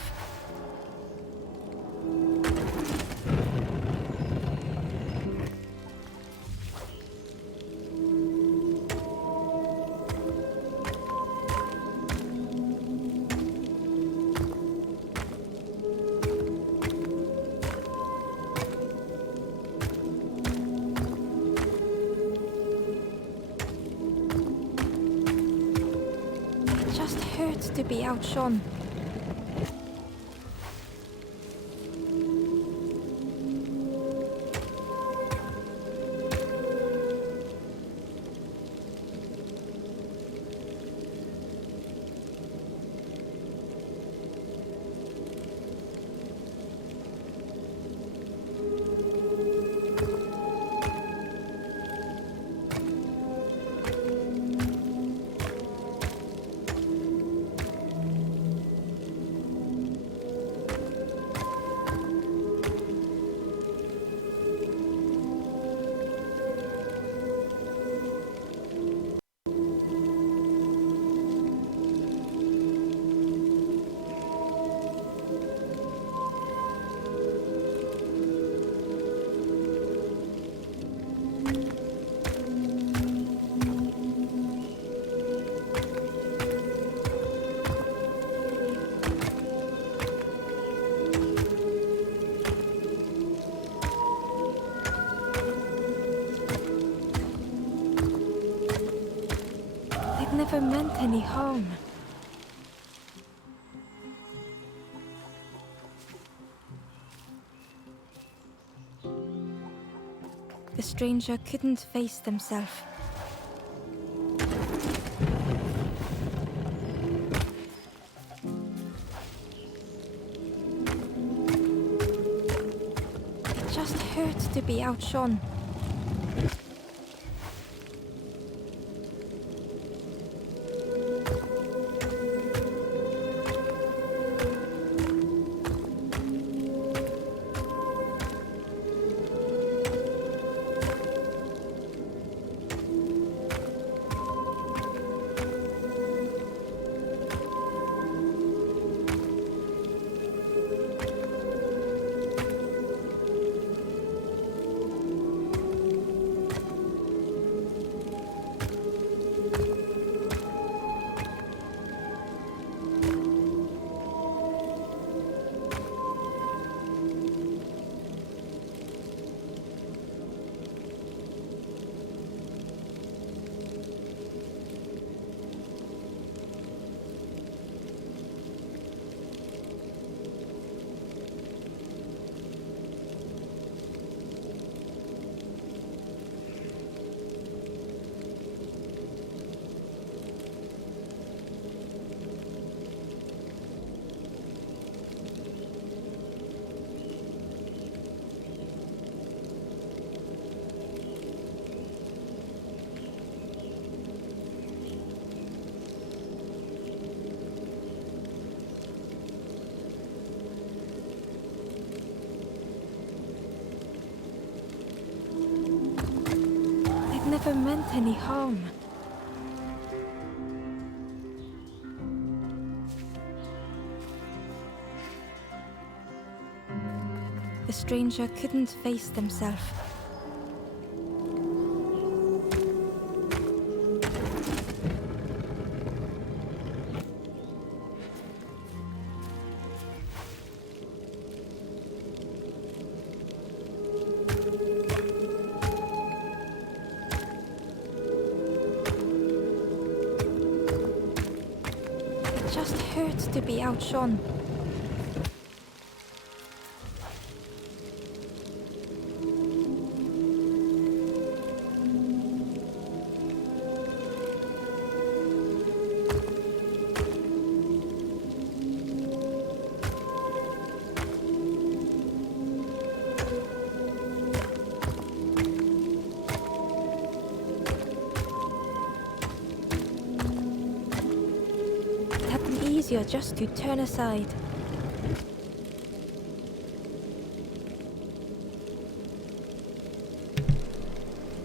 to be outshone. Never meant any harm. The stranger couldn't face themselves. It just hurts to be outshone. Never meant any harm. The stranger couldn't face themselves. To be outshone. Easier just to turn aside.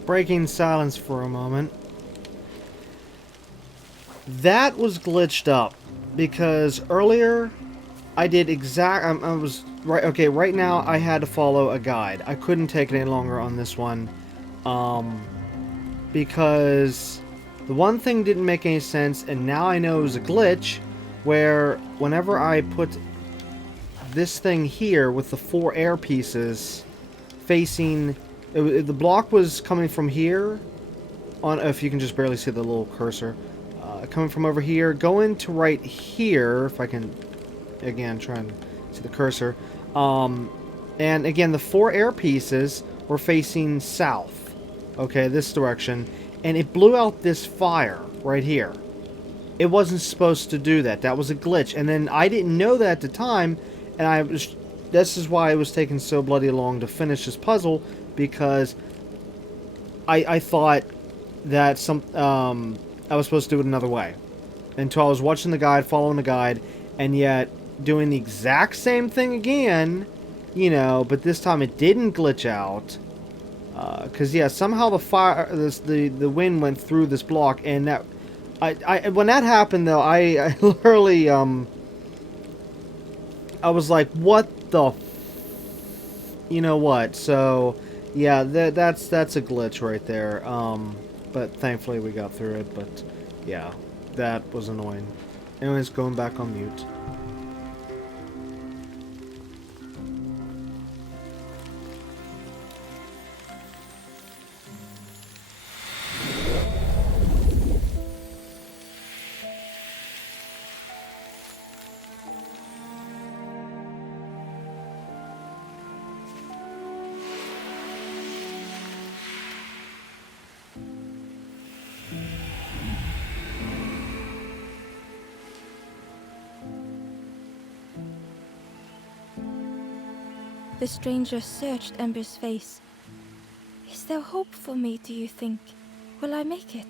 Breaking silence for a moment. That was glitched up because earlier I did I was right. Okay, right now I had to follow a guide. I couldn't take it any longer on this one, because the one thing didn't make any sense, and now I know it was a glitch. Where whenever I put this thing here with the 4 air pieces facing, the block was coming from here on, if you can just barely see the little cursor, coming from over here, going to right here, if I can, again, try and see the cursor. And again, the 4 air pieces were facing south, okay, this direction, and it blew out this fire right here. It wasn't supposed to do that. That was a glitch, and then I didn't know that at the time, and this is why it was taking so bloody long to finish this puzzle, because I thought that I was supposed to do it another way, until I was watching the guide, following the guide, and yet doing the exact same thing again, you know, but this time it didn't glitch out, because yeah, somehow the wind went through this block, and that when that happened though, I literally I was like, what the you know what? So yeah, that's a glitch right there. But thankfully we got through it. But yeah, that was annoying. Anyways, going back on mute. The stranger searched Ember's face. Is there hope for me, do you think? Will I make it?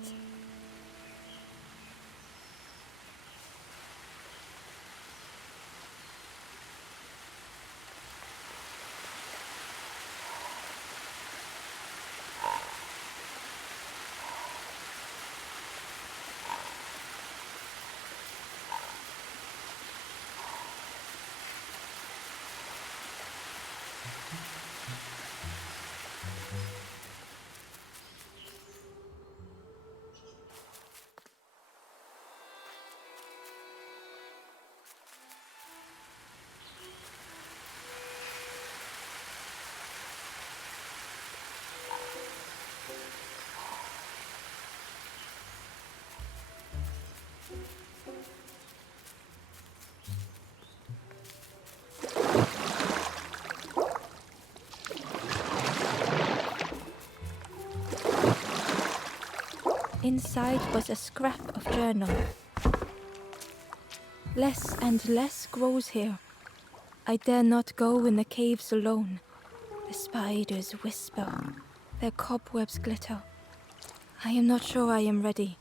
Inside was a scrap of journal. Less and less grows here. I dare not go in the caves alone. The spiders whisper. Their cobwebs glitter. I am not sure I am ready.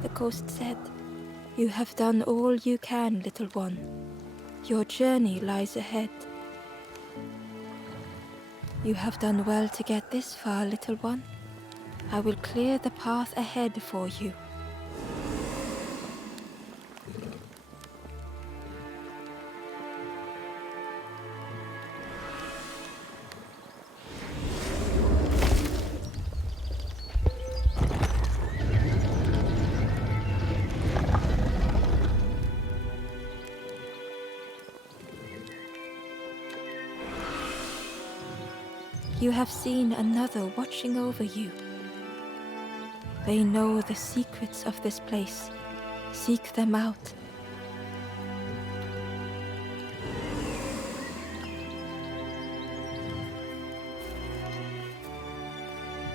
The ghost said, "You have done all you can, little one. Your journey lies ahead." You have done well to get this far, little one. I will clear the path ahead for you. You have seen another watching over you. They know the secrets of this place. Seek them out.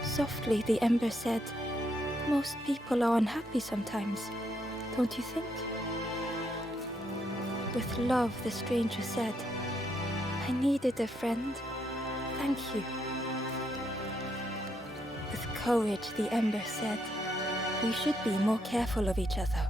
Softly, the ember said, "Most people are unhappy sometimes, don't you think?" With love, the stranger said, I needed a friend. Thank you. With courage, the ember said, we should be more careful of each other.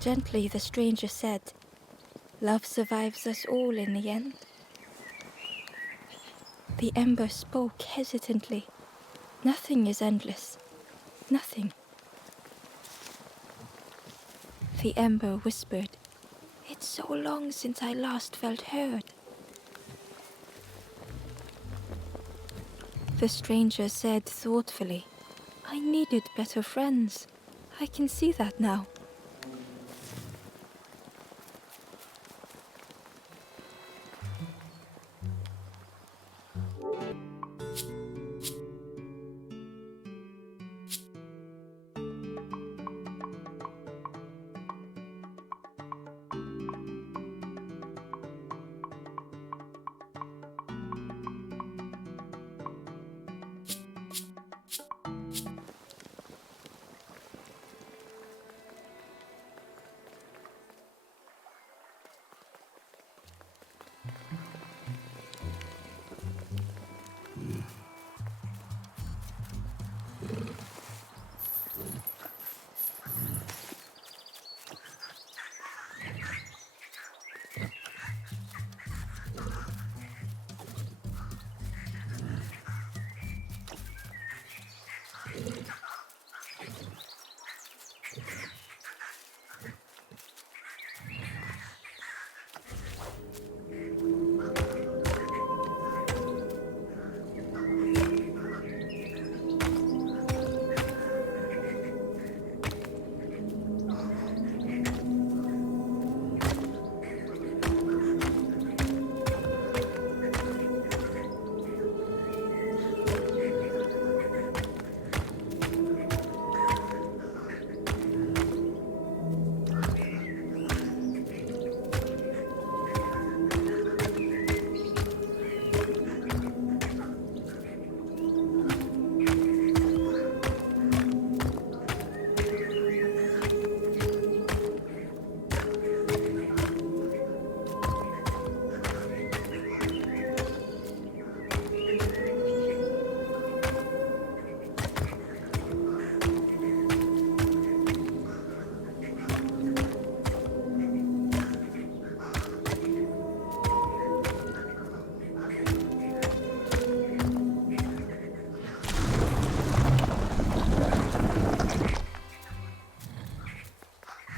Gently, the stranger said, love survives us all in the end. The ember spoke hesitantly. Nothing is endless. Nothing. The ember whispered, it's so long since I last felt heard. The stranger said thoughtfully, I needed better friends. I can see that now.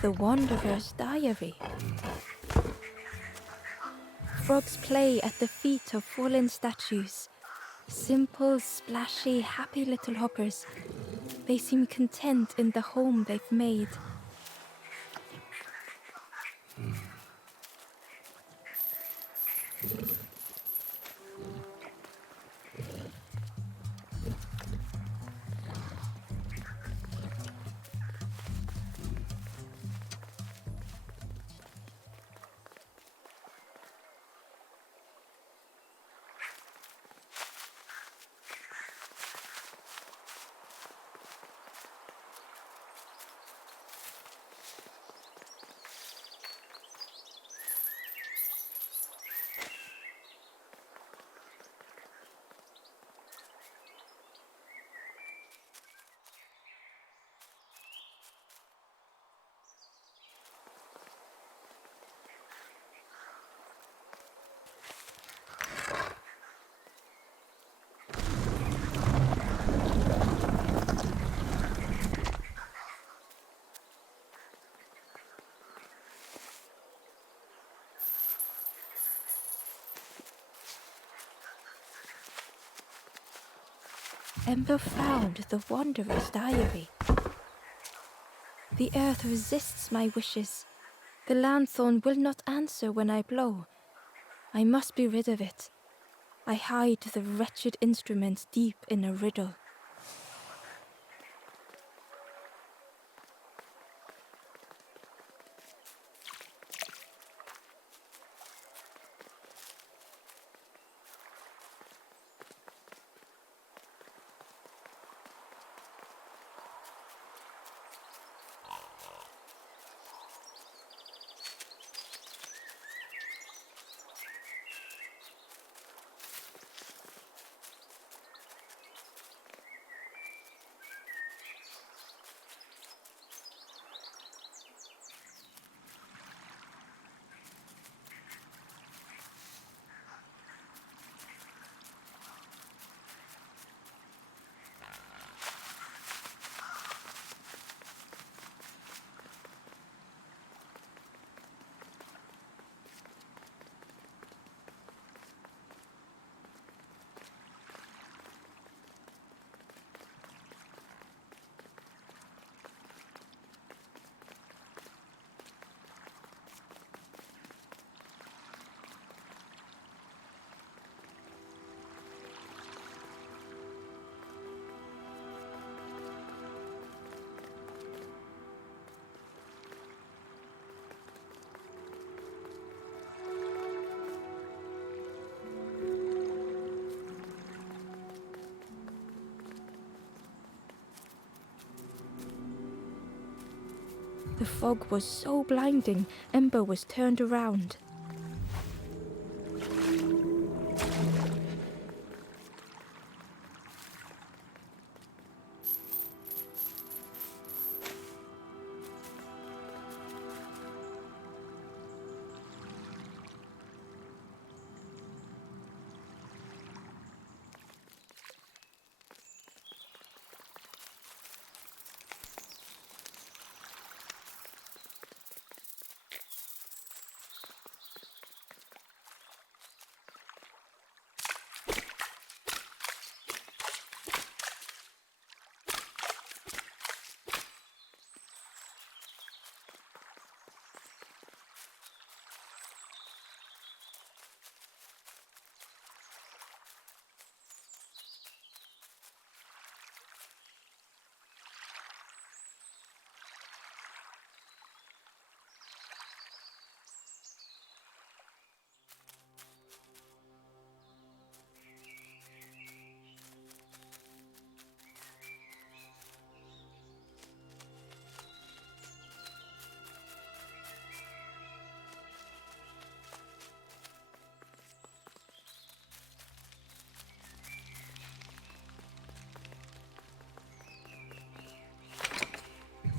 The Wanderer's Diary. Frogs play at the feet of fallen statues. Simple, splashy, happy little hoppers. They seem content in the home they've made. Ember found the Wanderer's Diary. The earth resists my wishes. The lanthorn will not answer when I blow. I must be rid of it. I hide the wretched instrument deep in a riddle. The fog was so blinding, Ember was turned around.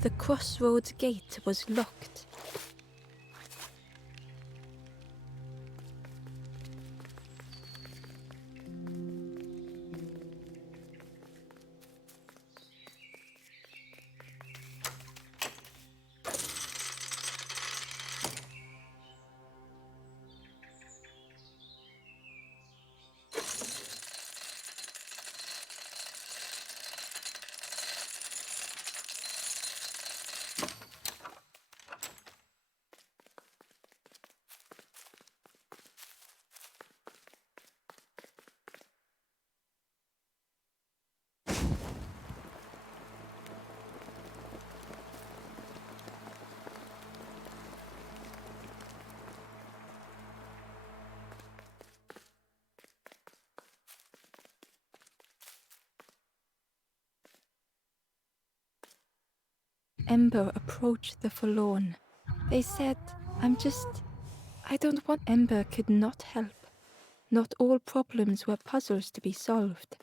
The crossroads gate was locked. Ember approached the forlorn. They said, I don't want. Ember could not help. Not all problems were puzzles to be solved.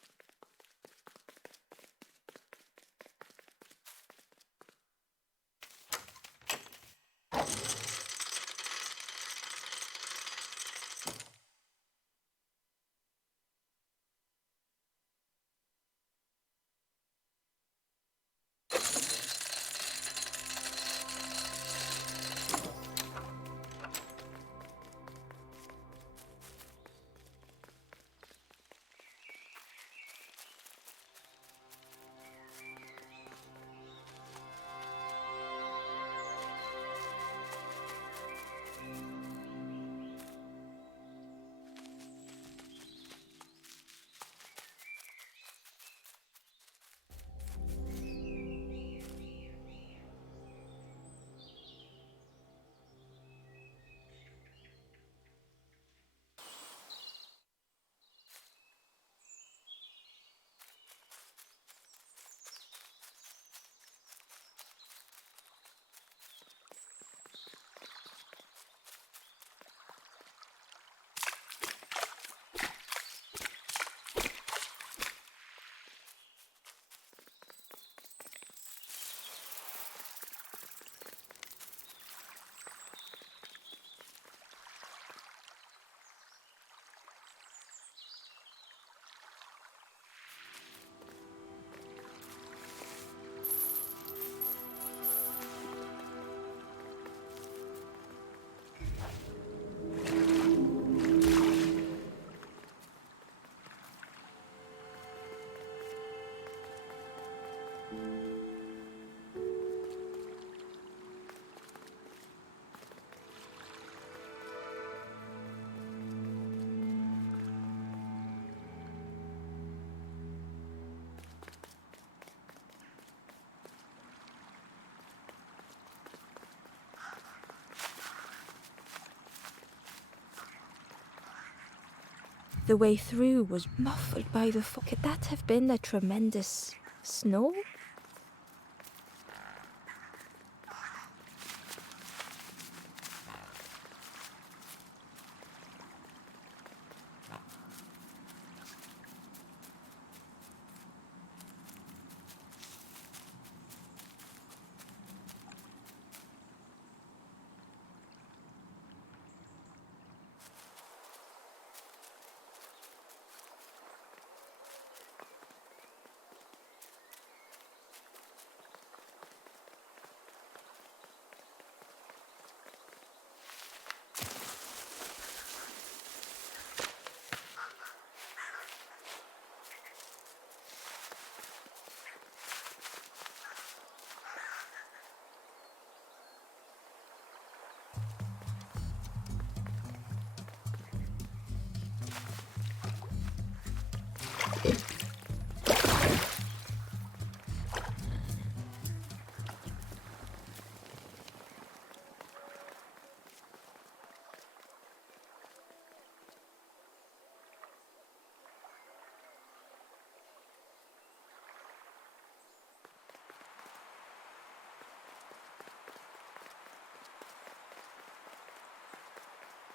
The way through was muffled by the fog. Could that have been a tremendous snow?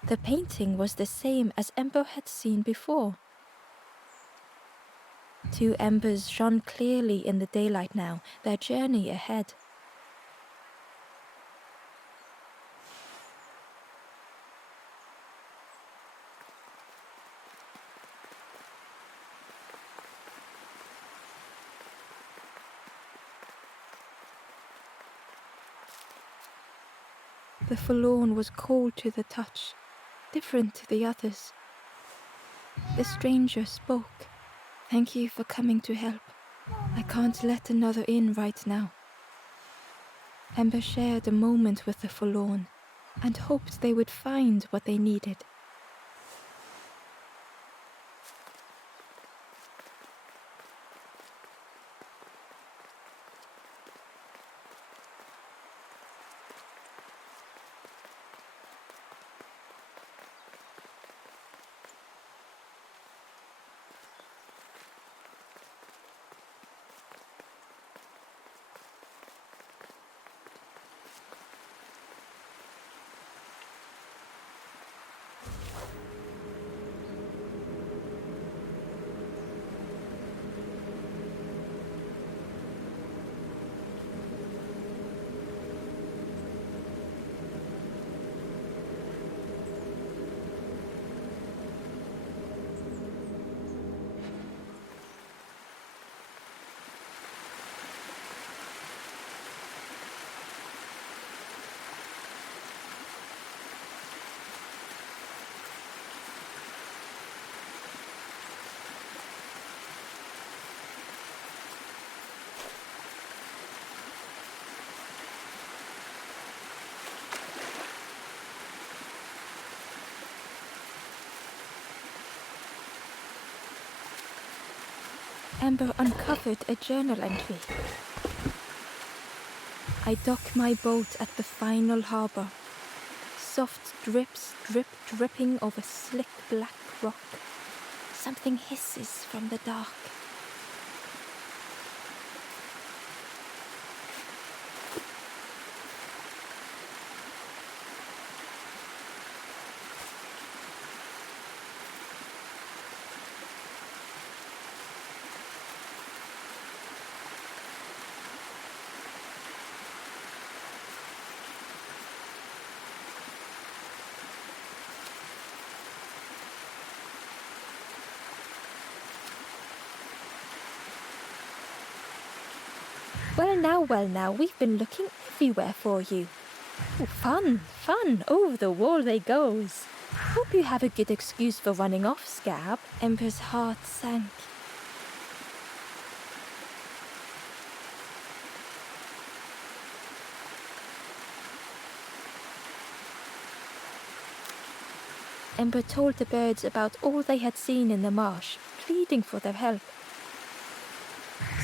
The painting was the same as Ember had seen before. Two embers shone clearly in the daylight now, their journey ahead. The forlorn was cold to the touch, different to the others. The stranger spoke. "Thank you for coming to help. I can't let another in right now." Ember shared a moment with the forlorn and hoped they would find what they needed. Ember uncovered a journal entry. "I dock my boat at the final harbor. Soft drips dripping over slick black rock. Something hisses from the dark. Well now, we've been looking everywhere for you. Oh, fun, over the wall they goes. Hope you have a good excuse for running off, Scab." Ember's heart sank. Ember told the birds about all they had seen in the marsh, pleading for their help.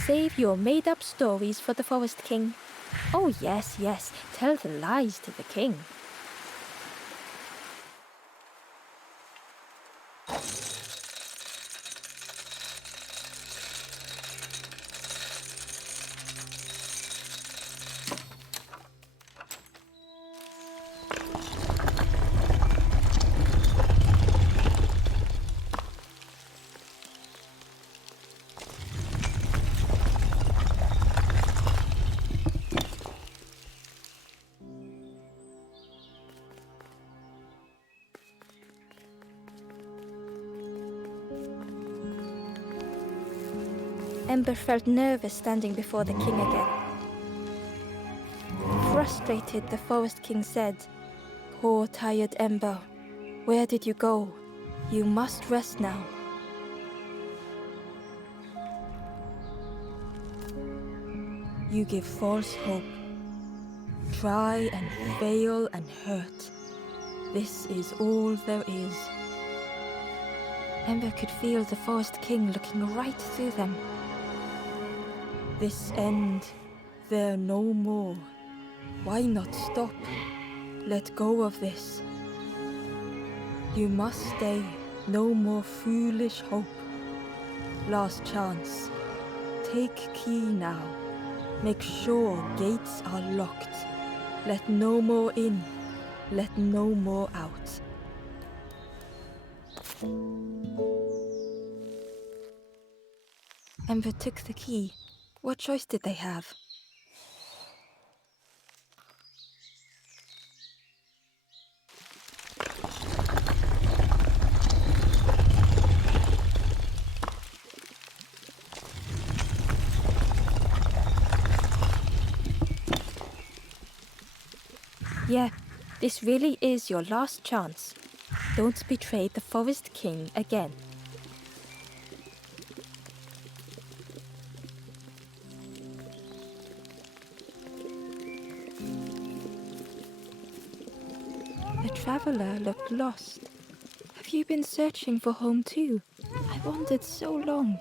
"Save your made-up stories for the Forest King. Oh yes, tell the lies to the king." Ember felt nervous standing before the king again. Frustrated, the Forest King said, "Poor tired Ember, where did you go? You must rest now." "You give false hope. Try and fail and hurt. This is all there is." Ember could feel the Forest King looking right through them. This end, there no more. Why not stop? Let go of this. You must stay. No more foolish hope. Last chance. Take key now. Make sure gates are locked. Let no more in. Let no more out. Ember took the key. What choice did they have? Yeah, this really is your last chance. Don't betray the Forest King again. The traveler looked lost. Have you been searching for home too? I wandered so long,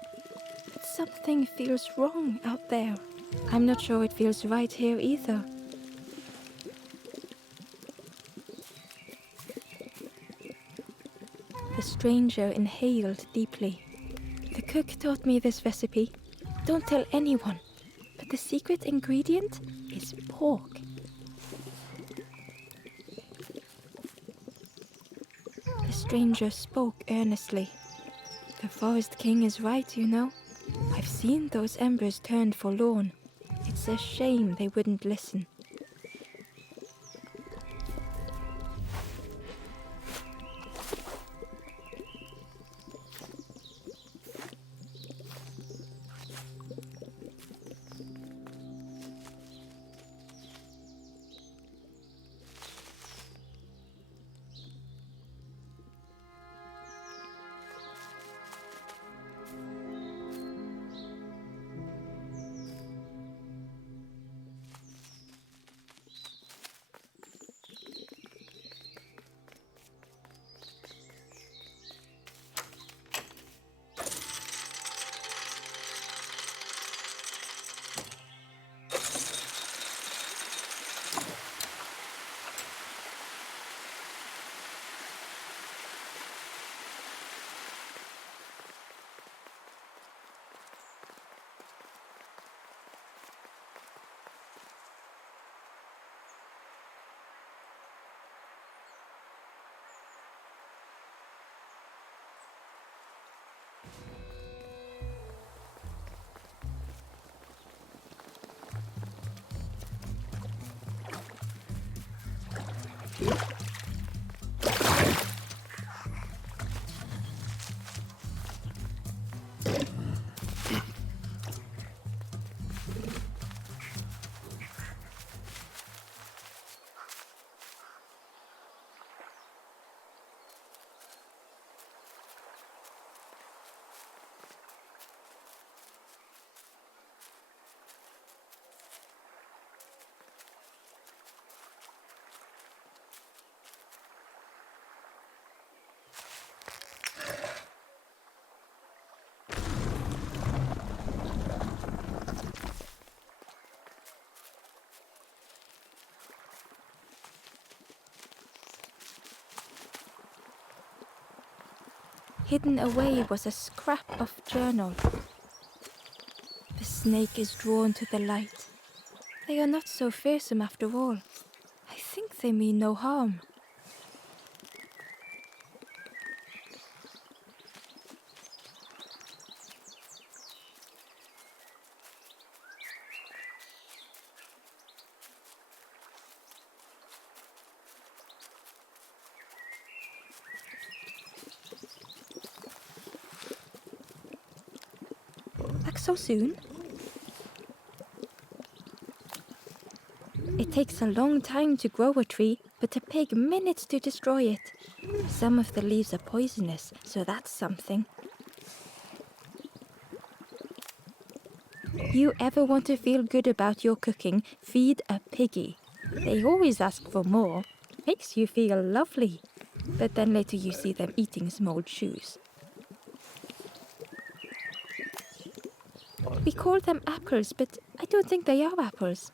but something feels wrong out there. I'm not sure it feels right here either. The stranger inhaled deeply. The cook taught me this recipe. Don't tell anyone, but the secret ingredient is pork. The stranger spoke earnestly. The Forest King is right, you know. I've seen those embers turned forlorn. It's a shame they wouldn't listen. Hidden away was a scrap of journal. The snake is drawn to the light. They are not so fearsome after all. I think they mean no harm. Back so soon? It takes a long time to grow a tree, but a pig minutes to destroy it. Some of the leaves are poisonous, so that's something. You ever want to feel good about your cooking, feed a piggy. They always ask for more. Makes you feel lovely. But then later you see them eating some old shoes. We call them apples, but I don't think they are apples.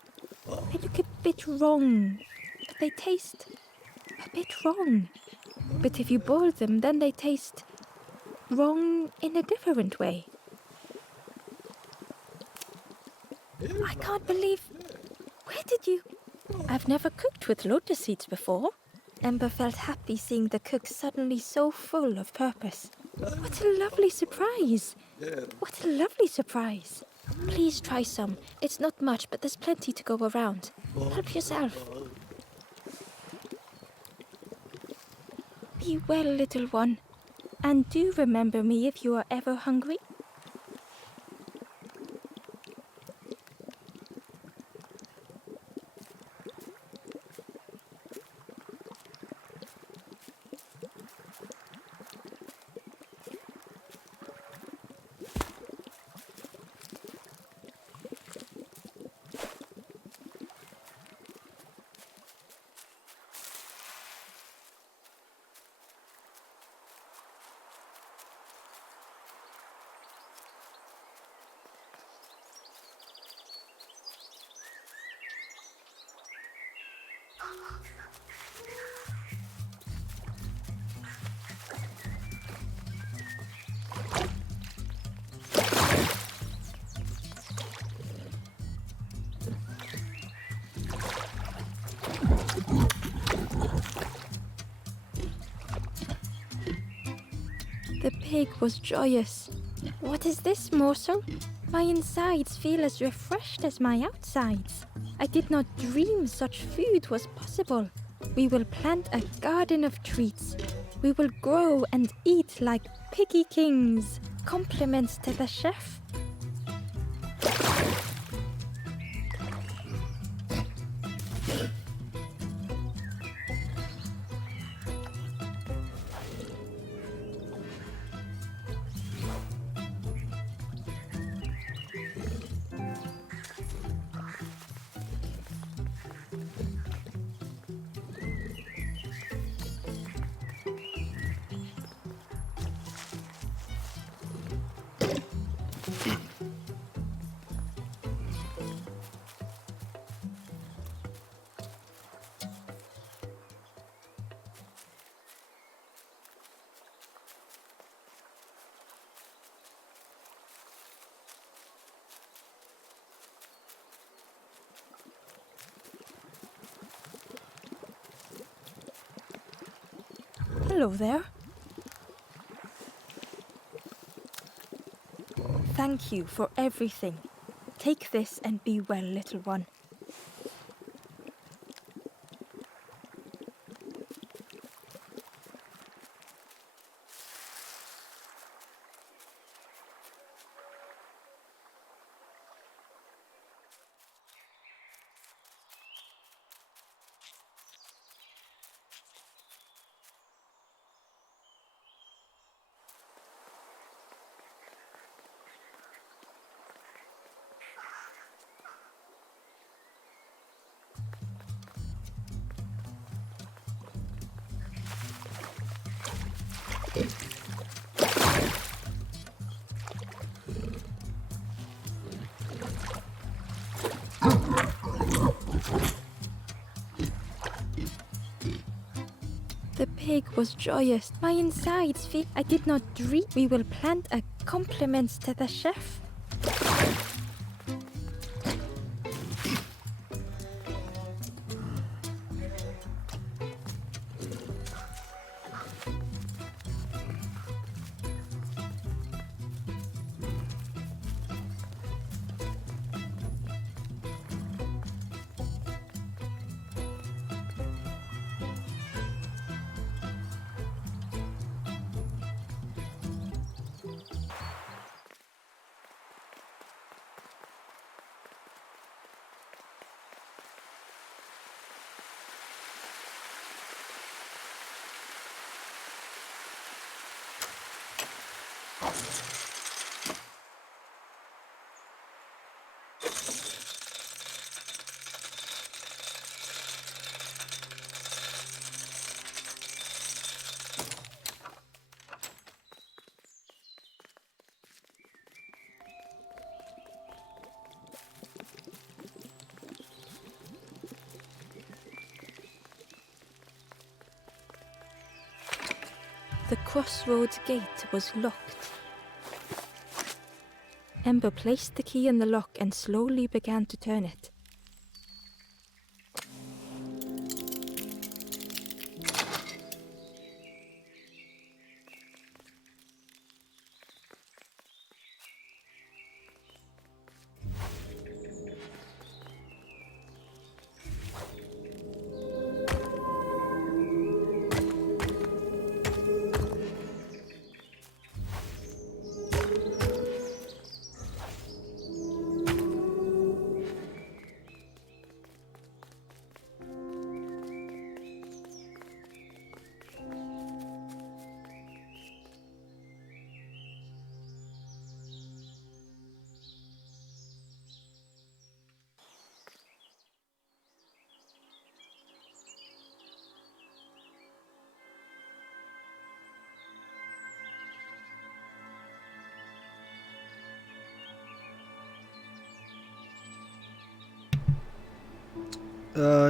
They look a bit wrong, but they taste a bit wrong. But if you boil them, then they taste wrong in a different way. I can't believe... Where did you... I've never cooked with lotus seeds before. Ember felt happy seeing the cook suddenly so full of purpose. What a lovely surprise! What a lovely surprise! Please try some. It's not much, but there's plenty to go around. Help yourself. Be well, little one. And do remember me if you are ever hungry. The pig was joyous. What is this morsel? My insides feel as refreshed as my outsides. I did not dream such food was possible. We will plant a garden of treats. We will grow and eat like piggy kings. Compliments to the chef. Hello there. Thank you for everything. Take this and be well, little one. The pig was joyous. My insides feel I did not dream. We will plant a compliments to the chef. The crossroads gate was locked. Ember placed the key in the lock and slowly began to turn it.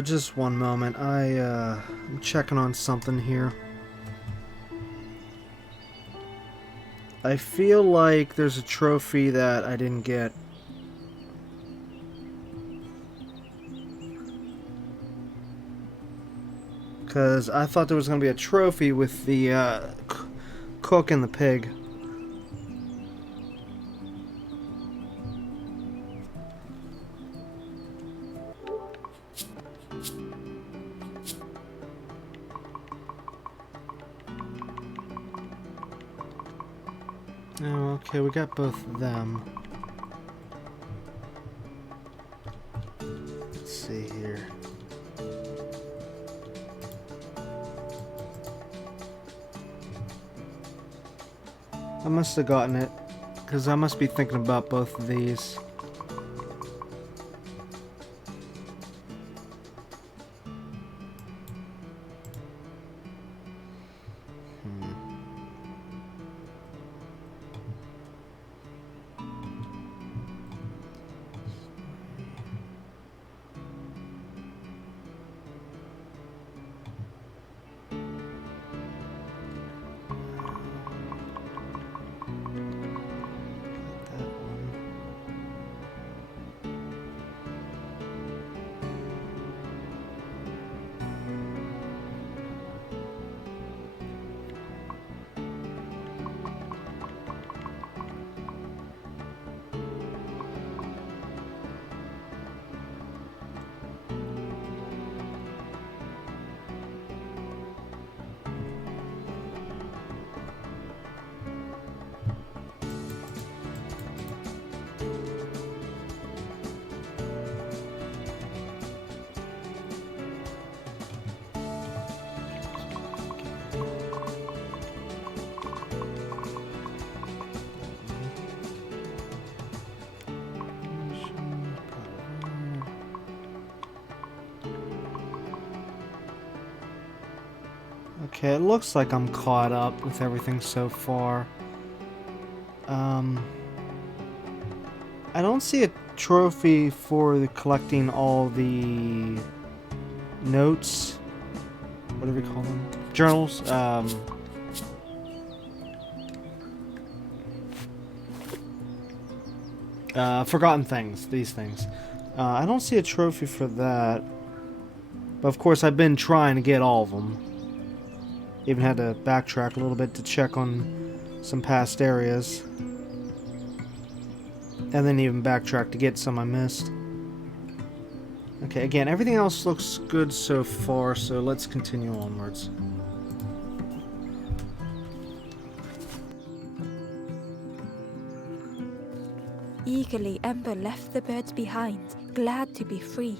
Just one moment. I'm checking on something here. I feel like there's a trophy that I didn't get. Because I thought there was going to be a trophy with the cook and the pig. Oh, okay, we got both of them. Let's see here. I must have gotten it, because I must be thinking about both of these. Okay, it looks like I'm caught up with everything so far. I don't see a trophy for the collecting all the notes, whatever you call them, journals. Forgotten things, these things. I don't see a trophy for that. But of course, I've been trying to get all of them. Even had to backtrack a little bit to check on some past areas. And then even backtrack to get some I missed. Okay, again, everything else looks good so far, so let's continue onwards. Eagerly, Ember left the birds behind, glad to be free.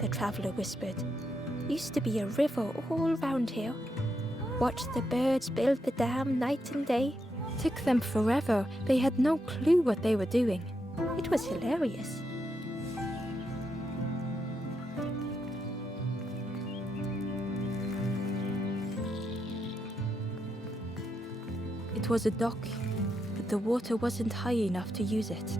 The traveler whispered, "Used to be a river all round here. Watched the birds build the dam night and day. Took them forever, they had no clue what they were doing. It was hilarious." It was a dock. that the water wasn't high enough to use it.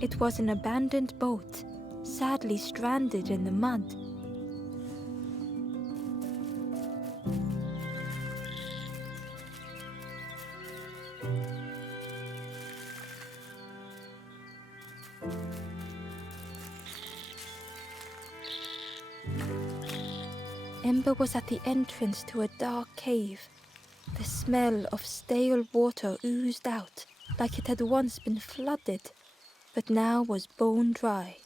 It was an abandoned boat, sadly stranded in the mud. Ember was at the entrance to a dark cave. The smell of stale water oozed out, like it had once been flooded, but now was bone dry.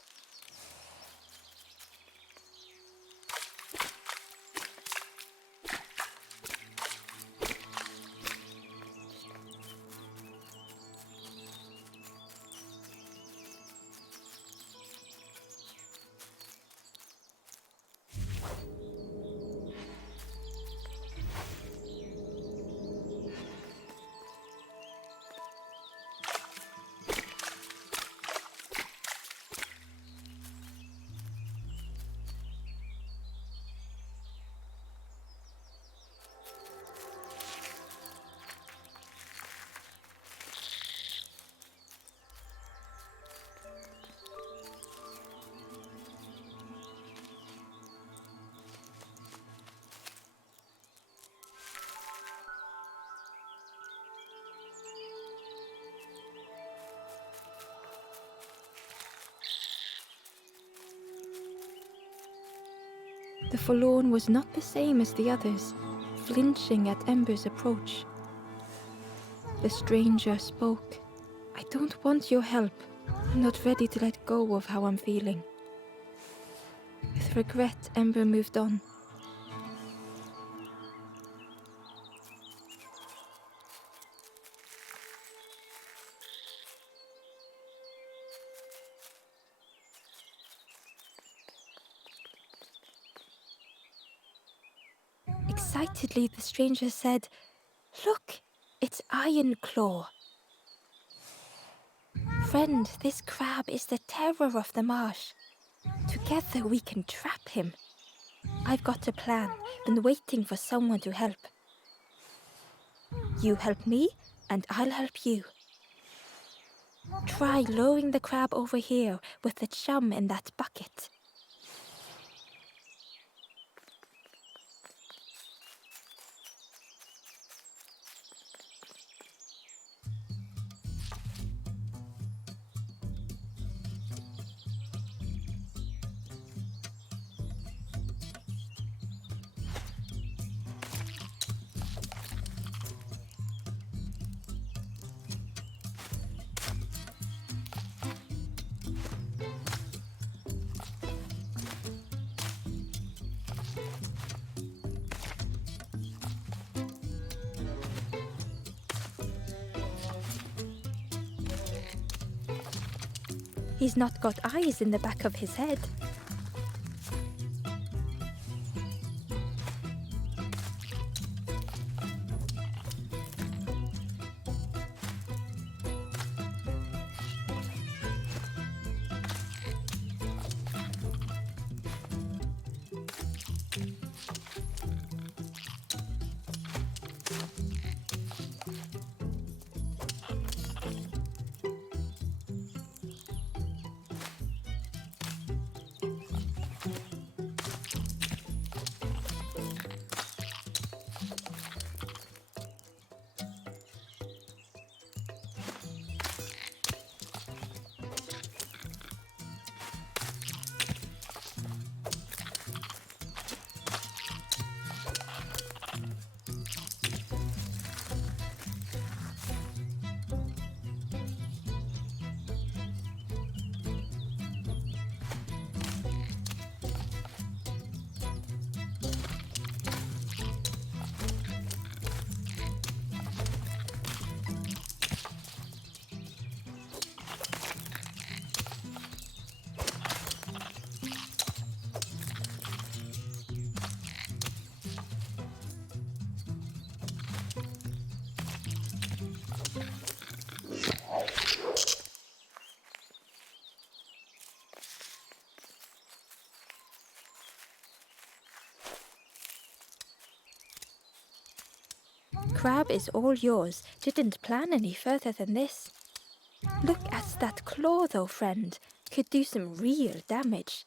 The forlorn was not the same as the others, flinching at Ember's approach. The stranger spoke. "I don't want your help. I'm not ready to let go of how I'm feeling." With regret, Ember moved on. Excitedly, the stranger said, "Look, it's Iron Claw. Friend, this crab is the terror of the marsh. Together we can trap him. I've got a plan, been waiting for someone to help. You help me, and I'll help you. Try lowering the crab over here with the chum in that bucket." He's not got eyes in the back of his head. crab is all yours. Didn't plan any further than this. Look at that claw though, friend. Could do some real damage.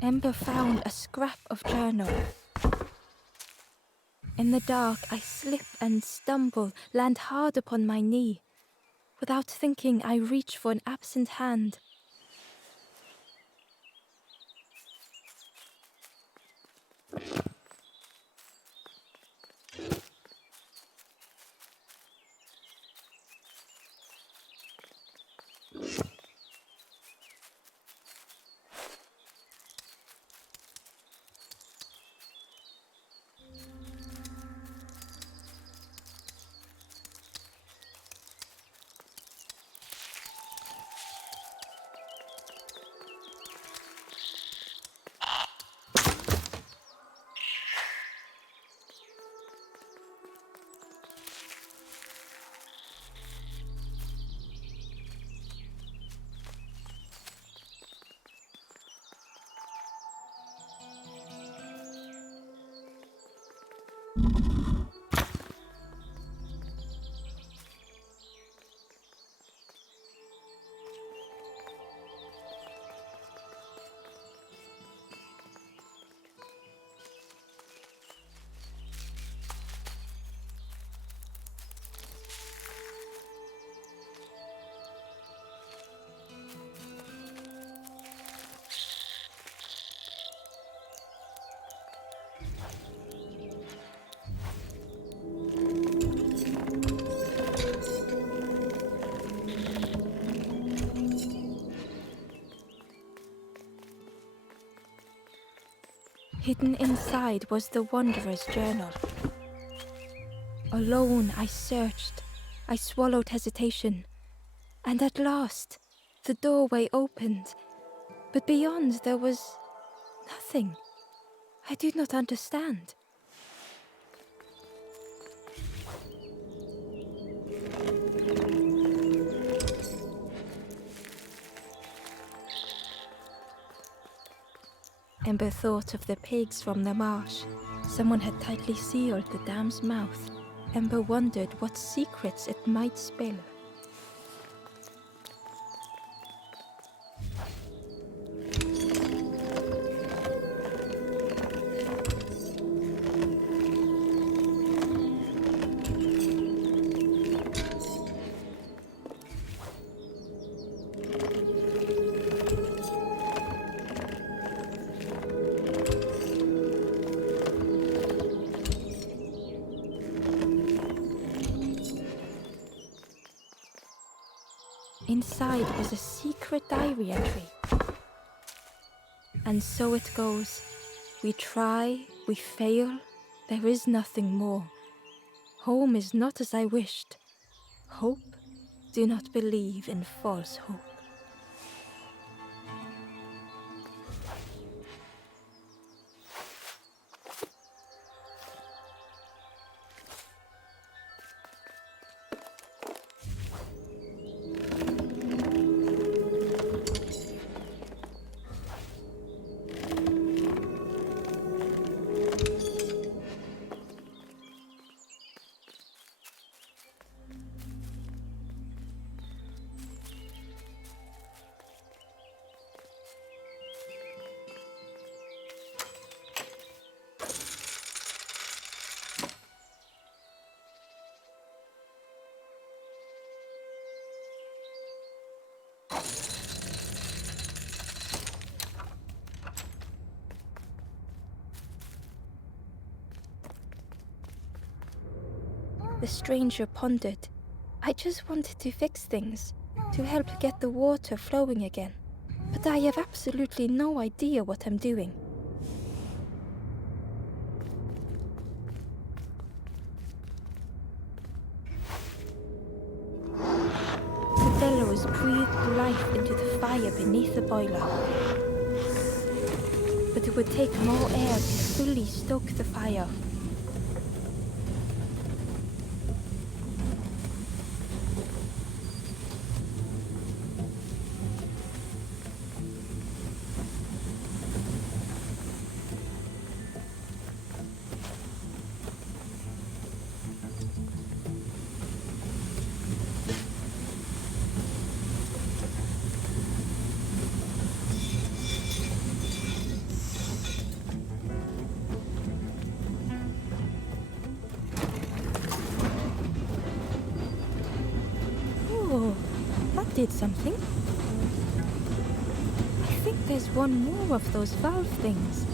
Ember found a scrap of journal. In the dark, I slip and stumble, land hard upon my knee. Without thinking, I reach for an absent hand. Hidden inside was the Wanderer's journal. Alone I searched. I swallowed hesitation. And at last, the doorway opened. But beyond there was nothing. I did not understand. Ember thought of the pigs from the marsh. Someone had tightly sealed the dam's mouth. Ember wondered what secrets it might spill. Inside was a secret diary entry. And so it goes. We try, we fail, there is nothing more. Home is not as I wished. Hope, do not believe in false hope. The stranger pondered. I just wanted to fix things, to help get the water flowing again. But I have absolutely no idea what I'm doing. The bellows breathed life into the fire. fire beneath the boiler. But it would take more air to fully stoke the fire. Oh, that did something. I think there's one more of those valve things.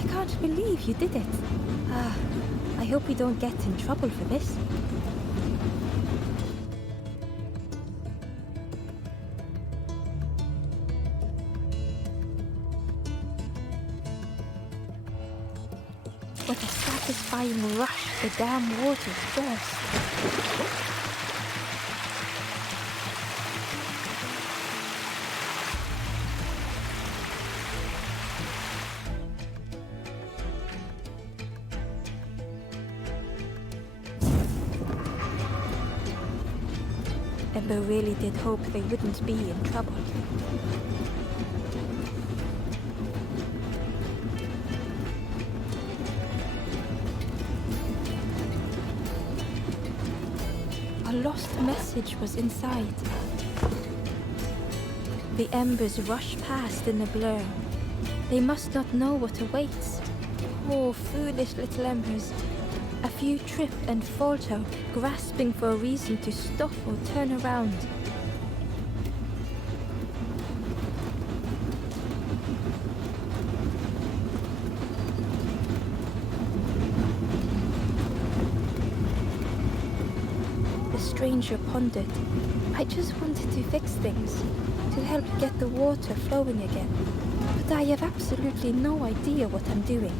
I can't believe you did it. I hope we don't get in trouble for this. What a satisfying rush the dam waters burst. Ember really did hope they wouldn't be in trouble. A lost message was inside. The embers rush past in a blur. They must not know what awaits. Poor, foolish little embers. A few trip and falter, grasping for a reason to stop or turn around. The stranger pondered. I just wanted to fix things, to help get the water flowing again. But I have absolutely no idea what I'm doing.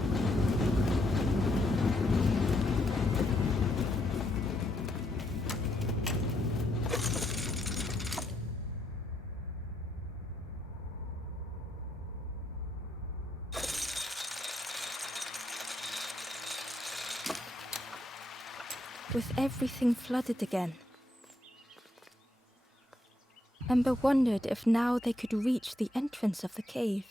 With everything flooded again, Ember wondered if now they could reach the entrance of the cave.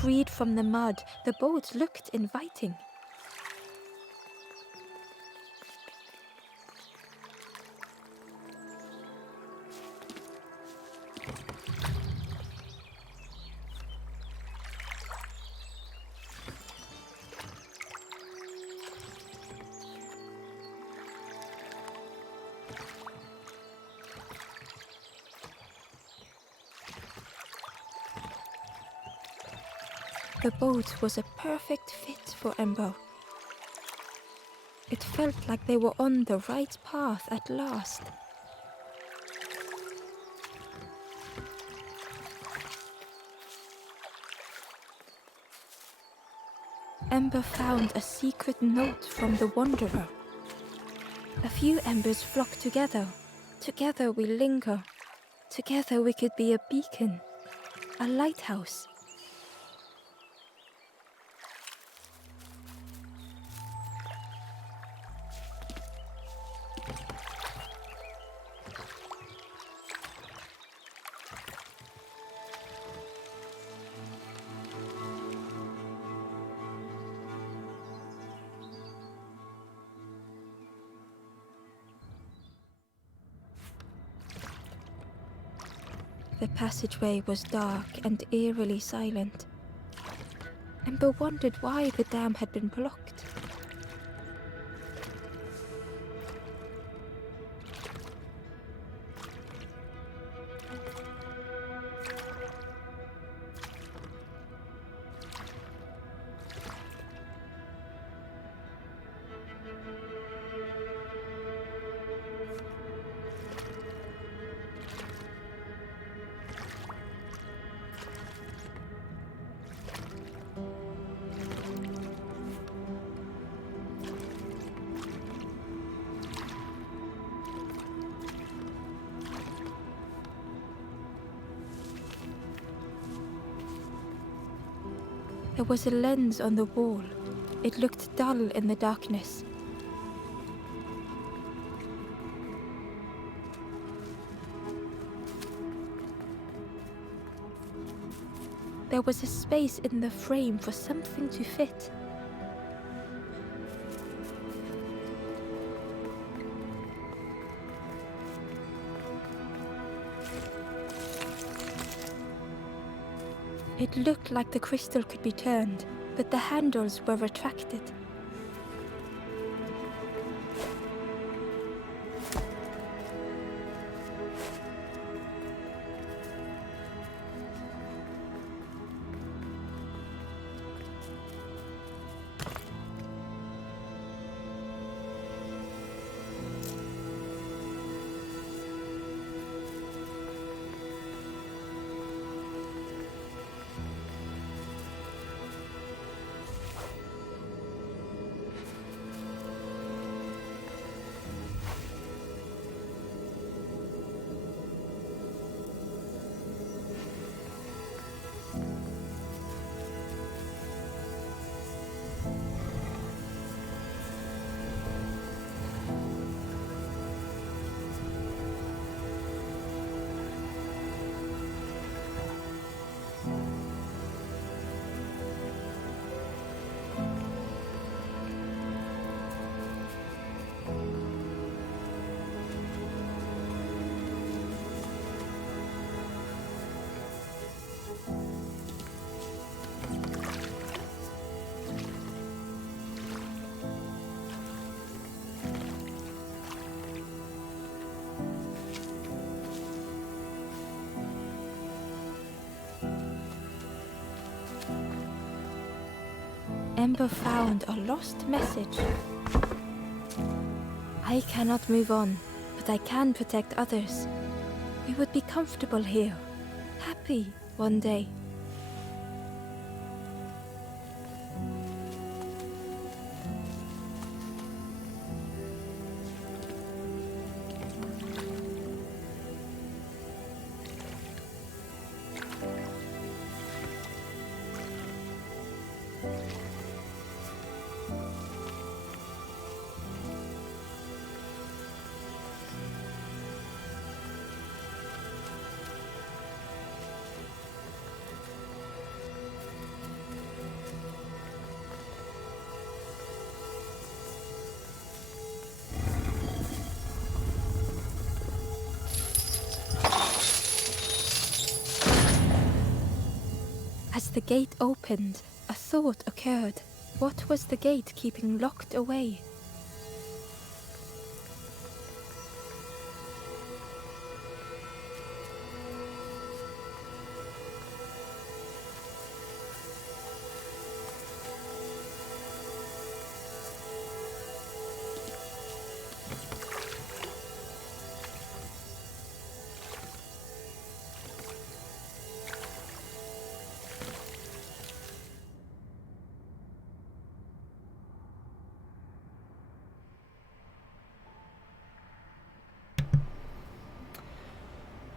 Freed from the mud, the boat looked inviting. The boat was a perfect fit for Ember. It felt like they were on the right path at last. Ember found a secret note from the Wanderer. A few embers flock together. Together we linger. Together we could be a beacon, a lighthouse. The passageway was dark and eerily silent. Ember wondered why the dam had been blocked. There was a lens on the wall. It looked dull in the darkness. There was a space in the frame for something to fit. It looked like the crystal could be turned, but the handles were retracted. Ember found a lost message. I cannot move on, but I can protect others. We would be comfortable here, happy one day. As the gate opened, a thought occurred. What was the gate keeping locked away?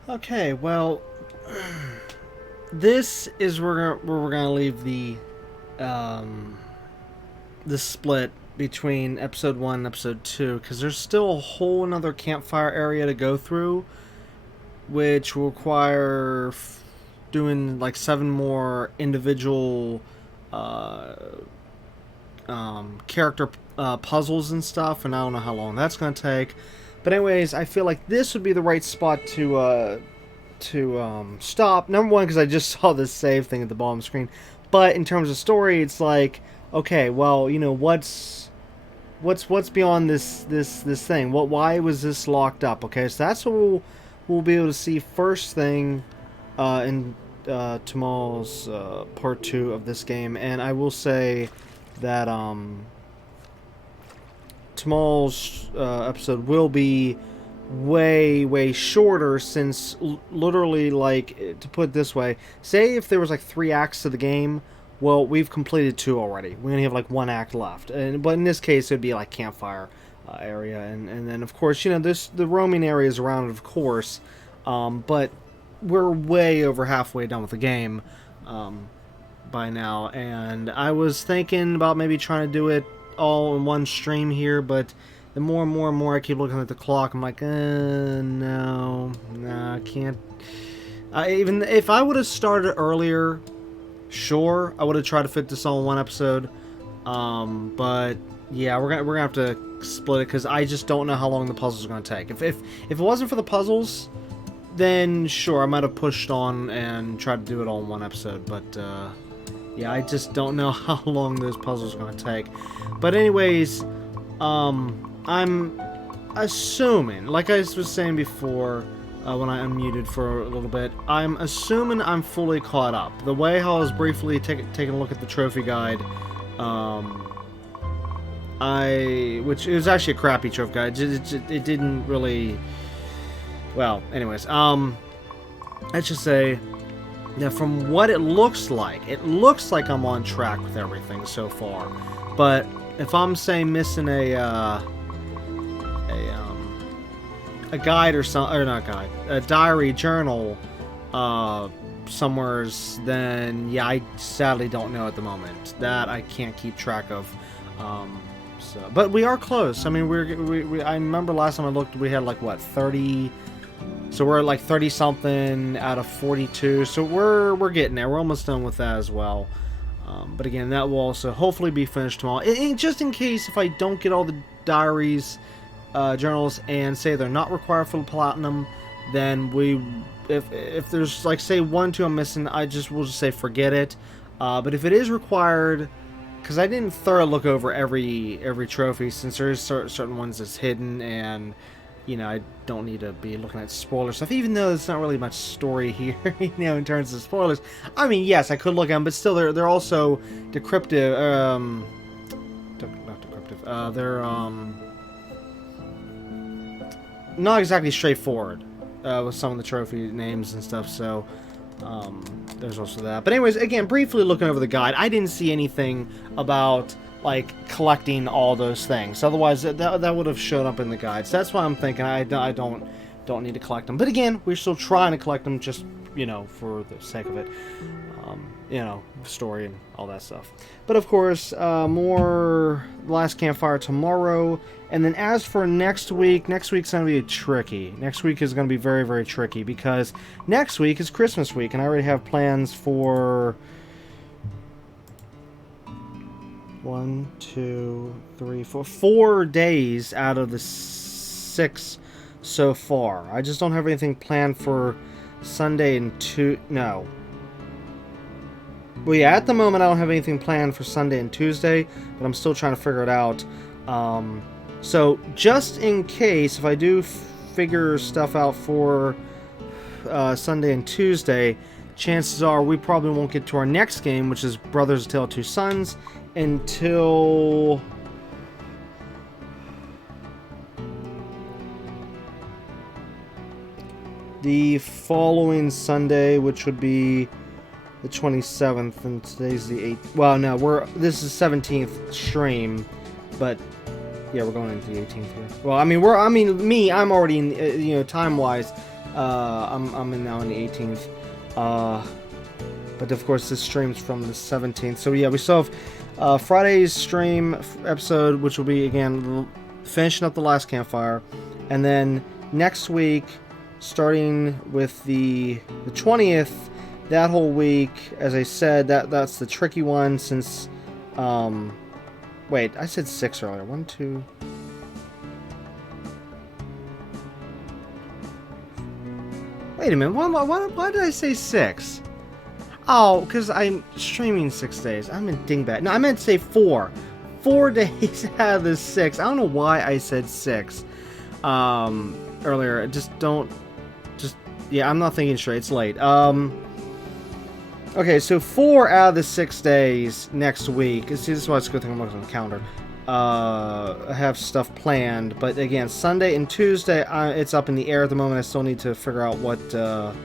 Okay, well, this is where we're gonna leave the split between episode 1 and episode 2, because there's still a whole another campfire area to go through, which will require doing like 7 more individual character puzzles and stuff, and I don't know how long that's gonna take. But anyways, I feel like this would be the right spot to stop. Number one, because I just saw this save thing at the bottom of the screen. But in terms of story, it's like, okay, well, you know, what's beyond this thing? Why was this locked up? Okay, so that's what we'll be able to see first thing in tomorrow's part 2 of this game. And I will say that tomorrow's episode will be way shorter, since literally, like, to put it this way, say if there was like 3 acts to the game, well, we've completed 2 already. We only have like 1 act left, but in this case it would be like campfire area, and then of course, you know, the roaming areas around it, of course, but we're way over halfway done with the game by now, and I was thinking about maybe trying to do it all in one stream here, but the more and more I keep looking at the clock, I'm like, no, I can't. Even if I would have started earlier, sure, I would have tried to fit this all in one episode. But yeah, we're gonna have to split it, because I just don't know how long the puzzles are gonna take. If it wasn't for the puzzles, then sure, I might have pushed on and tried to do it all in one episode. But yeah, I just don't know how long those puzzles are gonna take. But anyways, I'm assuming, like I was saying before, when I unmuted for a little bit, I'm assuming I'm fully caught up. The way how I was briefly taking a look at the trophy guide, which it was actually a crappy trophy guide. It didn't really. Well, anyways, let's just say that from what it looks like I'm on track with everything so far. But if I'm saying missing a guide or something, or not guide, a diary, journal, somewheres, then yeah, I sadly don't know at the moment. That I can't keep track of. So, but we are close. I mean, I remember last time I looked, we had like what, 30. So we're at like 30 something out of 42. So we're getting there. We're almost done with that as well. But again, that will also hopefully be finished tomorrow. And just in case if I don't get all the diaries, journals, and say they're not required for the platinum, then if there's like say 1 or 2 I'm missing, we'll just say forget it. But if it is required, because I didn't thoroughly look over every trophy, since there is certain ones that's hidden, and you know, I don't need to be looking at spoiler stuff, even though there's not really much story here, you know, in terms of spoilers. I mean, yes, I could look at them, but still, they're also decryptive. Not decryptive. They're not exactly straightforward with some of the trophy names and stuff. So there's also that. But anyways, again, briefly looking over the guide, I didn't see anything about like collecting all those things. Otherwise, that would have shown up in the guide. So that's why I'm thinking I don't need to collect them. But again, we're still trying to collect them, just, you know, for the sake of it. You know, story and all that stuff. But of course, more Last Campfire tomorrow. And then as for next week's going to be tricky. Next week is going to be very, very tricky, because next week is Christmas week, and I already have plans for 1, 2, 3, 4 days out of the 6 so far. I just don't have anything planned for Sunday and Well, yeah, at the moment I don't have anything planned for Sunday and Tuesday, but I'm still trying to figure it out. So just in case, if I do figure stuff out for Sunday and Tuesday, chances are we probably won't get to our next game, which is Brothers: A Tale of Two Sons, until the following Sunday, which would be the 27th, and today's the 8th. Well, no, this is 17th stream, but yeah, we're going into the 18th here. Well, I mean, I'm already in, time-wise, I'm in now in the 18th. But of course, this stream's from the 17th. So yeah, we still have Friday's stream episode, which will be again finishing up the last Campfire, and then next week, starting with the 20th. That whole week, as I said, that's the tricky one since, wait, I said 6 earlier. 1, 2... Wait a minute, why did I say 6? Oh, because I'm streaming 6 days. I'm a dingbat. No, I meant to say 4. 4 days out of the 6. I don't know why I said 6 earlier. Yeah, I'm not thinking straight. It's late. Okay, so 4 out of the 6 days next week. See, this is why it's a good thing I'm looking on the calendar. I have stuff planned, but again, Sunday and Tuesday, it's up in the air at the moment. I still need to figure out what's going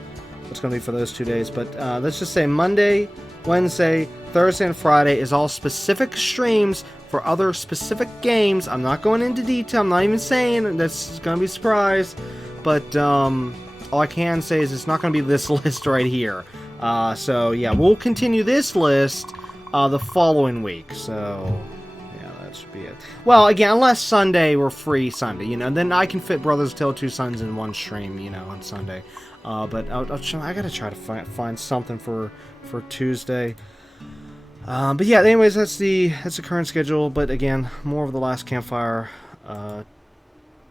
to be for those 2 days. But let's just say Monday, Wednesday, Thursday, and Friday is all specific streams for other specific games. I'm not going into detail. I'm not even saying that's going to be a surprise. But all I can say is it's not going to be this list right here. So yeah, we'll continue this list the following week. So yeah, that should be it. Well, again, unless Sunday we're free Sunday, then I can fit Brothers: A Tale of Two Sons in one stream, on Sunday. But I gotta try to find something for Tuesday. But yeah, anyways, that's the current schedule. But again, more of the last Campfire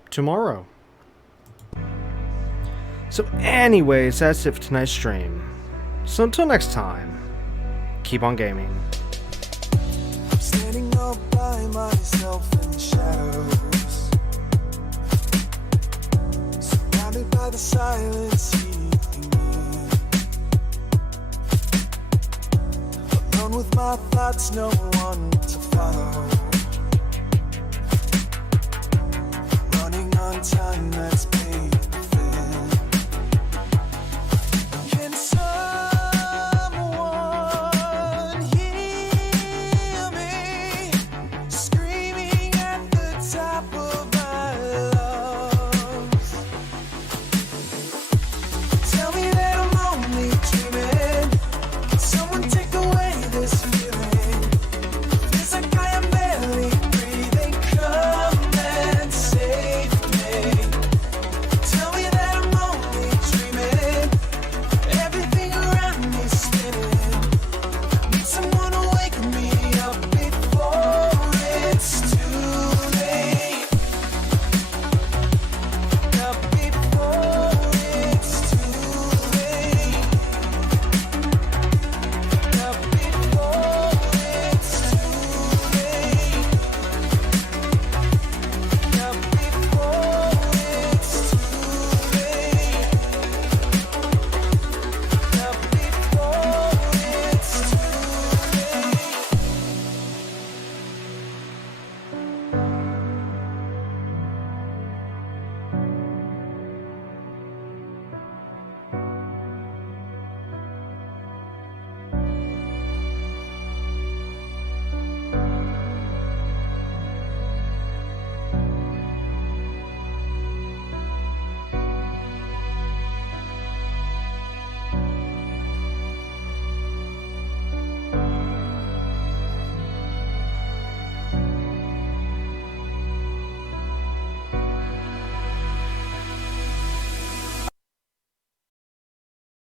tomorrow. So anyways, that's it for tonight's stream. So until next time, keep on gaming. I'm standing all by myself in the shadows, surrounded by the silence seeping in. Alone with my thoughts, no one to follow. Running on time that's paid.